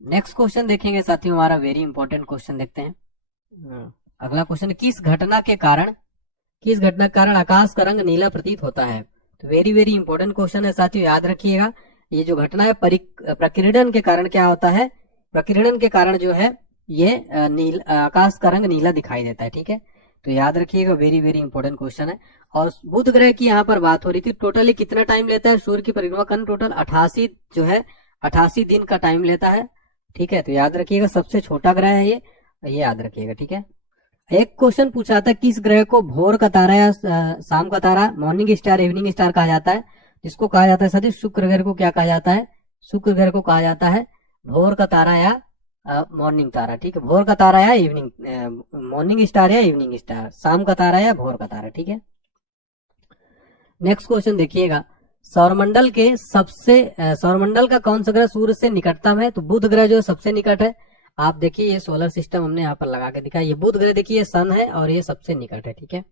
नेक्स्ट क्वेश्चन देखेंगे साथियों, हमारा वेरी इंपॉर्टेंट क्वेश्चन देखते हैं। अगला क्वेश्चन, किस घटना के कारण आकाश का रंग नीला प्रतीत होता है? तो वेरी वेरी इंपॉर्टेंट क्वेश्चन है साथियों, याद रखिएगा। ये जो घटना है प्रकीर्णन के कारण क्या होता है? प्रकीर्णन के कारण जो है ये आकाश का रंग नीला दिखाई देता है, ठीक है। तो याद रखिएगा, वेरी वेरी इंपॉर्टेंट क्वेश्चन है। और बुध ग्रह की यहाँ पर बात हो रही थी, टोटली कितना टाइम लेता है सूर्य की परिक्रमा करना? टोटल 88 दिन का टाइम लेता है, ठीक है। तो याद रखिएगा, सबसे छोटा ग्रह है ये याद रखिएगा, ठीक है। एक क्वेश्चन पूछा था, किस ग्रह को भोर का तारा या शाम का तारा, मॉर्निंग स्टार, इवनिंग स्टार कहा जाता है? जिसको कहा जाता है साथी शुक्र ग्रह को क्या कहा जाता है? शुक्र ग्रह को कहा जाता है भोर का तारा या मॉर्निंग तारा, ठीक है। भोर का तारा या इवनिंग, मॉर्निंग स्टार या इवनिंग स्टार, शाम का तारा या भोर का तारा, ठीक है। नेक्स्ट क्वेश्चन देखिएगा, सौरमंडल का कौन सा ग्रह सूर्य से निकटतम है? तो बुध ग्रह जो सबसे निकट है। आप देखिए, ये सोलर सिस्टम हमने यहाँ पर लगा के दिखाया, ये बुध ग्रह देखिए सन है और ये सबसे निकट है, ठीक है।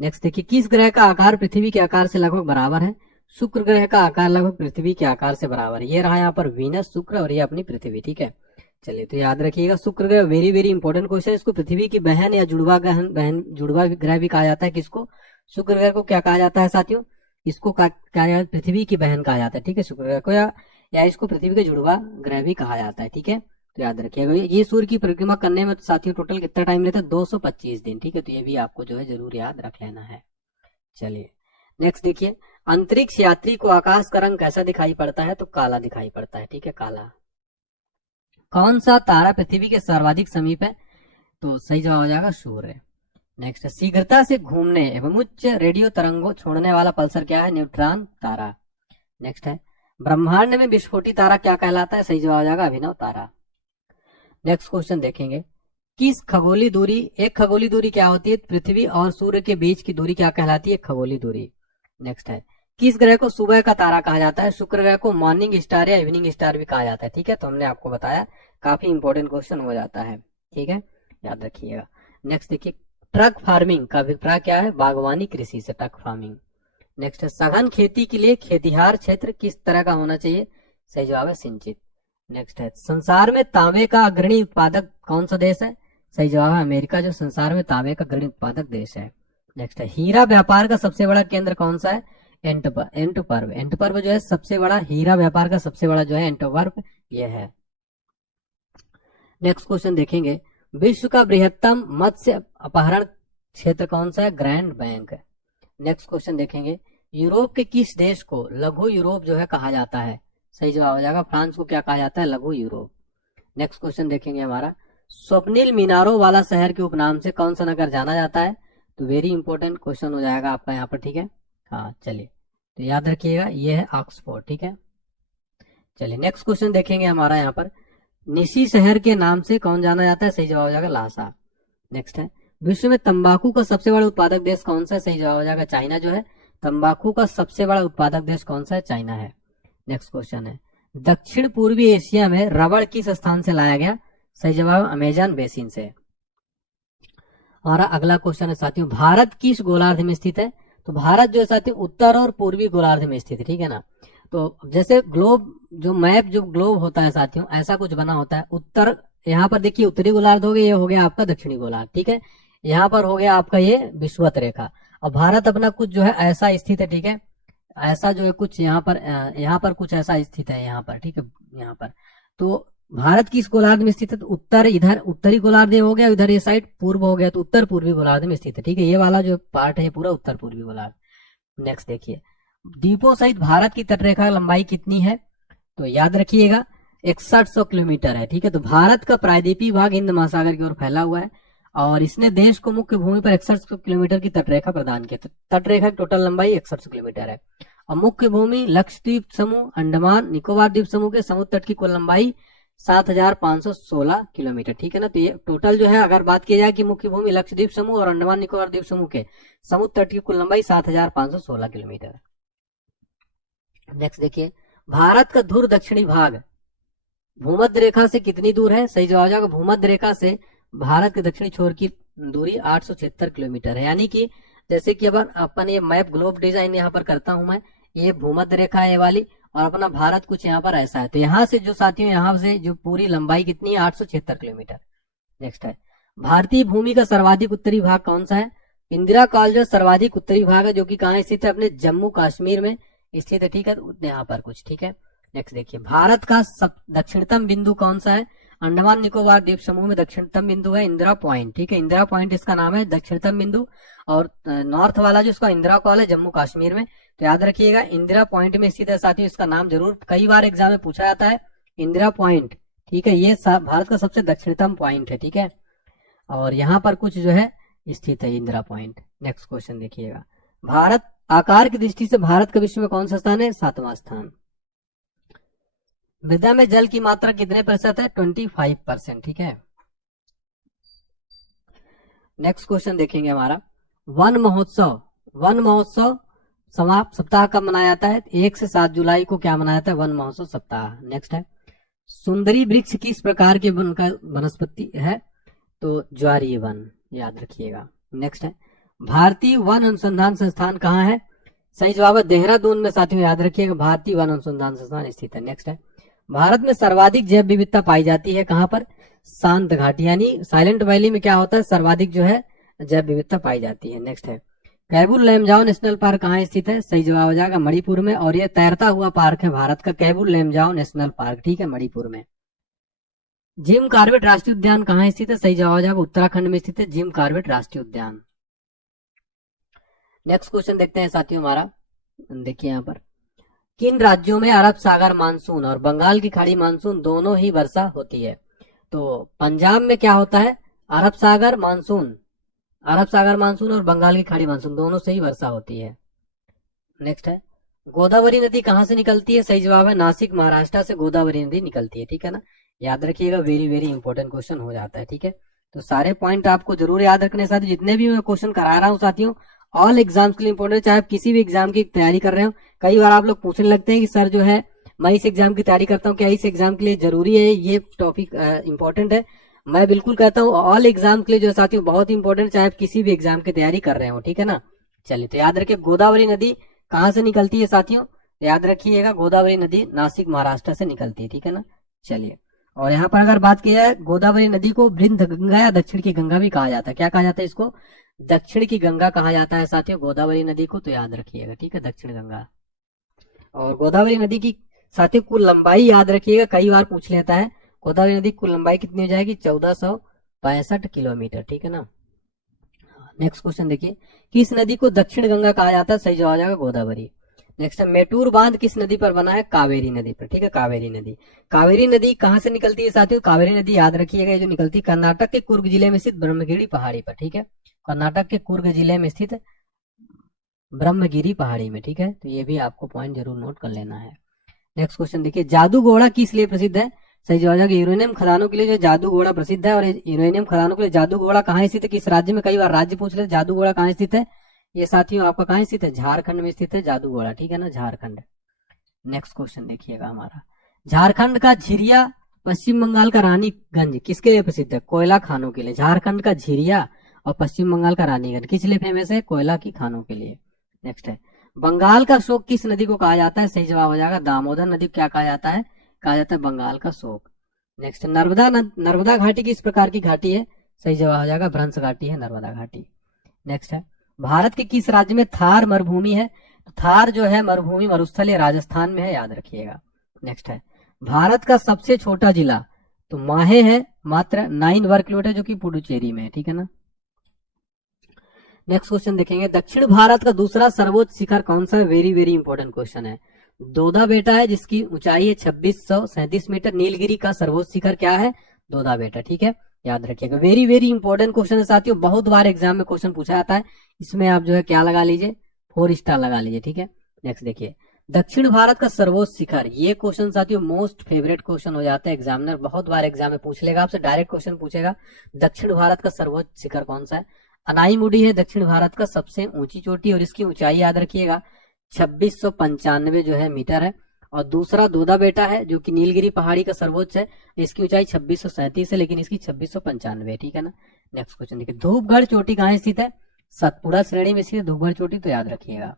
नेक्स्ट देखिए, किस ग्रह का आकार पृथ्वी के आकार से लगभग बराबर है? शुक्र ग्रह का आकार लगभग पृथ्वी के आकार से बराबर है। ये रहा यहाँ पर वीनस, शुक्र और ये अपनी पृथ्वी, ठीक है। चलिए, तो याद रखिएगा, शुक्र ग्रह वेरी वेरी इंपॉर्टेंट क्वेश्चन है। इसको पृथ्वी की बहन या जुड़वा ग्रह भी कहा जाता है। किसको? शुक्र ग्रह को क्या कहा जाता है साथियों? इसको पृथ्वी की बहन कहा जाता है, ठीक है, शुक्र ग्रह को, या इसको पृथ्वी का जुड़वा ग्रह भी कहा जाता है, ठीक है। तो याद रखिएगा, ये सूर्य की परिक्रमा करने में साथियों टोटल कितना टाइम लेता है? 225 दिन, ठीक है। तो ये भी आपको जो है जरूर याद रख लेना है। चलिए, नेक्स्ट देखिए, अंतरिक्ष यात्री को आकाश का रंग कैसा दिखाई पड़ता है? तो काला दिखाई पड़ता है, ठीक है, काला। कौन सा तारा पृथ्वी के सर्वाधिक समीप है? तो सही जवाब हो जाएगा सूर्य। नेक्स्ट, शीघ्रता से घूमने एवं उच्च रेडियो तरंगों छोड़ने वाला पल्सर क्या है? न्यूट्रॉन तारा। नेक्स्ट है, ब्रह्मांड में विस्फोटी तारा क्या कहलाता है? सही जवाब हो जाएगा अभिनव तारा। नेक्स्ट क्वेश्चन देखेंगे, एक खगोलीय दूरी क्या होती है? पृथ्वी और सूर्य के बीच की दूरी क्या कहलाती है? खगोलीय दूरी। नेक्स्ट है, किस ग्रह को सुबह का तारा कहा जाता है? शुक्र ग्रह को मॉर्निंग स्टार या इवनिंग स्टार भी कहा जाता है, ठीक है। तो हमने आपको बताया, काफी इंपॉर्टेंट क्वेश्चन हो जाता है, ठीक है, याद रखिएगा। नेक्स्ट देखिए, ट्रक फार्मिंग का अभिप्राय क्या है? बागवानी कृषि से ट्रक फार्मिंग। नेक्स्ट है, सघन खेती के लिए खेतिहार क्षेत्र किस तरह का होना चाहिए? सही जवाब है सिंचित। नेक्स्ट है, संसार में तांबे का अग्रणी उत्पादक कौन सा देश है? सही जवाब है अमेरिका, जो संसार में तांबे का अग्रणी उत्पादक देश है। नेक्स्ट है, हीरा व्यापार का सबसे बड़ा केंद्र कौन सा है? एंटवर्प जो है सबसे बड़ा, हीरा व्यापार का सबसे बड़ा जो है एंटवर्प ये है। नेक्स्ट क्वेश्चन देखेंगे, विश्व का बृहत्तम मत्स्य अपहरण क्षेत्र कौन सा है? Grand bank. नेक्स्ट क्वेश्चन देखेंगे, यूरोप के किस देश को लघु यूरोप जो है कहा जाता है? सही जवाब हो जाएगा फ्रांस को क्या कहा जाता है? लघु यूरोप। नेक्स्ट क्वेश्चन देखेंगे हमारा, स्वप्निल मीनारों वाला शहर के उपनाम से कौन सा नगर जाना जाता है? तो वेरी इंपॉर्टेंट क्वेश्चन हो जाएगा आपका यहाँ पर, ठीक है। हाँ, चलिए, तो याद रखिएगा, ये है ऑक्सफोर्ड, ठीक है। चलिए, नेक्स्ट क्वेश्चन देखेंगे हमारा यहाँ पर, निशी शहर के नाम से कौन जाना जाता है? सही जवाब हो जाएगा लासा। नेक्स्ट है, विश्व में तंबाकू का सबसे बड़ा उत्पादक देश कौन सा है? सही जवाब हो जाएगा चाइना जो है। तंबाकू का सबसे बड़ा उत्पादक देश कौन सा है? चाइना है। नेक्स्ट क्वेश्चन है, दक्षिण पूर्वी एशिया में रबड़ किस स्थान से लाया गया? सही जवाब अमेजन बेसिन से। हमारा अगला क्वेश्चन है साथियों, भारत किस गोलार्ध में स्थित है? तो भारत जो है साथियों उत्तर और पूर्वी गोलार्ध में स्थित है, ठीक है ना। तो जैसे ग्लोब जो मैप जो ग्लोब होता है साथियों, ऐसा कुछ बना होता है। उत्तर यहाँ पर देखिए उत्तरी गोलार्ध हो गया, ये हो गया आपका दक्षिणी गोलार्ध, ठीक है। यहाँ पर हो गया आपका ये विषुवत रेखा। और भारत अपना कुछ जो है ऐसा स्थित है, ठीक है, ऐसा जो है कुछ यहाँ पर कुछ ऐसा स्थित है यहाँ पर, ठीक है, यहाँ पर। तो भारत किस गोलार्ध में स्थित है? तो उत्तर, इधर उत्तरी गोलार्ध हो गया, इधर ये साइड पूर्व हो गया, तो उत्तर पूर्वी गोलार्ध में स्थित है, ठीक है। ये वाला जो पार्ट है पूरा उत्तर पूर्वी गोलार्ध। नेक्स्ट देखिए, द्वीपों सहित भारत की तटरेखा लंबाई कितनी है? तो याद रखिएगा 6100 किलोमीटर है, ठीक है। तो भारत का प्रायद्वीपीय भाग हिंद महासागर की ओर फैला हुआ है और इसने देश को मुख्य भूमि पर 6100 किलोमीटर की तटरेखा प्रदान की। तटरेखा की टोटल लंबाई 6100 किलोमीटर है और मुख्य भूमि लक्षद्वीप समूह, अंडमान निकोबार द्वीप समूह के समुद्र तट की कुल लंबाई 7516 किलोमीटर, ठीक है ना। तो ये टोटल जो है अगर बात की जाए कि मुख्य भूमि लक्षद्वीप समूह और अंडमान निकोबार द्वीप समूह के समुद्र तट की कुल लंबाई 7516 किलोमीटर। नेक्स्ट देखिए, भारत का ध्रुव दक्षिणी भाग भूमध्य रेखा से कितनी दूर है? सही जवाब जाएगा भूमध्य रेखा से भारत के दक्षिणी छोर की दूरी 876 किलोमीटर है। यानी कि जैसे कि अब अपन ये मैप ग्लोब डिजाइन यहाँ पर करता हूं मैं, ये भूमध्य रेखा है ये वाली और अपना भारत कुछ यहाँ पर ऐसा है। तो यहाँ से जो साथियों, यहाँ से जो पूरी लंबाई कितनी है, 876 किलोमीटर। नेक्स्ट है, भारतीय भूमि का सर्वाधिक उत्तरी भाग कौन सा है? इंदिरा कॉरिडोर सर्वाधिक उत्तरी भाग है, जो कि कहाँ स्थित है? अपने जम्मू कश्मीर में स्थित है, ठीक है, यहाँ पर कुछ, ठीक है। नेक्स्ट देखिए, भारत का दक्षिणतम बिंदु कौन सा है? अंडमान निकोबार द्वीप समूह में दक्षिणतम बिंदु है इंदिरा पॉइंट, ठीक है, इंदिरा पॉइंट इसका नाम है दक्षिणतम बिंदु। और नॉर्थ वाला जो इसका इंदिरा कॉल है जम्मू कश्मीर में, तो याद रखिएगा इंदिरा पॉइंट में स्थित है साथियों, इसका नाम जरूर कई बार एग्जाम में पूछा जाता है, इंदिरा पॉइंट, ठीक है, ये भारत का सबसे दक्षिणतम पॉइंट है, ठीक है, और यहाँ पर कुछ जो है स्थित है इंदिरा पॉइंट। नेक्स्ट क्वेश्चन देखिएगा, भारत आकार की दृष्टि से भारत का विश्व में कौन सा स्थान है? 7वां स्थान। मृदा में जल की मात्रा कितने प्रतिशत है? 25%, ठीक है। नेक्स्ट क्वेश्चन देखेंगे हमारा, वन महोत्सव समाप्त सप्ताह कब मनाया जाता है? 1 से 7 जुलाई को क्या मनाया जाता है? वन महोत्सव सप्ताह। नेक्स्ट है, सुंदरी वृक्ष किस प्रकार के वन का वनस्पति है? तो ज्वारीय वन, याद रखिएगा। नेक्स्ट है, भारतीय वन अनुसंधान संस्थान कहाँ है? सही जवाब है देहरादून में साथियों, याद रखिएगा, भारतीय वन अनुसंधान संस्थान स्थित है। नेक्स्ट है, भारत में सर्वाधिक जैव विविधता पाई जाती है कहाँ पर? शांत घाटी, यानी साइलेंट वैली में क्या होता है? सर्वाधिक जो है जैव विविधता पाई जाती है। नेक्स्ट है, कैबुल लैमजाओ नेशनल पार्क कहाँ स्थित है? सही जवाब हो जाएगा मणिपुर में, और यह तैरता हुआ पार्क है भारत का, कैबुल लैमजाओ नेशनल पार्क, ठीक है, मणिपुर में। जिम कॉर्बेट राष्ट्रीय उद्यान कहाँ स्थित है? सही जवाब हो जाएगा उत्तराखंड में स्थित है जिम कॉर्बेट राष्ट्रीय उद्यान। नेक्स्ट क्वेश्चन देखते हैं साथियों हमारा, देखिए यहाँ पर, किन राज्यों में अरब सागर मानसून और बंगाल की खाड़ी मानसून दोनों ही वर्षा होती है? तो पंजाब में क्या होता है? अरब सागर मानसून और बंगाल की खाड़ी मानसून दोनों से ही वर्षा होती है। नेक्स्ट है, गोदावरी नदी कहां से निकलती है? सही जवाब है नासिक, महाराष्ट्र से गोदावरी नदी निकलती है, ठीक है ना, याद रखिएगा, वेरी वेरी इंपॉर्टेंट क्वेश्चन हो जाता है, ठीक है। तो सारे पॉइंट आपको जरूर याद रखने साथ, जितने भी मैं क्वेश्चन करा रहा हूँ साथियों, ऑल एग्जाम्स के लिए इंपॉर्टेंट, चाहे आप किसी भी एग्जाम की तैयारी कर रहे हो। कई बार आप लोग पूछने लगते हैं कि सर जो है मैं इस एग्जाम की तैयारी करता हूँ, क्या इस एग्जाम के लिए जरूरी है ये टॉपिक इंपॉर्टेंट है? मैं बिल्कुल कहता हूँ ऑल एग्जाम के लिए जो साथियों बहुत इंपॉर्टेंट, चाहे आप किसी भी एग्जाम की तैयारी कर रहे हो, ठीक है ना। चलिए, तो याद रखिए गोदावरी नदी कहाँ से निकलती है साथियों? याद रखिएगा गोदावरी नदी नासिक महाराष्ट्र से निकलती है, ठीक है ना। चलिए, और यहाँ पर अगर बात की जाए, गोदावरी नदी को वृंद गंगा या दक्षिण की गंगा भी कहा जाता है। क्या कहा जाता है इसको? दक्षिण की गंगा कहा जाता है साथियों गोदावरी नदी को, तो याद रखिएगा, ठीक है, दक्षिण गंगा। और गोदावरी नदी की साथियों कुल लंबाई याद रखिएगा, कई बार पूछ लेता है, गोदावरी नदी की कुल लंबाई कितनी हो जाएगी? 1465 किलोमीटर, ठीक है ना। नेक्स्ट क्वेश्चन देखिए, किस नदी को दक्षिण गंगा कहा जाता है? सही जवाब आ जाएगा गोदावरी। नेक्स्ट है, मेटूर बांध किस नदी पर बना है? कावेरी नदी पर, ठीक है, कावेरी नदी। कावेरी नदी कहां से निकलती है साथियों? कावेरी नदी याद रखिएगा जो निकलती है कर्नाटक के कुर्ग जिले में स्थित ब्रह्मगिरी पहाड़ी पर, ठीक है, कर्नाटक के कुर्ग जिले में स्थित ब्रह्मगिरी पहाड़ी में, ठीक है, तो ये भी आपको पॉइंट जरूर नोट कर लेना है। नेक्स्ट क्वेश्चन देखिए, जादू घोड़ा किस लिए प्रसिद्ध है? सही जवाब है यूरेनियम खदानों के लिए जो जादू घोड़ा प्रसिद्ध है, और यूरेनियम खदानों के लिए जादू घोड़ा कहाँ स्थित है? किस राज्य में? कई बार राज्य पूछ ले, जादू घोड़ा कहाँ स्थित है? ये साथियों आपका कहाँ स्थित है? झारखंड में स्थित है जादू घोड़ा, ठीक है ना, झारखंड। नेक्स्ट क्वेश्चन देखिएगा हमारा, झारखंड का झिरिया पश्चिम बंगाल का रानीगंज किसके लिए प्रसिद्ध है? कोयला खानों के लिए। झारखंड का झिरिया और पश्चिम बंगाल का रानीगंज किस लिए फेमस है? कोयला की खानों के लिए। नेक्स्ट है, बंगाल का शोक किस नदी को कहा जाता है? सही जवाब हो जाएगा दामोदर नदी को क्या कहा जाता है? कहा जाता है बंगाल का शोक। नेक्स्ट, नर्मदा घाटी किस प्रकार की घाटी है? सही जवाब हो जाएगा भ्रंश घाटी है नर्मदा घाटी। नेक्स्ट है, भारत के किस राज्य में थार मरुभूमि है? तो थार जो है मरुभूमि मरुस्थल ये राजस्थान में है, याद रखिएगा। नेक्स्ट है, भारत का सबसे छोटा जिला तो माहे है, मात्र 9 वर्ग किलोमीटर, जो कि पुडुचेरी में है, ठीक है ना। नेक्स्ट क्वेश्चन देखेंगे, दक्षिण भारत का दूसरा सर्वोच्च शिखर कौन सा है? वेरी वेरी इंपॉर्टेंट क्वेश्चन है। दोदा बेटा है जिसकी ऊंचाई है 2637 मीटर। नीलगिरी का सर्वोच्च शिखर क्या है? दोदा बेटा, ठीक है, याद रखिएगा। वेरी वेरी इंपॉर्टेंट क्वेश्चन है साथियों, बहुत बार एग्जाम में क्वेश्चन पूछा जाता है, इसमें आप जो है क्या लगा लीजिए? 4 स्टार लगा लीजिए, ठीक है। नेक्स्ट देखिए, दक्षिण भारत का सर्वोच्च शिखर, ये क्वेश्चन साथियों मोस्ट फेवरेट क्वेश्चन हो जाता है, एग्जामिनर बहुत बार एग्जाम में पूछ लेगा आपसे, डायरेक्ट क्वेश्चन पूछेगा, दक्षिण भारत का सर्वोच्च शिखर कौन सा है? अनाईमुडी है दक्षिण भारत का सबसे ऊंची चोटी, और इसकी ऊंचाई याद रखिएगा 2695 जो है मीटर है। और दूसरा दोदा बेटा है जो कि नीलगिरी पहाड़ी का सर्वोच्च है, इसकी ऊंचाई 2637 है, लेकिन इसकी 2695 है, ठीक है ना। नेक्स्ट क्वेश्चन देखिए, धूपगढ़ चोटी कहाँ स्थित है? सतपुड़ा श्रेणी में स्थित है धूपगढ़ चोटी, तो याद रखिएगा।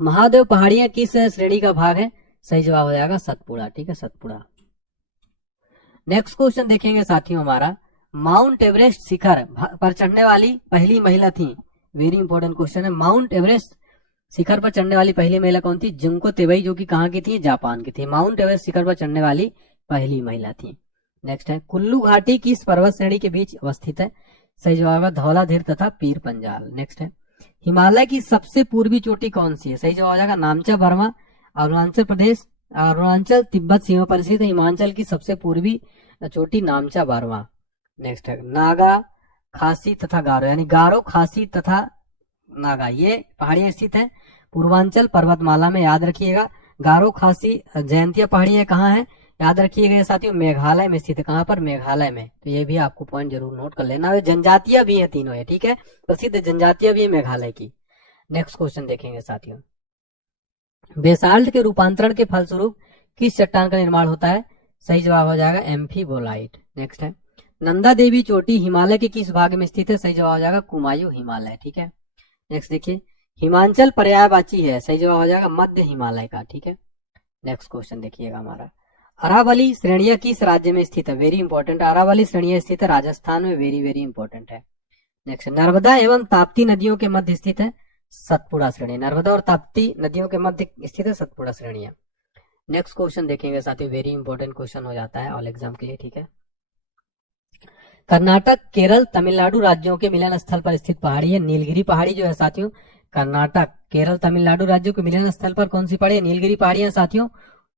महादेव पहाड़ियां किस श्रेणी का भाग है? सही जवाब हो जाएगा सतपुड़ा। ठीक है, सतपुड़ा। नेक्स्ट क्वेश्चन देखेंगे साथियों हमारा, माउंट एवरेस्ट शिखर पर चढ़ने वाली पहली महिला थी। वेरी इंपॉर्टेंट क्वेश्चन है। माउंट एवरेस्ट शिखर पर चढ़ने वाली पहली महिला कौन थी? जुंको तेबई, जो कि कहाँ की थी? जापान की थी। माउंट एवरेस्ट शिखर पर चढ़ने वाली पहली महिला थी। नेक्स्ट है, कुल्लू घाटी किस पर्वत श्रेणी के बीच अवस्थित है? सही जवाब है धौलाधीर तथा पीर पंजाल। नेक्स्ट है, हिमालय की सबसे पूर्वी चोटी कौन सी है? सही जवाब हो जाएगा नामचा बर्मा। अरुणाचल प्रदेश, अरुणाचल तिब्बत सीमा पर स्थित हिमाचल की सबसे पूर्वी चोटी नामचा बर्मा। नेक्स्ट है, नागा, खासी तथा गारो, यानी गारो, खासी तथा नागा, ये पहाड़ियां स्थित है पूर्वांचल पर्वतमाला में। याद रखिएगा, गारो, खासी, जयंतिया पहाड़ियां कहाँ है? याद रखिएगा साथियों, मेघालय में स्थित है। कहाँ पर? मेघालय में। तो ये भी आपको पॉइंट जरूर नोट कर लेना है। जनजातियां भी है तीनों है, ठीक है, प्रसिद्ध जनजातियां भी है मेघालय की। नेक्स्ट क्वेश्चन देखेंगे साथियों, बेसाल्ट के रूपांतरण के फलस्वरूप किस चट्टान का निर्माण होता है? सही जवाब हो जाएगा एम्फीबोलाइट। नेक्स्ट है, नंदा देवी चोटी हिमालय के किस भाग में स्थित है? सही जवाब हो जाएगा कुमायूं हिमालय। ठीक है, नेक्स्ट देखिए, हिमाचल पर्यायवाची है। सही जवाब हो जाएगा मध्य हिमालय का। ठीक है, नेक्स्ट क्वेश्चन देखिएगा हमारा, अरावली श्रेणियां किस राज्य में स्थित है? वेरी इंपॉर्टेंट, अरावली श्रेणियां स्थित है राजस्थान में। वेरी वेरी इंपॉर्टेंट है। नेक्स्ट, नर्मदा एवं ताप्ती नदियों के मध्य स्थित है सतपुड़ा श्रेणी। नर्मदा और ताप्ती नदियों के मध्य स्थित है सतपुड़ा श्रेणियां। नेक्स्ट क्वेश्चन देखेंगे साथियों, वेरी इंपॉर्टेंट क्वेश्चन हो जाता है ऑल एग्जाम के लिए। ठीक है, कर्नाटक, केरल, तमिलनाडु राज्यों के मिलन स्थल पर स्थित पहाड़ी है नीलगिरी पहाड़ी जो है साथियों। कर्नाटक, केरल, तमिलनाडु राज्यों के मिलन स्थल पर कौन सी पहाड़ी है? नीलगिरी पहाड़ी है साथियों।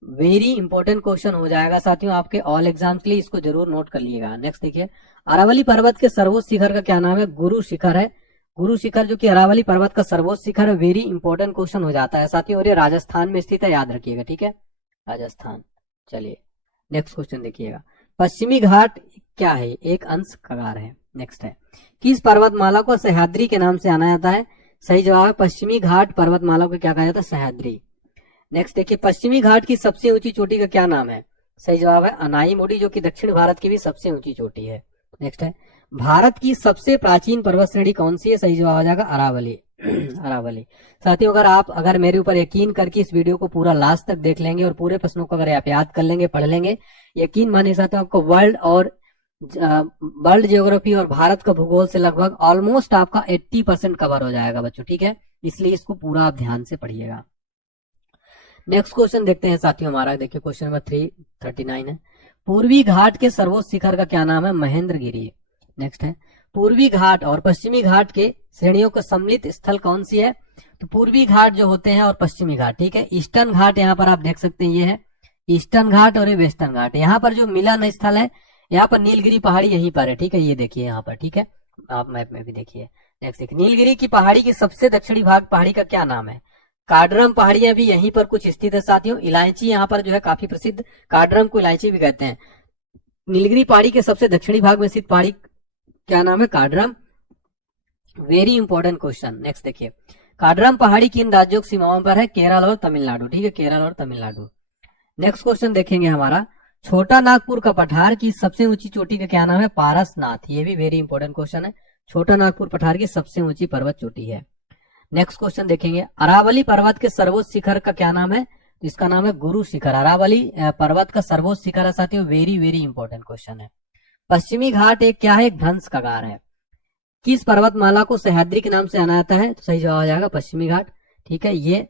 वेरी इंपॉर्टेंट क्वेश्चन हो जाएगा साथियों आपके ऑल एग्जाम के लिए, इसको जरूर नोट कर लीजिएगा। नेक्स्ट देखिए, अरावली पर्वत के सर्वोच्च शिखर का क्या नाम है? गुरु शिखर है। गुरु शिखर जो कि अरावली पर्वत का सर्वोच्च शिखर है। वेरी इंपॉर्टेंट क्वेश्चन हो जाता है साथियों, और ये राजस्थान में स्थित है, याद रखिएगा। ठीक है, राजस्थान। चलिए नेक्स्ट क्वेश्चन देखिएगा, पश्चिमी घाट क्या है? एक अंश कगार है। नेक्स्ट है, किस पर्वतमाला को सह्याद्री के नाम से जाना जाता है? सही जवाब है पश्चिमी घाट पर्वतमाला को क्या कहा जाता है? सह्याद्री। नेक्स्ट देखिए, पश्चिमी घाट की सबसे ऊंची चोटी का क्या नाम है? सही जवाब है अनाईमुडी, जो कि दक्षिण भारत की भी सबसे ऊंची चोटी है। नेक्स्ट है, भारत की सबसे प्राचीन पर्वत श्रेणी कौन सी है? सही जवाब हो जाएगा अरावली। अरावली। साथियों, अगर मेरे ऊपर यकीन करके इस वीडियो को पूरा लास्ट तक देख लेंगे और पूरे प्रश्नों को अगर आप याद कर लेंगे, पढ़ लेंगे, यकीन मानिए साथियों आपको वर्ल्ड जियोग्राफी और भारत का भूगोल से लगभग ऑलमोस्ट आपका 80% कवर हो जाएगा बच्चों। ठीक है, इसलिए इसको पूरा आप ध्यान से पढ़िएगा। नेक्स्ट क्वेश्चन देखते हैं साथियों हमारा, देखिए क्वेश्चन नंबर 339 है, पूर्वी घाट के सर्वोच्च शिखर का क्या नाम है? महेंद्रगिरी। नेक्स्ट है, पूर्वी घाट और पश्चिमी घाट के श्रेणियों का सम्मिलित स्थल कौन सी है? तो पूर्वी घाट जो होते हैं और पश्चिमी घाट, ठीक है, ईस्टर्न घाट यहाँ पर आप देख सकते हैं, ये है ईस्टर्न घाट और ये वेस्टर्न घाट। यहाँ पर जो मिलन स्थल है, यहाँ पर नीलगिरी पहाड़ी यहीं पर है। ठीक है, ये देखिए यहाँ पर। ठीक है, आप मैप में भी देखिए। नेक्स्ट देखिए, नीलगिरी की पहाड़ी की सबसे दक्षिणी भाग पहाड़ी का क्या नाम है? काडरम पहाड़ियां भी यहीं पर कुछ स्थित है साथियों। इलायची यहाँ पर जो है काफी प्रसिद्ध, काडरम को इलायची भी कहते हैं। नीलगिरी पहाड़ी के सबसे दक्षिणी भाग में स्थित पहाड़ी क्या नाम है? काडरम। Very important question. नेक्स्ट देखिए, काडरम पहाड़ी किन राज्यों की सीमाओं पर है? केरल और तमिलनाडु। ठीक है, केरल और तमिलनाडु। नेक्स्ट क्वेश्चन देखेंगे हमारा, छोटा नागपुर का पठार की सबसे ऊंची चोटी का क्या नाम है? पारसनाथ। ये भी वेरी इंपॉर्टेंट क्वेश्चन है। छोटा नागपुर पठार की सबसे ऊंची पर्वत चोटी है। नेक्स्ट क्वेश्चन देखेंगे, अरावली पर्वत के सर्वोच्च शिखर का क्या नाम है? तो इसका नाम है गुरु शिखर। अरावली पर्वत का सर्वोच्च शिखर है साथियों। वेरी वेरी इंपॉर्टेंट क्वेश्चन है। पश्चिमी घाट एक क्या है? एक ध्वंस कगार है। किस पर्वतमाला को सह्याद्री के नाम से जाना जाता है? तो सही जवाब हो जाएगा पश्चिमी घाट। ठीक है, ये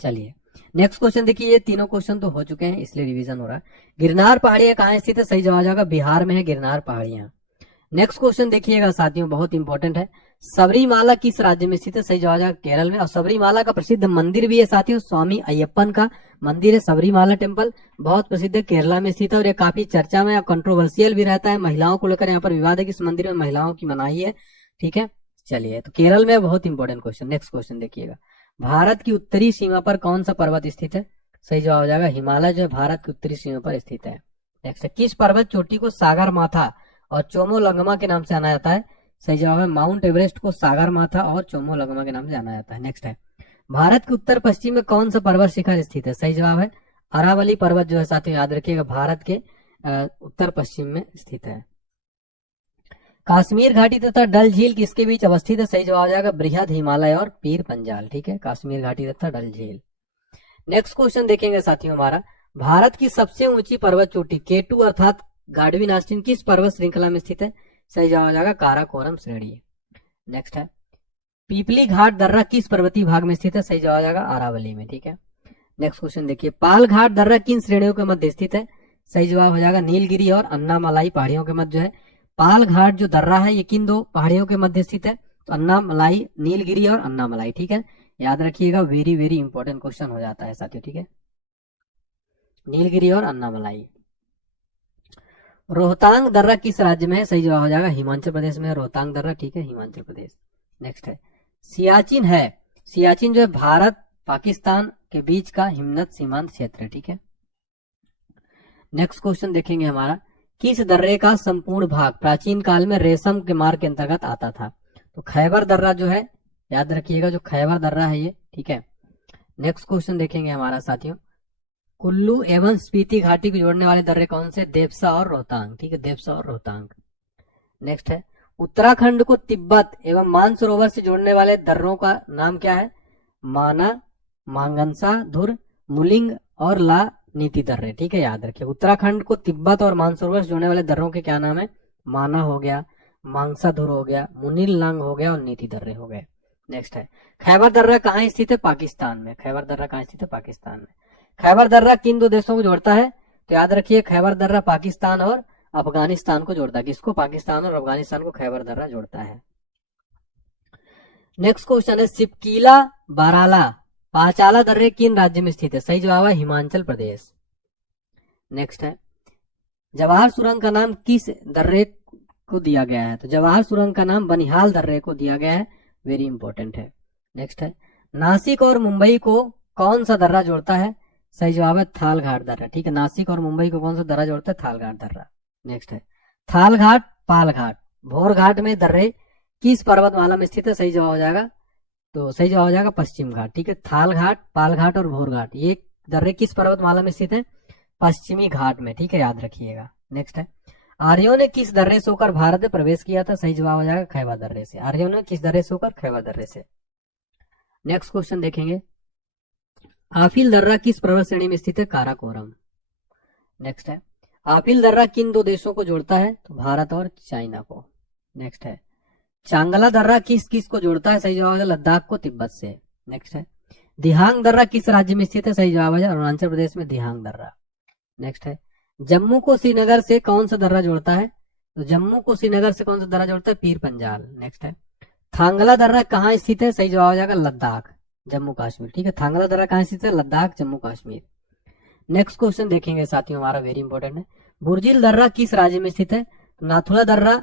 चलिए नेक्स्ट क्वेश्चन देखिए, ये तीनों क्वेश्चन तो हो चुके हैं इसलिए रिवीजन हो रहा है। गिरनार पहाड़ियां कहाँ स्थित है? सही जवाब हो जाएगा बिहार में है गिरनार पहाड़ियां। नेक्स्ट क्वेश्चन देखिएगा साथियों, बहुत इंपॉर्टेंट है, सबरीमाला किस राज्य में स्थित है? सही जवाब हो जाएगा केरल में। और सबरीमाला का प्रसिद्ध मंदिर भी है साथियों, स्वामी अय्यप्पन का मंदिर है सबरीमाला टेम्पल, बहुत प्रसिद्ध है, केरला में स्थित है। और ये काफी चर्चा में कंट्रोवर्शियल भी रहता है, महिलाओं को लेकर यहाँ पर विवाद है कि इस मंदिर में महिलाओं की मनाही है। ठीक है, चलिए तो केरल में बहुत इंपॉर्टेंट क्वेश्चन। नेक्स्ट क्वेश्चन देखिएगा, भारत की उत्तरी सीमा पर कौन सा पर्वत स्थित है? सही जवाब हो जाएगा हिमालय, जो है भारत की उत्तरी सीमा पर स्थित है। नेक्स्ट, किस पर्वत चोटी को सागर माथा और चोमोलंगमा के नाम से जाना जाता है? सही जवाब है माउंट एवरेस्ट को सागर माथा और चोमोलंगमा के नाम से जाना जाता है। नेक्स्ट है, भारत के उत्तर पश्चिम में कौन सा पर्वत शिखर स्थित है? सही जवाब है अरावली पर्वत, जो है साथियों याद रखिएगा भारत के उत्तर पश्चिम में स्थित है। कश्मीर घाटी तथा डल झील किसके बीच अवस्थित है? सही जवाब हो जाएगा बृहद हिमालय और पीर पंजाल। ठीक है, कश्मीर घाटी तथा डल झील। नेक्स्ट क्वेश्चन देखेंगे साथियों हमारा, भारत की सबसे ऊंची पर्वत चोटी K2 अर्थात गाढ़वी नास्टिन किस पर्वत श्रृंखला में स्थित है? सही जवाब हो जाएगा काराकोरम श्रेणी। नेक्स्ट है, पीपली घाट दर्रा किस पर्वतीय भाग में स्थित है? सही जवाब हो जाएगा अरावली में। ठीक है, नेक्स्ट क्वेश्चन देखिए, पाल घाट दर्रा किन श्रेणियों के मध्य स्थित है? सही जवाब हो जाएगा नीलगिरी और अन्नामलाई पहाड़ियों के मध्य जो है पाल घाट जो दर्रा है ये किन दो पहाड़ियों के मध्य स्थित है? तो अन्नामलाई, नीलगिरी और अन्नामलाई। ठीक है, याद रखिएगा, वेरी वेरी इंपॉर्टेंट क्वेश्चन हो जाता है साथियों। ठीक है, नीलगिरी और अन्नामलाई। रोहतांग दर्रा किस राज्य में है? सही जवाब हो जाएगा हिमाचल प्रदेश में रोहतांग दर्रा। ठीक है, हिमाचल प्रदेश। नेक्स्ट है, सियाचिन है, सियाचिन जो है भारत पाकिस्तान के बीच का हिमनद सीमांत क्षेत्र है। ठीक है, नेक्स्ट क्वेश्चन देखेंगे हमारा, किस दर्रे का संपूर्ण भाग प्राचीन काल में रेशम के मार्ग के अंतर्गत आता था? तो खैबर दर्रा जो है, याद रखिएगा, जो खैबर दर्रा है ये। ठीक है, नेक्स्ट क्वेश्चन देखेंगे हमारा साथियों, कुल्लू एवं स्पीति घाटी को जोड़ने वाले दर्रे कौन से? देवसा और रोहतांग। ठीक है, देवसा और रोहतांग। नेक्स्ट है, उत्तराखंड को तिब्बत एवं मानसरोवर से जोड़ने वाले दर्रों का नाम क्या है? माना, मांगनसा, धुर, मुलिंग और ला नीति दर्रे। ठीक है, याद रखिए, उत्तराखंड को तिब्बत और मानसरोवर से जोड़ने वाले दर्रों के क्या नाम है? माना हो गया, मांगसाधुर हो गया, मुनिल लांग हो गया और नीति दर्रे हो गए। नेक्स्ट है, खैबर दर्रा कहाँ स्थित है? पाकिस्तान में। खैबर दर्रा कहाँ स्थित है? पाकिस्तान में। खैबर दर्रा किन दो देशों को जोड़ता है? तो याद रखिए, खैबर दर्रा पाकिस्तान और अफगानिस्तान को जोड़ता है। किसको? पाकिस्तान और अफगानिस्तान को खैबर दर्रा जोड़ता है। नेक्स्ट क्वेश्चन है, सिपकीला बाराला पांचाला दर्रे किन राज्य में स्थित है? सही जवाब है हिमाचल प्रदेश। नेक्स्ट है, जवाहर सुरंग का नाम किस दर्रे को दिया गया है? तो जवाहर सुरंग का नाम बनिहाल दर्रे को दिया गया है। वेरी इंपॉर्टेंट है। नेक्स्ट है, नासिक और मुंबई को कौन सा दर्रा जोड़ता है? सही जवाब है थालघाट दर्रा। ठीक है, नासिक और मुंबई को कौन सा दर्रा जोड़ता है? थालघाट दर्रा। नेक्स्ट है, थालघाट, पालघाट, भोरघाट में दर्रे किस पर्वतमाला में स्थित है? सही जवाब हो जाएगा, तो सही जवाब हो जाएगा पश्चिम घाट। ठीक है, थालघाट, पालघाट और भोरघाट ये दर्रे किस पर्वतमाला में स्थित है? पश्चिमी घाट में। ठीक है, याद रखिएगा। नेक्स्ट है, आर्यों ने किस दर्रे से होकर भारत में प्रवेश किया था? सही जवाब हो जाएगा खैबर दर्रे से। आर्यों ने किस दर्रे से होकर? खैबर दर्रे से। नेक्स्ट क्वेश्चन देखेंगे, आफिल दर्रा किस पर्वत श्रेणी में स्थित है? काराकोरम। नेक्स्ट है, आफिल दर्रा किन दो देशों को जोड़ता है? तो भारत और चाइना को। नेक्स्ट है, चांगला दर्रा किस किस को जोड़ता है? सही जवाब है लद्दाख को तिब्बत से। नेक्स्ट है, दिहांग दर्रा किस राज्य में स्थित है? सही जवाब है अरुणाचल प्रदेश में दिहांग दर्रा। नेक्स्ट है, जम्मू को श्रीनगर से कौन सा दर्रा जोड़ता है? तो जम्मू को श्रीनगर से कौन सा दर्रा जोड़ता है? पीर पंजाल। नेक्स्ट है, थांगला दर्रा कहाँ स्थित है? सही जवाब हो जाएगा लद्दाख, जम्मू कश्मीर। ठीक है, थांगला दर्रा कहाँ स्थित है? लद्दाख, जम्मू कश्मीर। नेक्स्ट क्वेश्चन देखेंगे साथियों हमारा, वेरी इंपॉर्टेंट है, बुर्जिल दर्रा किस राज्य में स्थित है? नाथुला दर्रा,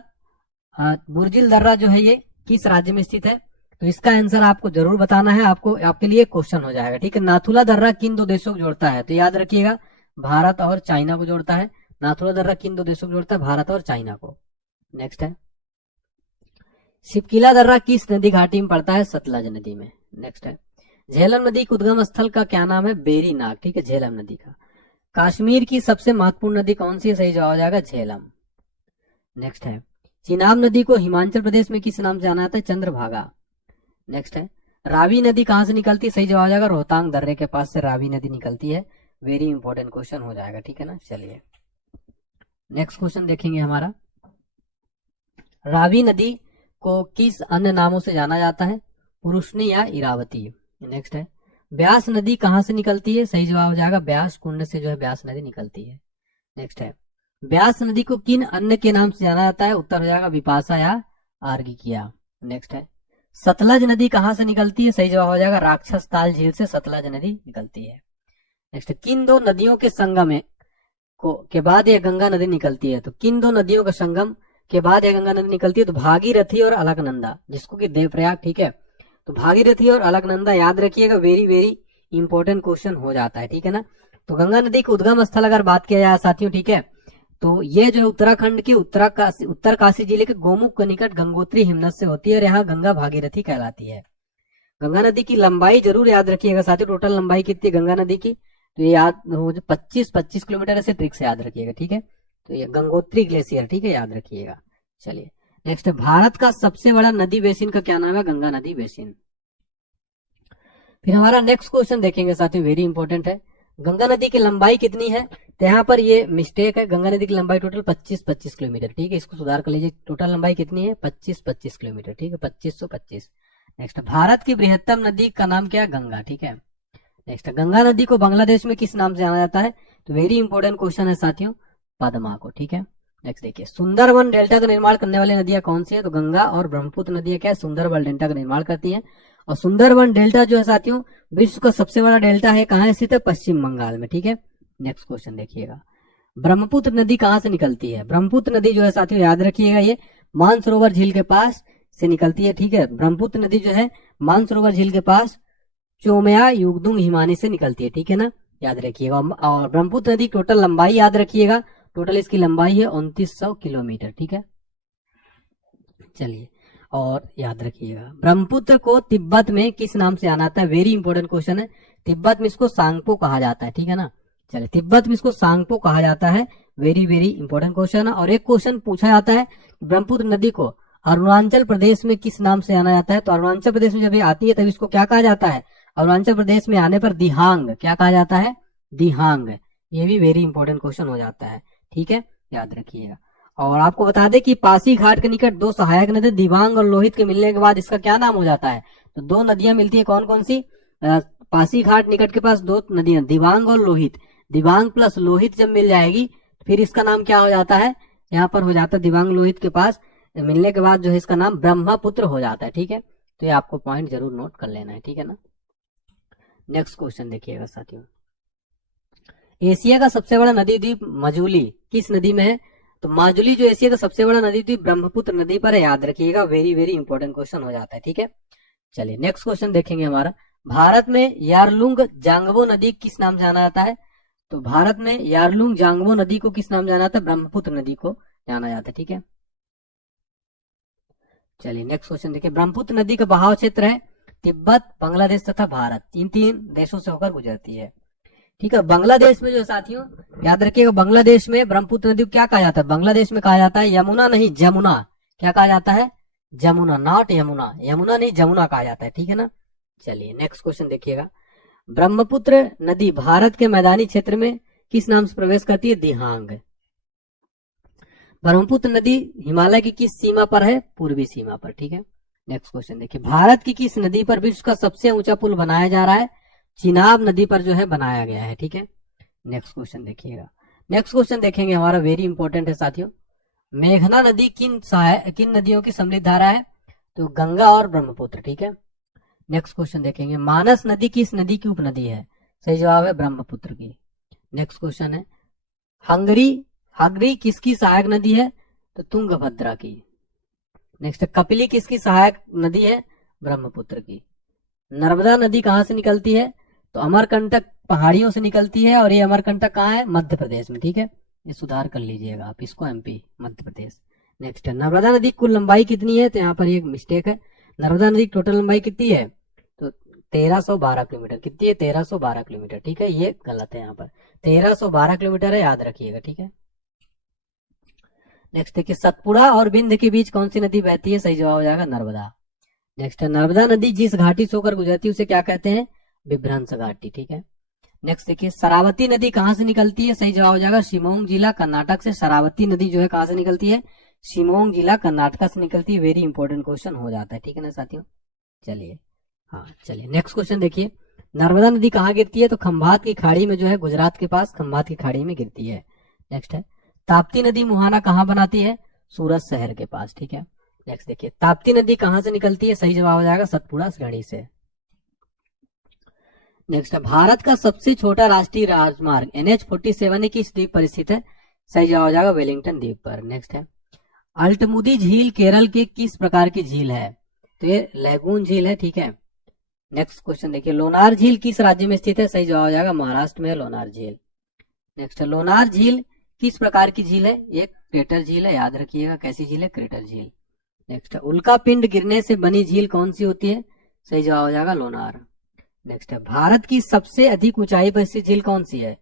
बुर्जिल दर्रा जो है ये किस राज्य में स्थित है? तो इसका आंसर आपको जरूर बताना है, आपको आपके लिए क्वेश्चन हो जाएगा। ठीक है, नाथुला दर्रा किन दो देशों को जोड़ता है? तो याद रखिएगा भारत और चाइना को जोड़ता है। नाथुला दर्रा किन दो देशों को जोड़ता है? भारत और चाइना को। नेक्स्ट है, सिपकीला दर्रा किस नदी घाटी में पड़ता है? सतलज नदी में। नेक्स्ट है, झेलम नदी के उद्गम स्थल का क्या नाम है? बेरी नाग। ठीक है, झेलम नदी का। कश्मीर की सबसे महत्वपूर्ण नदी कौन सी है? सही जवाब हो जाएगा झेलम। नेक्स्ट है, चिनाब नदी को हिमाचल प्रदेश में किस नाम से जाना जाता है? चंद्रभागा। नेक्स्ट है, रावी नदी कहां से निकलती है? सही जवाब हो जाएगा रोहतांग दर्रे के पास से रावी नदी निकलती है। वेरी इंपॉर्टेंट क्वेश्चन हो जाएगा। ठीक है ना, चलिए नेक्स्ट क्वेश्चन देखेंगे हमारा, रावी नदी को किस अन्य नामों से जाना जाता है? पुरुषनी या इरावती। नेक्स्ट है, ब्यास नदी कहां से निकलती है? सही जवाब हो जाएगा ब्यास कुंड से जो है ब्यास नदी निकलती है। नेक्स्ट है, ब्यास नदी को किन अन्य के नाम से जाना जाता है? उत्तर हो जाएगा विपाशा या आर्गिकिया। नेक्स्ट है, सतलज नदी कहां से निकलती है? सही जवाब हो जाएगा राक्षस ताल झील से सतलज नदी निकलती है। नेक्स्ट, किन दो नदियों के संगम के बाद यह गंगा नदी निकलती है? तो किन दो नदियों का संगम के बाद यह गंगा नदी निकलती है? तो भागीरथी और अलकनंदा, जिसको कि देवप्रयाग। ठीक है, तो भागीरथी और अलकनंदा याद रखिएगा, वेरी वेरी इंपॉर्टेंट क्वेश्चन हो जाता है। ठीक है ना, तो गंगा नदी के उद्गम स्थल अगर बात किया जाए साथियों, ठीक है, तो ये जो है उत्तराखंड के उत्तर काशी जिले के गोमुख के निकट गंगोत्री हिमनद से होती है और यहाँ गंगा भागीरथी कहलाती है। गंगा नदी की लंबाई जरूर याद रखिएगा साथियों, टोटल लंबाई कितनी गंगा नदी की? तो ये याद हो 25 किलोमीटर, ऐसे ट्रिक से याद रखिएगा। ठीक है, तो ये गंगोत्री ग्लेशियर। ठीक है, याद रखिएगा। चलिए नेक्स्ट है भारत का सबसे बड़ा नदी बेसिन का क्या नाम है? गंगा नदी बेसिन। फिर हमारा नेक्स्ट क्वेश्चन देखेंगे साथियों, वेरी इंपॉर्टेंट है। गंगा नदी की लंबाई कितनी है? तो यहाँ पर ये मिस्टेक है, गंगा नदी की लंबाई टोटल 25 किलोमीटर, ठीक है, इसको सुधार कर लीजिए। टोटल लंबाई कितनी है? 25 किलोमीटर, ठीक है, 2525। नेक्स्ट भारत की बृहत्तम नदी का नाम क्या है? गंगा, ठीक है। नेक्स्ट गंगा नदी को बांग्लादेश में किस नाम से जाना जाता है? तो वेरी इंपॉर्टेंट क्वेश्चन है साथियों, पद्मा को, ठीक है। नेक्स्ट देखिए सुंदरबन डेल्टा का निर्माण करने वाली नदियां कौन सी है? तो गंगा और ब्रह्मपुत्र नदियां क्या है? सुंदरबन डेल्टा का निर्माण करती है। और सुंदरबन डेल्टा जो है साथियों विश्व का सबसे बड़ा डेल्टा है, कहाँ स्थित है? पश्चिम बंगाल में, ठीक है। नेक्स्ट क्वेश्चन देखिएगा, ब्रह्मपुत्र नदी कहाँ से निकलती है? ब्रह्मपुत्र नदी जो है साथियों याद रखिएगा ये मानसरोवर झील के पास से निकलती है, ठीक है। ब्रह्मपुत्र नदी जो है मानसरोवर झील के पास चोमया युगदुंग हिमानी से निकलती है, ठीक है ना, याद रखिएगा। और ब्रह्मपुत्र नदी टोटल लंबाई याद रखिएगा, टोटल इसकी लंबाई है 2900 किलोमीटर, ठीक है। चलिए और याद रखिएगा ब्रह्मपुत्र को तिब्बत में किस नाम से जाना जाता है? वेरी इंपॉर्टेंट क्वेश्चन है। तिब्बत में इसको सांगपो कहा जाता है, ठीक है ना। चलिए तिब्बत में इसको सांगपो कहा जाता है, वेरी वेरी इंपॉर्टेंट क्वेश्चन है। और एक क्वेश्चन पूछा जाता है ब्रह्मपुत्र नदी को अरुणाचल प्रदेश में किस नाम से जाना जाता है? तो अरुणाचल प्रदेश में जब ये आती है तब इसको क्या कहा जाता है? अरुणाचल प्रदेश में आने पर दिहांग, क्या कहा जाता है? दिहांग। ये भी वेरी इंपॉर्टेंट क्वेश्चन हो जाता है, ठीक है, याद रखिएगा। और आपको बता दें कि पासी घाट के निकट दो सहायक नदी दिबांग और लोहित के मिलने के बाद इसका क्या नाम हो जाता है? तो दो नदियां मिलती है, कौन कौन सी? पासी घाट निकट के पास दो नदियां दिबांग और लोहित, दिबांग प्लस लोहित जब मिल जाएगी फिर इसका नाम क्या हो जाता है? यहाँ पर हो जाता है दिबांग लोहित के पास मिलने के बाद जो है इसका नाम ब्रह्मपुत्र हो जाता है, ठीक है। तो ये आपको पॉइंट जरूर नोट कर लेना है, ठीक है ना। नेक्स्ट क्वेश्चन देखिएगा साथियों, एशिया का सबसे बड़ा नदी द्वीप मजुली किस नदी में है? तो माजुली जो एशिया का सबसे बड़ा नदी द्वीप ब्रह्मपुत्र नदी पर है, याद रखिएगा, वेरी वेरी इंपॉर्टेंट क्वेश्चन हो जाता है, ठीक है। चलिए नेक्स्ट क्वेश्चन देखेंगे हमारा, भारत में यारलुंग जांगबो नदी किस नाम जाना जाता है? तो भारत में यारलुंग जांगबो नदी को किस नाम जाना जाता है? ब्रह्मपुत्र नदी को जाना जाता है, ठीक है। चलिए नेक्स्ट क्वेश्चन देखिए, ब्रह्मपुत्र नदी का बहाव क्षेत्र है तिब्बत, बांग्लादेश तथा भारत, इन तीन देशों से होकर गुजरती है, ठीक है। बांग्लादेश में जो साथियों याद रखिएगा, बांग्लादेश में ब्रह्मपुत्र नदी को क्या कहा जाता है? बांग्लादेश में कहा जाता है यमुना नहीं जमुना, क्या कहा जाता है? जमुना, नॉट यमुना, यमुना नहीं जमुना कहा जाता है, ठीक है ना। चलिए नेक्स्ट क्वेश्चन देखिएगा, ब्रह्मपुत्र नदी भारत के मैदानी क्षेत्र में किस नाम से प्रवेश करती है? दिहांग। ब्रह्मपुत्र नदी हिमालय की किस सीमा पर है? पूर्वी सीमा पर, ठीक है। नेक्स्ट क्वेश्चन देखिए, भारत की किस नदी पर विश्व का सबसे ऊंचा पुल बनाया जा रहा है? चिनाब नदी पर जो है बनाया गया है, ठीक है। नेक्स्ट क्वेश्चन देखिएगा, नेक्स्ट क्वेश्चन देखेंगे हमारा, वेरी इंपॉर्टेंट है साथियों, मेघना नदी किन नदियों की सम्मिलित धारा है? तो गंगा और ब्रह्मपुत्र, ठीक है। नेक्स्ट क्वेश्चन देखेंगे, मानस नदी किस नदी की उपनदी है? सही जवाब है ब्रह्मपुत्र की। नेक्स्ट क्वेश्चन है, हंगरी किसकी सहायक नदी है? तो तुंगभद्रा की। नेक्स्ट कपिली किसकी सहायक नदी है? ब्रह्मपुत्र की। नर्मदा नदी कहां से निकलती है? तो अमरकंटक पहाड़ियों से निकलती है, और ये अमरकंटक कहाँ है? मध्य प्रदेश में, ठीक है, ये सुधार कर लीजिएगा आप इसको, एमपी मध्य प्रदेश। नेक्स्ट है, नर्मदा नदी की कुल लंबाई कितनी है? तो यहाँ पर एक मिस्टेक है, नर्मदा नदी की टोटल लंबाई कितनी है? तो 1312 किलोमीटर, कितनी है? 1312 किलोमीटर, ठीक है, ये गलत है, यहाँ पर 1312 किलोमीटर है, याद रखिएगा, ठीक है। नेक्स्ट देखिए, सतपुड़ा और बिंद के बीच कौन सी नदी बहती है? सही जवाब हो जाएगा नर्मदा। नेक्स्ट है, नर्मदा नदी जिस घाटी से होकर गुजरती है उसे क्या कहते हैं? विभ्रंश घाटी, ठीक है। नेक्स्ट देखिए, शरावती नदी कहां से निकलती है? सही जवाब हो जाएगा शिमोंग जिला कर्नाटक से। शरावती नदी जो है कहां से निकलती है? शिमोंग जिला कर्नाटक से निकलती है, वेरी इंपॉर्टेंट क्वेश्चन हो जाता है, ठीक है ना साथियों। चलिए हाँ, चलिए नेक्स्ट क्वेश्चन देखिए, नर्मदा नदी कहाँ गिरती है? तो खंभात की खाड़ी में जो है, गुजरात के पास खंभात की खाड़ी में गिरती है। नेक्स्ट है, ताप्ती नदी मुहाना कहाँ बनाती है? सूरत शहर के पास, ठीक है। नेक्स्ट देखिए, ताप्ती नदी कहां से निकलती है? सही जवाब हो जाएगा सतपुड़ा श्रेणी से। नेक्स्ट है, भारत का सबसे छोटा राष्ट्रीय राजमार्ग NH47 किस द्वीप पर स्थित है? सही जवाब हो जाएगा वेलिंगटन द्वीप पर। नेक्स्ट है, अल्टमुदी झील केरल के किस प्रकार की झील है? तो ये लैगून झील है, ठीक है। नेक्स्ट क्वेश्चन देखिए, लोनार झील किस राज्य में स्थित है? सही जवाब हो जाएगा महाराष्ट्र में लोनार झील। नेक्स्ट है, लोनार झील किस प्रकार की झील है? एक क्रेटर झील है, याद रखिएगा, कैसी झील है? क्रेटर झील। नेक्स्ट है, उल्का पिंड गिरने से बनी झील कौन सी होती है? सही जवाब हो जाएगा लोनार। नेक्स्ट है, भारत की सबसे अधिक ऊंचाई पर स्थित झील कौन सी है?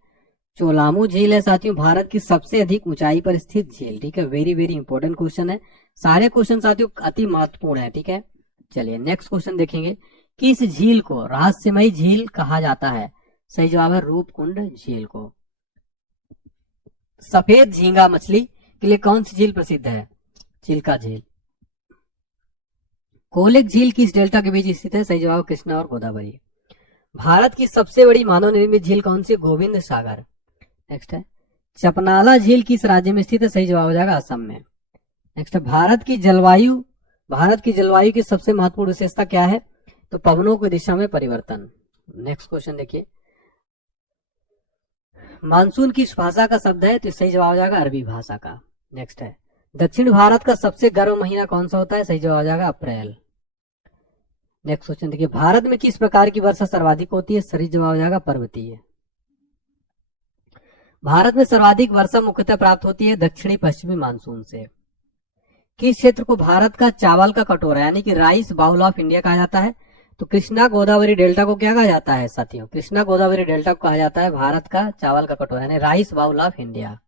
चोलामू झील है साथियों भारत की सबसे अधिक ऊंचाई पर स्थित झील। ठीक है, वेरी वेरी इंपॉर्टेंट क्वेश्चन है, सारे क्वेश्चन साथियों अति महत्वपूर्ण है। ठीक है, चलिए नेक्स्ट क्वेश्चन देखेंगे। किस झील को रहस्यमयी झील कहा जाता है? सही जवाब है रूपकुंड झील को। सफेद झींगा मछली के लिए कौन सी झील प्रसिद्ध है? चिल्का झील। कोलिक झील किस डेल्टा के बीच स्थित है? सही जवाब कृष्णा और गोदावरी। भारत की सबसे बड़ी मानव निर्मित झील कौन सी? गोविंद सागर। नेक्स्ट है चपनाला झील किस राज्य में स्थित है? सही जवाब हो जाएगा असम में। नेक्स्ट है भारत की जलवायु की सबसे महत्वपूर्ण विशेषता क्या है? तो पवनों की दिशा में परिवर्तन। नेक्स्ट क्वेश्चन देखिए, मानसून किस भाषा का शब्द है? तो सही जवाब हो जाएगा अरबी भाषा का। नेक्स्ट है दक्षिण भारत का सबसे गर्म महीना कौन सा होता है? सही जवाब हो जाएगा अप्रैल। नेक्स्ट क्वेश्चन देखिए, भारत में किस प्रकार की वर्षा सर्वाधिक होती है? सही जवाब हो जाएगा पर्वतीय। भारत में सर्वाधिक वर्षा मुख्यतः प्राप्त होती है दक्षिणी पश्चिमी मानसून से। किस क्षेत्र को भारत का चावल का कटोरा यानी कि राइस बाउल ऑफ इंडिया कहा जाता है? तो कृष्णा गोदावरी डेल्टा को क्या कहा जाता है साथियों? कृष्णा गोदावरी डेल्टा को कहा जाता है भारत का चावल का कटोरा यानी rice bowl of India.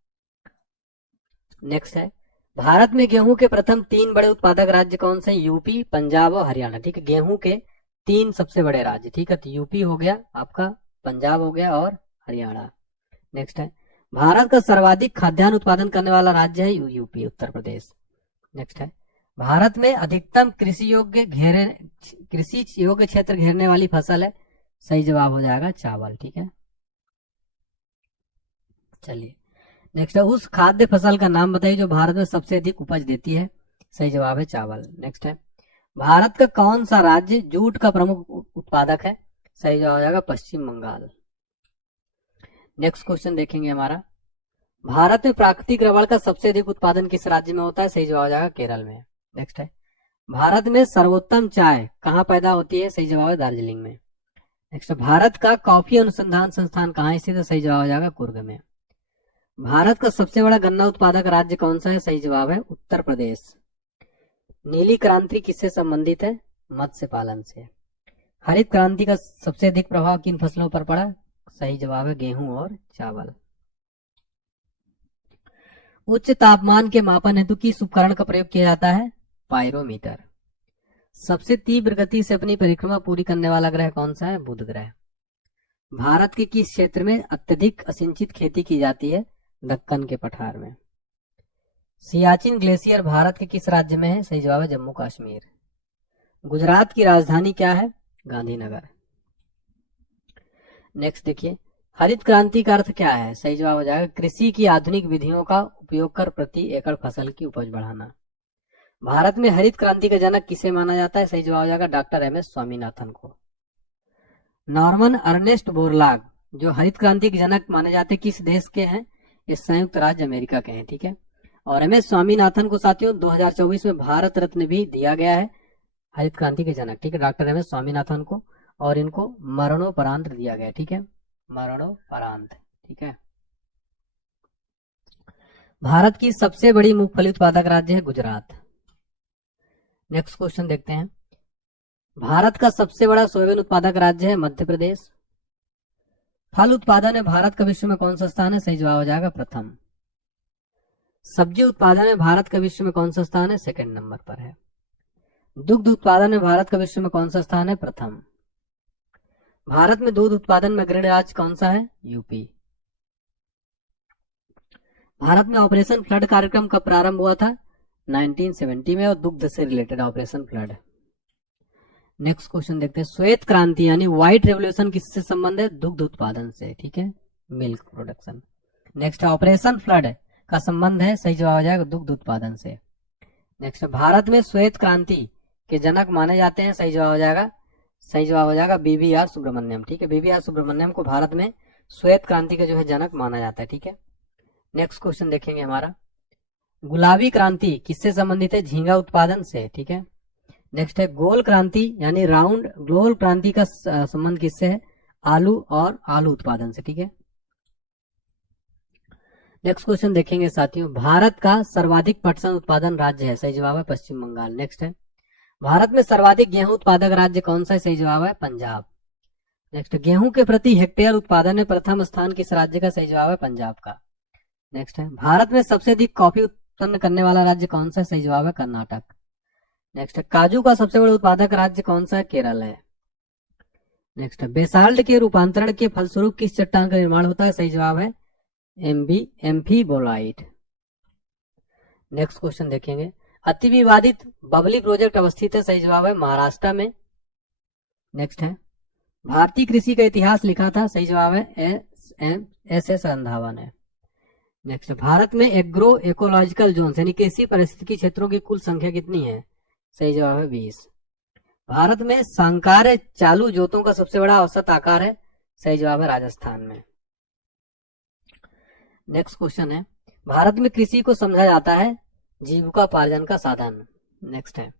Next है भारत में गेहूं के प्रथम 3 बड़े उत्पादक राज्य कौन से? यूपी, पंजाब और हरियाणा। ठीक है, गेहूं के 3 सबसे बड़े राज्य। ठीक है, तो यूपी हो गया आपका, पंजाब हो गया और हरियाणा। नेक्स्ट है भारत का सर्वाधिक खाद्यान्न उत्पादन करने वाला राज्य है यूपी, उत्तर प्रदेश। नेक्स्ट है भारत में अधिकतम कृषि योग्य क्षेत्र घेरने वाली फसल है? सही जवाब हो जाएगा चावल। ठीक है, चलिए नेक्स्ट है उस खाद्य फसल का नाम बताइए जो भारत में सबसे अधिक उपज देती है? सही जवाब है चावल। नेक्स्ट है भारत का कौन सा राज्य जूट का प्रमुख उत्पादक है? सही जवाब हो जाएगा पश्चिम बंगाल। नेक्स्ट क्वेश्चन देखेंगे हमारा, भारत में प्राकृतिक रबड़ का सबसे अधिक उत्पादन किस राज्य में होता है? सही जवाब हो जाएगा केरल में। नेक्स्ट है भारत में सर्वोत्तम चाय कहाँ पैदा होती है? सही जवाब है दार्जिलिंग में। नेक्स्ट भारत का कॉफी अनुसंधान संस्थान कहाँ स्थित है? सही जवाब हो जाएगा कुर्ग में। भारत का सबसे बड़ा गन्ना उत्पादक राज्य कौन सा है? सही जवाब है उत्तर प्रदेश। नीली क्रांति किससे संबंधित है? मत्स्य पालन से। हरित क्रांति का सबसे अधिक प्रभाव किन फसलों पर पड़ा? सही जवाब है गेहूं और चावल। उच्च तापमान के मापन हेतु किस उपकरण का प्रयोग किया जाता है? पायरोमीटर। सबसे तीव्र गति से अपनी परिक्रमा पूरी करने वाला ग्रह कौन सा है? बुध ग्रह। भारत के किस क्षेत्र में अत्यधिक असिंचित खेती की जाती है? दक्कन के पठार में। सियाचिन ग्लेशियर भारत के किस राज्य में है? सही जवाब है जम्मू कश्मीर। गुजरात की राजधानी क्या है? गांधीनगर। नेक्स्ट देखिए, हरित क्रांति का अर्थ क्या है? सही जवाब हो जाएगा कृषि की आधुनिक विधियों का उपयोग कर प्रति एकड़ फसल की उपज बढ़ाना। भारत में हरित क्रांति का जनक किसे माना जाता है? सही जवाब हो जाएगा डॉक्टर एमएस स्वामीनाथन को। नॉर्मन अर्नेस्ट बोरलाग जो हरित क्रांति के जनक माने जाते हैं किस देश के हैं? ये संयुक्त राज्य अमेरिका के हैं। ठीक है, और एमएस स्वामीनाथन को साथियों 2024 में भारत रत्न भी दिया गया है हरित क्रांति के जनक। ठीक है, डॉक्टर एमएस स्वामीनाथन को, और इनको मरणोपरांत दिया गया। ठीक है, मरणोपरांत। ठीक है, भारत की सबसे बड़ी मूंगफली उत्पादक राज्य है गुजरात। नेक्स्ट क्वेश्चन देखते हैं, भारत का सबसे बड़ा सोयाबीन उत्पादक राज्य है मध्य प्रदेश। फल उत्पादन में भारत का विश्व में कौन सा स्थान है? सही जवाब हो जाएगा प्रथम। सब्जी उत्पादन में भारत का विश्व में कौन सा स्थान है? सेकंड नंबर पर है। दुग्ध उत्पादन में भारत का विश्व में कौन सा स्थान है? प्रथम। भारत में दूध उत्पादन में अग्रणी राज्य कौन सा है? यूपी। भारत में ऑपरेशन फ्लड कार्यक्रम कब प्रारंभ हुआ था? 1970 में, और दुग्ध से related operation flood. Next question देखते हैं, श्वेत क्रांति यानी व्हाइट रेवोल्यूशन किससे संबंध है? दुग्ध उत्पादन से। ठीक है, milk production. Next operation flood का संबंध है, सही जवाब हो जाएगा दुग्ध उत्पादन से। नेक्स्ट भारत में श्वेत क्रांति के जनक माने जाते हैं, सही जवाब हो जाएगा बीबीआर सुब्रमण्यम। ठीक है, बीबीआर सुब्रमण्यम को भारत में श्वेत क्रांति का जो है जनक माना जाता है। ठीक है, नेक्स्ट क्वेश्चन देखेंगे हमारा, गुलाबी क्रांति किससे संबंधित है? झींगा उत्पादन से। ठीक है, नेक्स्ट है गोल क्रांति यानी राउंड गोल क्रांति का संबंध किससे है? आलू और आलू उत्पादन से। ठीक है, नेक्स्ट क्वेश्चन देखेंगे साथियों, भारत का सर्वाधिक पटसन उत्पादन राज्य है? सही जवाब है पश्चिम बंगाल। नेक्स्ट है, भारत में सर्वाधिक गेहूं उत्पादक राज्य कौन सा है? सही जवाब है पंजाब। नेक्स्ट, गेहूं के प्रति हेक्टेयर उत्पादन में प्रथम स्थान किस राज्य का? सही जवाब है पंजाब का। नेक्स्ट है, भारत में सबसे अधिक कॉफी उत्पन्न करने वाला राज्य कौन सा है? सही जवाब है कर्नाटक। नेक्स्ट है, काजू का सबसे बड़ा उत्पादक राज्य कौन सा है? केरल है। नेक्स्ट है, बेसाल्ट के रूपांतरण के फलस्वरूप किस चट्टान का निर्माण होता है? सही जवाब है एम्फीबोलाइट। नेक्स्ट क्वेश्चन देखेंगे, अति विवादित बबली प्रोजेक्ट अवस्थित है? सही जवाब है महाराष्ट्र में। नेक्स्ट है, भारतीय कृषि का इतिहास लिखा था? सही जवाब है एस रंधावा ने। नेक्स्ट, भारत में एग्रो इकोलॉजिकल जोन यानी कृषि पारिस्थितिकी क्षेत्रों की कुल संख्या कितनी है? सही जवाब है 20। भारत में सांकार चालू जोतों का सबसे बड़ा औसत आकार है? सही जवाब है राजस्थान में। नेक्स्ट क्वेश्चन है, भारत में कृषि को समझा जाता है जीविकोपार्जन का साधन। नेक्स्ट है,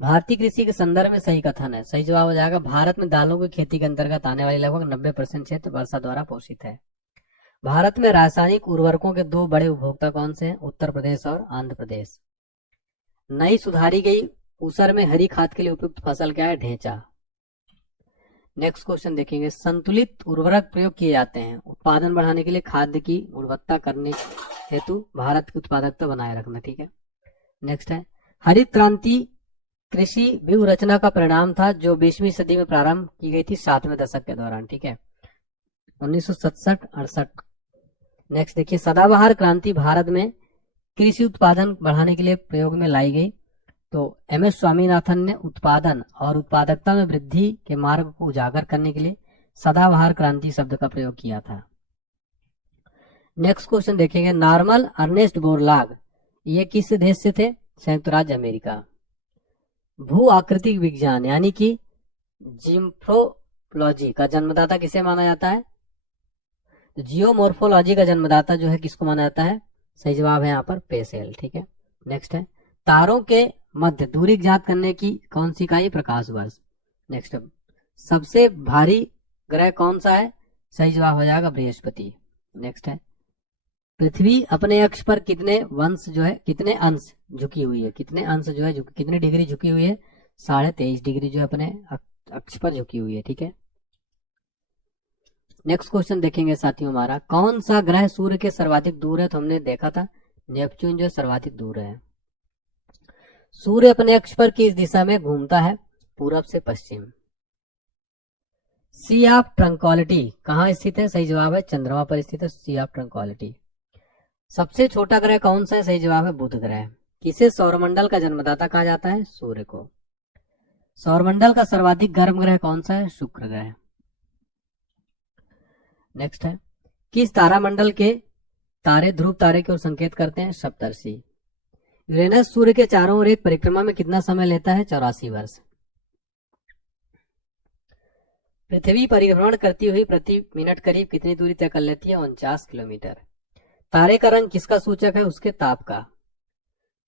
भारतीय कृषि के संदर्भ में सही कथन है? सही जवाब हो जाएगा, भारत में दालों की खेती के अंतर्गत आने वाली लगभग 90% क्षेत्र वर्षा द्वारा पोषित है। भारत में रासायनिक उर्वरकों के 2 बड़े उपभोक्ता कौन से हैं? उत्तर प्रदेश और आंध्र प्रदेश। नई सुधारी गई ऊसर में हरी खाद के लिए उपयुक्त फसल क्या है? ढेंचा। नेक्स्ट क्वेश्चन देखेंगे, संतुलित उर्वरक प्रयोग किए जाते हैं उत्पादन बढ़ाने के लिए, खाद्य की गुणवत्ता करने हेतु, भारत की उत्पादकता बनाए रखना। ठीक है। नेक्स्ट है, हरित क्रांति कृषि व्यूहरचना का परिणाम था जो 20वीं सदी में प्रारंभ की गई थी 7वें दशक के दौरान। ठीक है, 1967-68। नेक्स्ट देखिए, सदाबहार क्रांति भारत में कृषि उत्पादन बढ़ाने के लिए प्रयोग में लाई गई। तो एम.एस. स्वामीनाथन ने उत्पादन और उत्पादकता में वृद्धि के मार्ग को उजागर करने के लिए सदाबहार क्रांति शब्द का प्रयोग किया था। नेक्स्ट क्वेश्चन देखेंगे, नॉर्मन अर्नेस्ट बोरलाग ये किस देश से थे? संयुक्त राज्य अमेरिका। भू आकृतिक विज्ञान यानी कि जिम्फोलॉजी का जन्मदाता किसे माना जाता है? जियोमोर्फोलॉजी का जन्मदाता जो है किसको माना जाता है? सही जवाब है यहाँ पर पेसेल। ठीक है। नेक्स्ट है, तारों के मध्य दूरी ज्ञात करने की कौन सी इकाई? प्रकाश वर्ष। नेक्स्ट, सबसे भारी ग्रह कौन सा है? सही जवाब हो जाएगा बृहस्पति। नेक्स्ट है, पृथ्वी अपने अक्ष पर कितने अंश झुकी हुई है? कितने अंश जो है कितनी डिग्री झुकी हुई है? 23.5 डिग्री जो अपने अक्ष पर झुकी हुई है। ठीक है। नेक्स्ट क्वेश्चन देखेंगे साथियों हमारा, कौन सा ग्रह सूर्य के सर्वाधिक दूर है? तो हमने देखा था नेपच्यून जो सर्वाधिक दूर है। सूर्य अपने अक्ष पर किस दिशा में घूमता है? पूरब से पश्चिम। सी ऑफ ट्रंक्वालिटी कहाँ स्थित है? सही जवाब है चंद्रमा पर स्थित है सी ऑफ ट्रंक्वालिटी। सबसे छोटा ग्रह कौन सा है? सही जवाब है बुध ग्रह। किसे सौरमंडल का जन्मदाता कहा जाता है? सूर्य को। सौरमंडल का सर्वाधिक गर्म ग्रह कौन सा है? शुक्र ग्रह। नेक्स्ट है, किस तारामंडल के तारे ध्रुव तारे की ओर संकेत करते हैं? सप्तर्षि। यूरेनस सूर्य के चारों ओर एक परिक्रमा में कितना समय लेता है? 84 वर्ष। पृथ्वी परिभ्रमण करती हुई प्रति मिनट करीब कितनी दूरी तय कर लेती है? 49 किलोमीटर। तारे का रंग किसका सूचक है? उसके ताप का।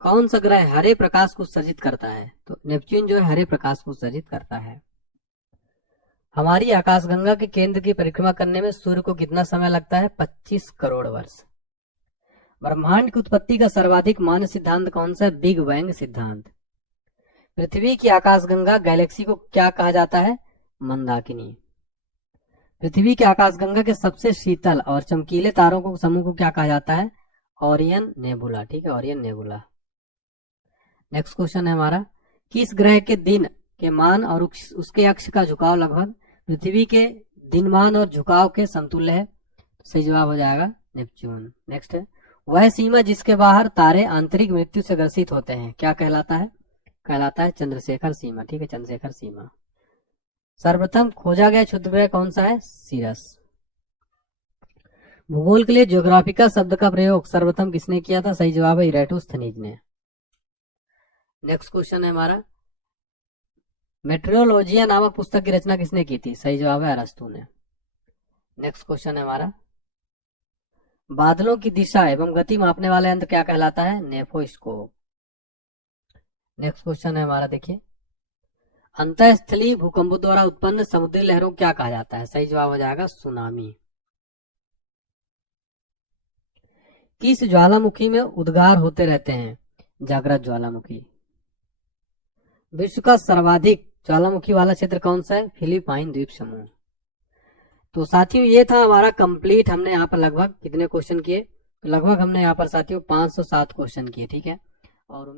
कौन सा ग्रह हरे प्रकाश को उत्सर्जित करता है? तो नेपच्यून जो है हरे प्रकाश को उत्सर्जित करता है। हमारी आकाशगंगा के केंद्र की परिक्रमा करने में सूर्य को कितना समय लगता है? 25 करोड़ वर्ष। ब्रह्मांड की उत्पत्ति का सर्वाधिक मान्य सिद्धांत कौन सा है? बिग बैंग सिद्धांत। पृथ्वी की आकाशगंगा गैलेक्सी को क्या कहा जाता है? मंदाकिनी। पृथ्वी के आकाशगंगा के सबसे शीतल और चमकीले तारों को समूह को क्या कहा जाता है? Orion nebula. ठीक है, ओरियन नेबुला। नेक्स्ट क्वेश्चन है हमारा, किस ग्रह के दिन के मान और उसके अक्ष का झुकाव लगभग पृथ्वी के दिनमान और झुकाव के समतुल्य है? सही जवाब हो जाएगा नेपच्यून। नेक्स्ट है, वह सीमा जिसके बाहर तारे आंतरिक मृत्यु से ग्रसित होते हैं क्या कहलाता है? कहलाता है चंद्रशेखर सीमा। ठीक है, चंद्रशेखर सीमा। सर्वप्रथम खोजा गया क्षुद्र ग्रह कौन सा है? सीरस। भूगोल के लिए ज्योग्राफिका शब्द का प्रयोग सर्वप्रथम किसने किया था? सही जवाब है इरेटोस्थनीज ने। नेक्स्ट क्वेश्चन है हमारा, मेट्रोलॉजिया नामक पुस्तक की रचना किसने की थी? सही जवाब है अरस्तू ने। नेक्स्ट क्वेश्चन है हमारा, बादलों की दिशा एवं गति मापने वाला यंत्र क्या कहलाता है? नेफोस्कोप। नेक्स्ट क्वेश्चन है हमारा, देखिए, अंतःस्थलीय भूकंपों द्वारा उत्पन्न समुद्री लहरों क्या कहा जाता है? सही जवाब हो जाएगा सुनामी। किस ज्वालामुखी में उद्गार होते रहते हैं? जागृत ज्वालामुखी। विश्व का सर्वाधिक ज्वालामुखी वाला क्षेत्र कौन सा है? फिलीपाइन द्वीप समूह। तो साथियों ये था हमारा कंप्लीट, हमने यहाँ पर लगभग कितने क्वेश्चन किए, तो लगभग हमने यहाँ पर साथियों 507 क्वेश्चन किए, ठीक है। और